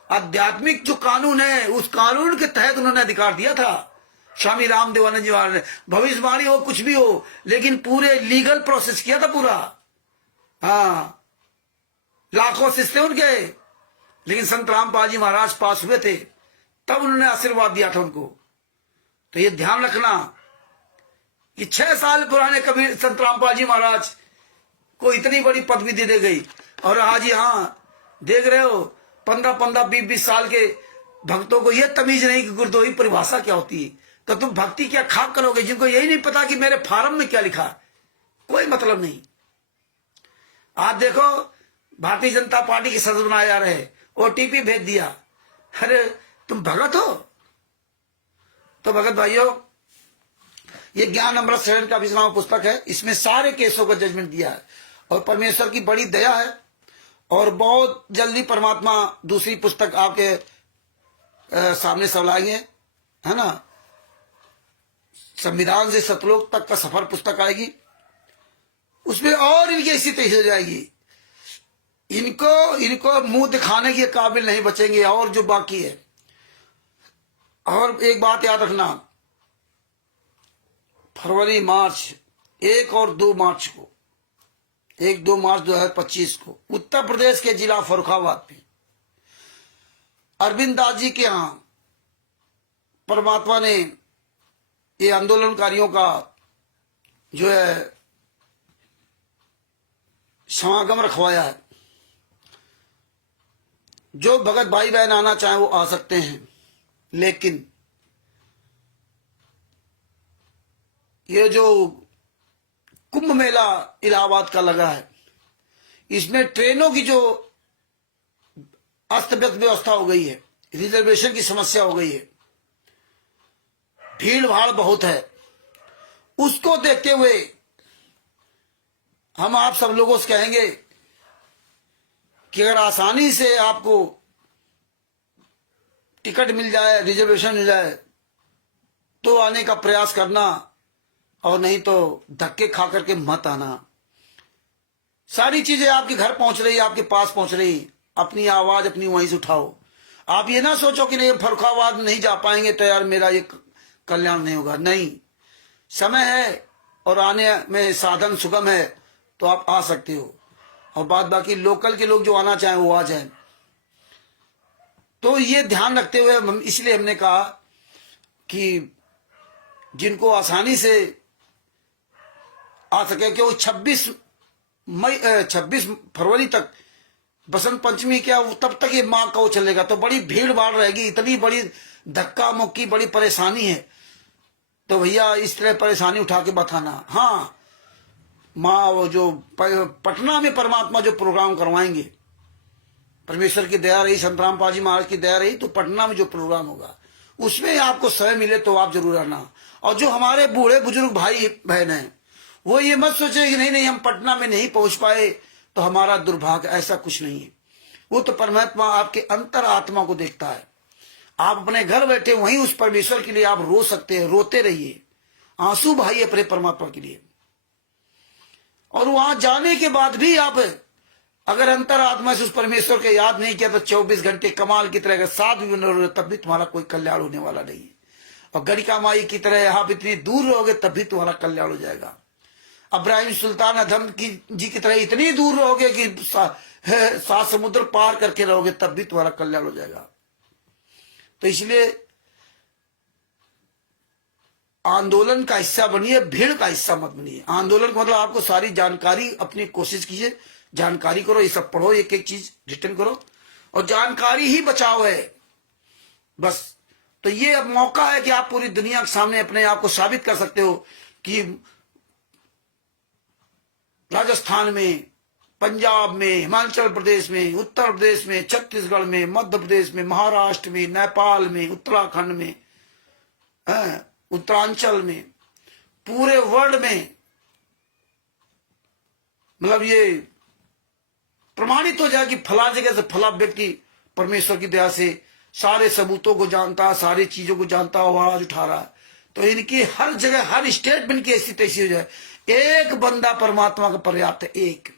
आध्यात्मिक जो कानून है, उस कानून के तहत उन्होंने अधिकार दिया था। स्वामी रामदेवानंद जी महाराज ने भविष्यवाणी हो कुछ भी हो, लेकिन पूरे लीगल प्रोसेस किया था पूरा। हाँ, लाखों शिष्य उनके, लेकिन संत रामपाल जी महाराज पास हुए थे, तब उन्होंने आशीर्वाद दिया था उनको। तो ये ध्यान रखना कि 6 साल पुराने कबीर संत रामपाल जी महाराज को इतनी बड़ी पदवी दे दी गई, और आज यहाँ देख रहे हो 15-15, 20-20 साल के भक्तों को यह तमीज नहीं कि गुरदोही परिभाषा क्या होती है। तो तुम भक्ति क्या खाक करोगे जिनको यही नहीं पता कि मेरे फार्म में क्या लिखा, कोई मतलब नहीं। आप देखो भारतीय जनता पार्टी के सदस्य बनाए जा रहे हैं, ओटीपी भेज दिया। अरे तुम भगत हो? तो भगत भाइयों, ये ज्ञान अमृत शरण का विश्राम पुस्तक है, इसमें सारे केसों का जजमेंट दिया है, और परमेश्वर की बड़ी दया है। और बहुत जल्दी परमात्मा दूसरी पुस्तक आपके सामने सब लाएंगे, है ना। संविधान से सतलोक तक का सफर पुस्तक आएगी, उसमें और इनकी स्थिति हो जाएगी। इनको मुंह दिखाने के काबिल नहीं बचेंगे, और जो बाकी है। और एक बात याद रखना, फरवरी मार्च 1 और 2 मार्च को, 1-2 मार्च 2025 को उत्तर प्रदेश के जिला फर्रुखाबाद में अरविंद दास जी के यहां परमात्मा ने ये आंदोलनकारियों का जो है समागम रखवाया है। जो भगत भाई बहन आना चाहे वो आ सकते हैं, लेकिन ये जो कुंभ मेला इलाहाबाद का लगा है, इसमें ट्रेनों की जो अस्त व्यस्त व्यवस्था हो गई है, रिजर्वेशन की समस्या हो गई है, भीड़ भाड़ बहुत है। उसको देखते हुए हम आप सब लोगों से कहेंगे कि अगर आसानी से आपको टिकट मिल जाए, रिजर्वेशन मिल जाए, तो आने का प्रयास करना, और नहीं तो धक्के खा करके मत आना। सारी चीजें आपके घर पहुंच रही, आपके पास पहुंच रही, अपनी आवाज अपनी वहीं से उठाओ। आप ये ना सोचो कि नहीं फर्रुखाबाद नहीं जा पाएंगे तो यार मेरा ये कल्याण नहीं होगा। नहीं, समय है और आने में साधन सुगम है, तो आप आ सकते हो। और बात बाकी लोकल के लोग जो आना चाहें वो आ जाएं। तो ये ध्यान रखते हुए इसलिए हमने कहा कि जिनको आसानी से आ सके, कि वो 26 फरवरी तक बसंत पंचमी क्या तब तक ये माँ का वो चलेगा, तो बड़ी भीड़ भाड़ रहेगी, इतनी बड़ी धक्का मुक्की, बड़ी परेशानी है। तो भैया इस तरह परेशानी उठा के बताना। हाँ, माँ वो जो पटना में परमात्मा जो प्रोग्राम करवाएंगे, परमेश्वर की दया रही, संत रामपाल जी महाराज की दया रही, तो पटना में जो प्रोग्राम होगा उसमें आपको समय मिले तो आप जरूर आना। और जो हमारे बूढ़े बुजुर्ग भाई बहन हैं, वो ये मत सोचे कि नहीं हम पटना में नहीं पहुंच पाए तो हमारा दुर्भाग्य, ऐसा कुछ नहीं है। वो तो परमात्मा आपके अंतर आत्मा को देखता है। आप अपने घर बैठे वहीं उस परमेश्वर के लिए आप रो सकते हैं, रोते रहिए, आंसू बहाइए अपने परमात्मा के लिए। और वहां जाने के बाद भी आप अगर अंतर आत्मा से उस परमेश्वर के याद नहीं किया तो 24 घंटे कमाल की तरह अगर साथ भी बने रहोगे तब भी तुम्हारा कोई कल्याण होने वाला नहीं है। और गड़िका माई की तरह आप इतनी दूर रहोगे तब भी तुम्हारा कल्याण हो जाएगा। अब्राहिम सुल्तान अधम जी की तरह इतनी दूर रहोगे कि 7 समुद्र पार करके रहोगे तब भी तुम्हारा कल्याण हो जाएगा। तो इसलिए आंदोलन का हिस्सा बनिए, भीड़ का हिस्सा मत बनिए। आंदोलन का मतलब आपको सारी जानकारी, अपनी कोशिश कीजिए, जानकारी करो, ये सब पढ़ो, एक एक चीज रिटर्न करो, और जानकारी ही बचाओ है बस। तो ये अब मौका है कि आप पूरी दुनिया के सामने अपने आप को साबित कर सकते हो कि राजस्थान में, पंजाब में, हिमाचल प्रदेश में, उत्तर प्रदेश में, छत्तीसगढ़ में, मध्य प्रदेश में, महाराष्ट्र में, नेपाल में, उत्तराखंड में, उत्तरांचल में, पूरे वर्ल्ड में, मतलब ये प्रमाणित हो जाए कि फला जगह से फला व्यक्ति परमेश्वर की दया से सारे सबूतों को जानता, सारी चीजों को जानता, आवाज उठा रहा है। तो इनकी हर जगह, हर स्टेटमेंट की ऐसी तैसी हो जाए। एक बंदा परमात्मा का पर्याप्त है, एक।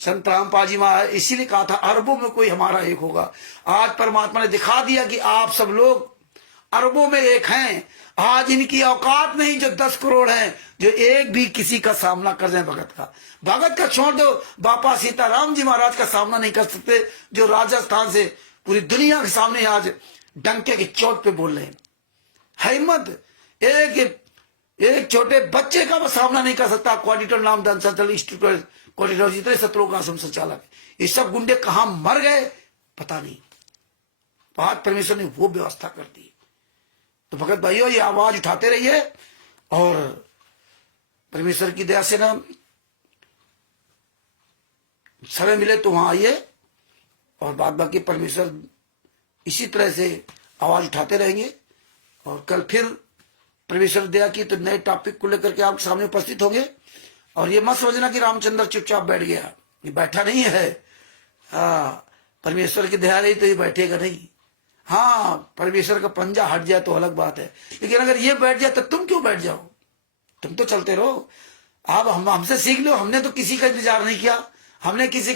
संत रामपाल जी महाराज इसीलिए कहा था अरबों में कोई हमारा एक होगा। आज परमात्मा ने दिखा दिया कि आप सब लोग अरबों में एक हैं। आज इनकी औकात नहीं जो 10 करोड़ हैं, जो एक भी किसी का सामना कर जाए भगत का। भगत का छोड़ दो, बापा सीताराम जी महाराज का सामना नहीं कर सकते, जो राजस्थान से पूरी दुनिया के सामने आज डंके की चोट पे बोल रहे हैं। हिम्मत एक छोटे बच्चे का सामना नहीं कर सकता। कोऑर्डिनेटर नामदान संचालक इंस्टीट्यूट कोऑर्डिनेटर, जितने सत्रों का आश्रम संचालक, ये सब गुंडे कहां मर गए पता नहीं। आज परमेश्वर ने वो व्यवस्था कर दी। तो भगत भाइयों, ये आवाज उठाते रहिए और परमेश्वर की दया से ना समय मिले तो वहां आइए, और बाद बाकी परमेश्वर इसी तरह से आवाज उठाते रहेंगे। और कल फिर परमेश्वर दया की तो नए टॉपिक को लेकर के आपके सामने उपस्थित होंगे। और ये मत समझना कि रामचंद्र चुपचाप बैठ गया, ये बैठा नहीं है। परमेश्वर की दया रही तो ये बैठेगा नहीं। हाँ, परमेश्वर का पंजा हट जाए तो अलग बात है, लेकिन अगर ये बैठ जाए तो तुम क्यों बैठ जाओ? तुम तो चलते रहो। आप हमसे सीख लो। हमने तो किसी का इंतजार नहीं किया, हमने किसी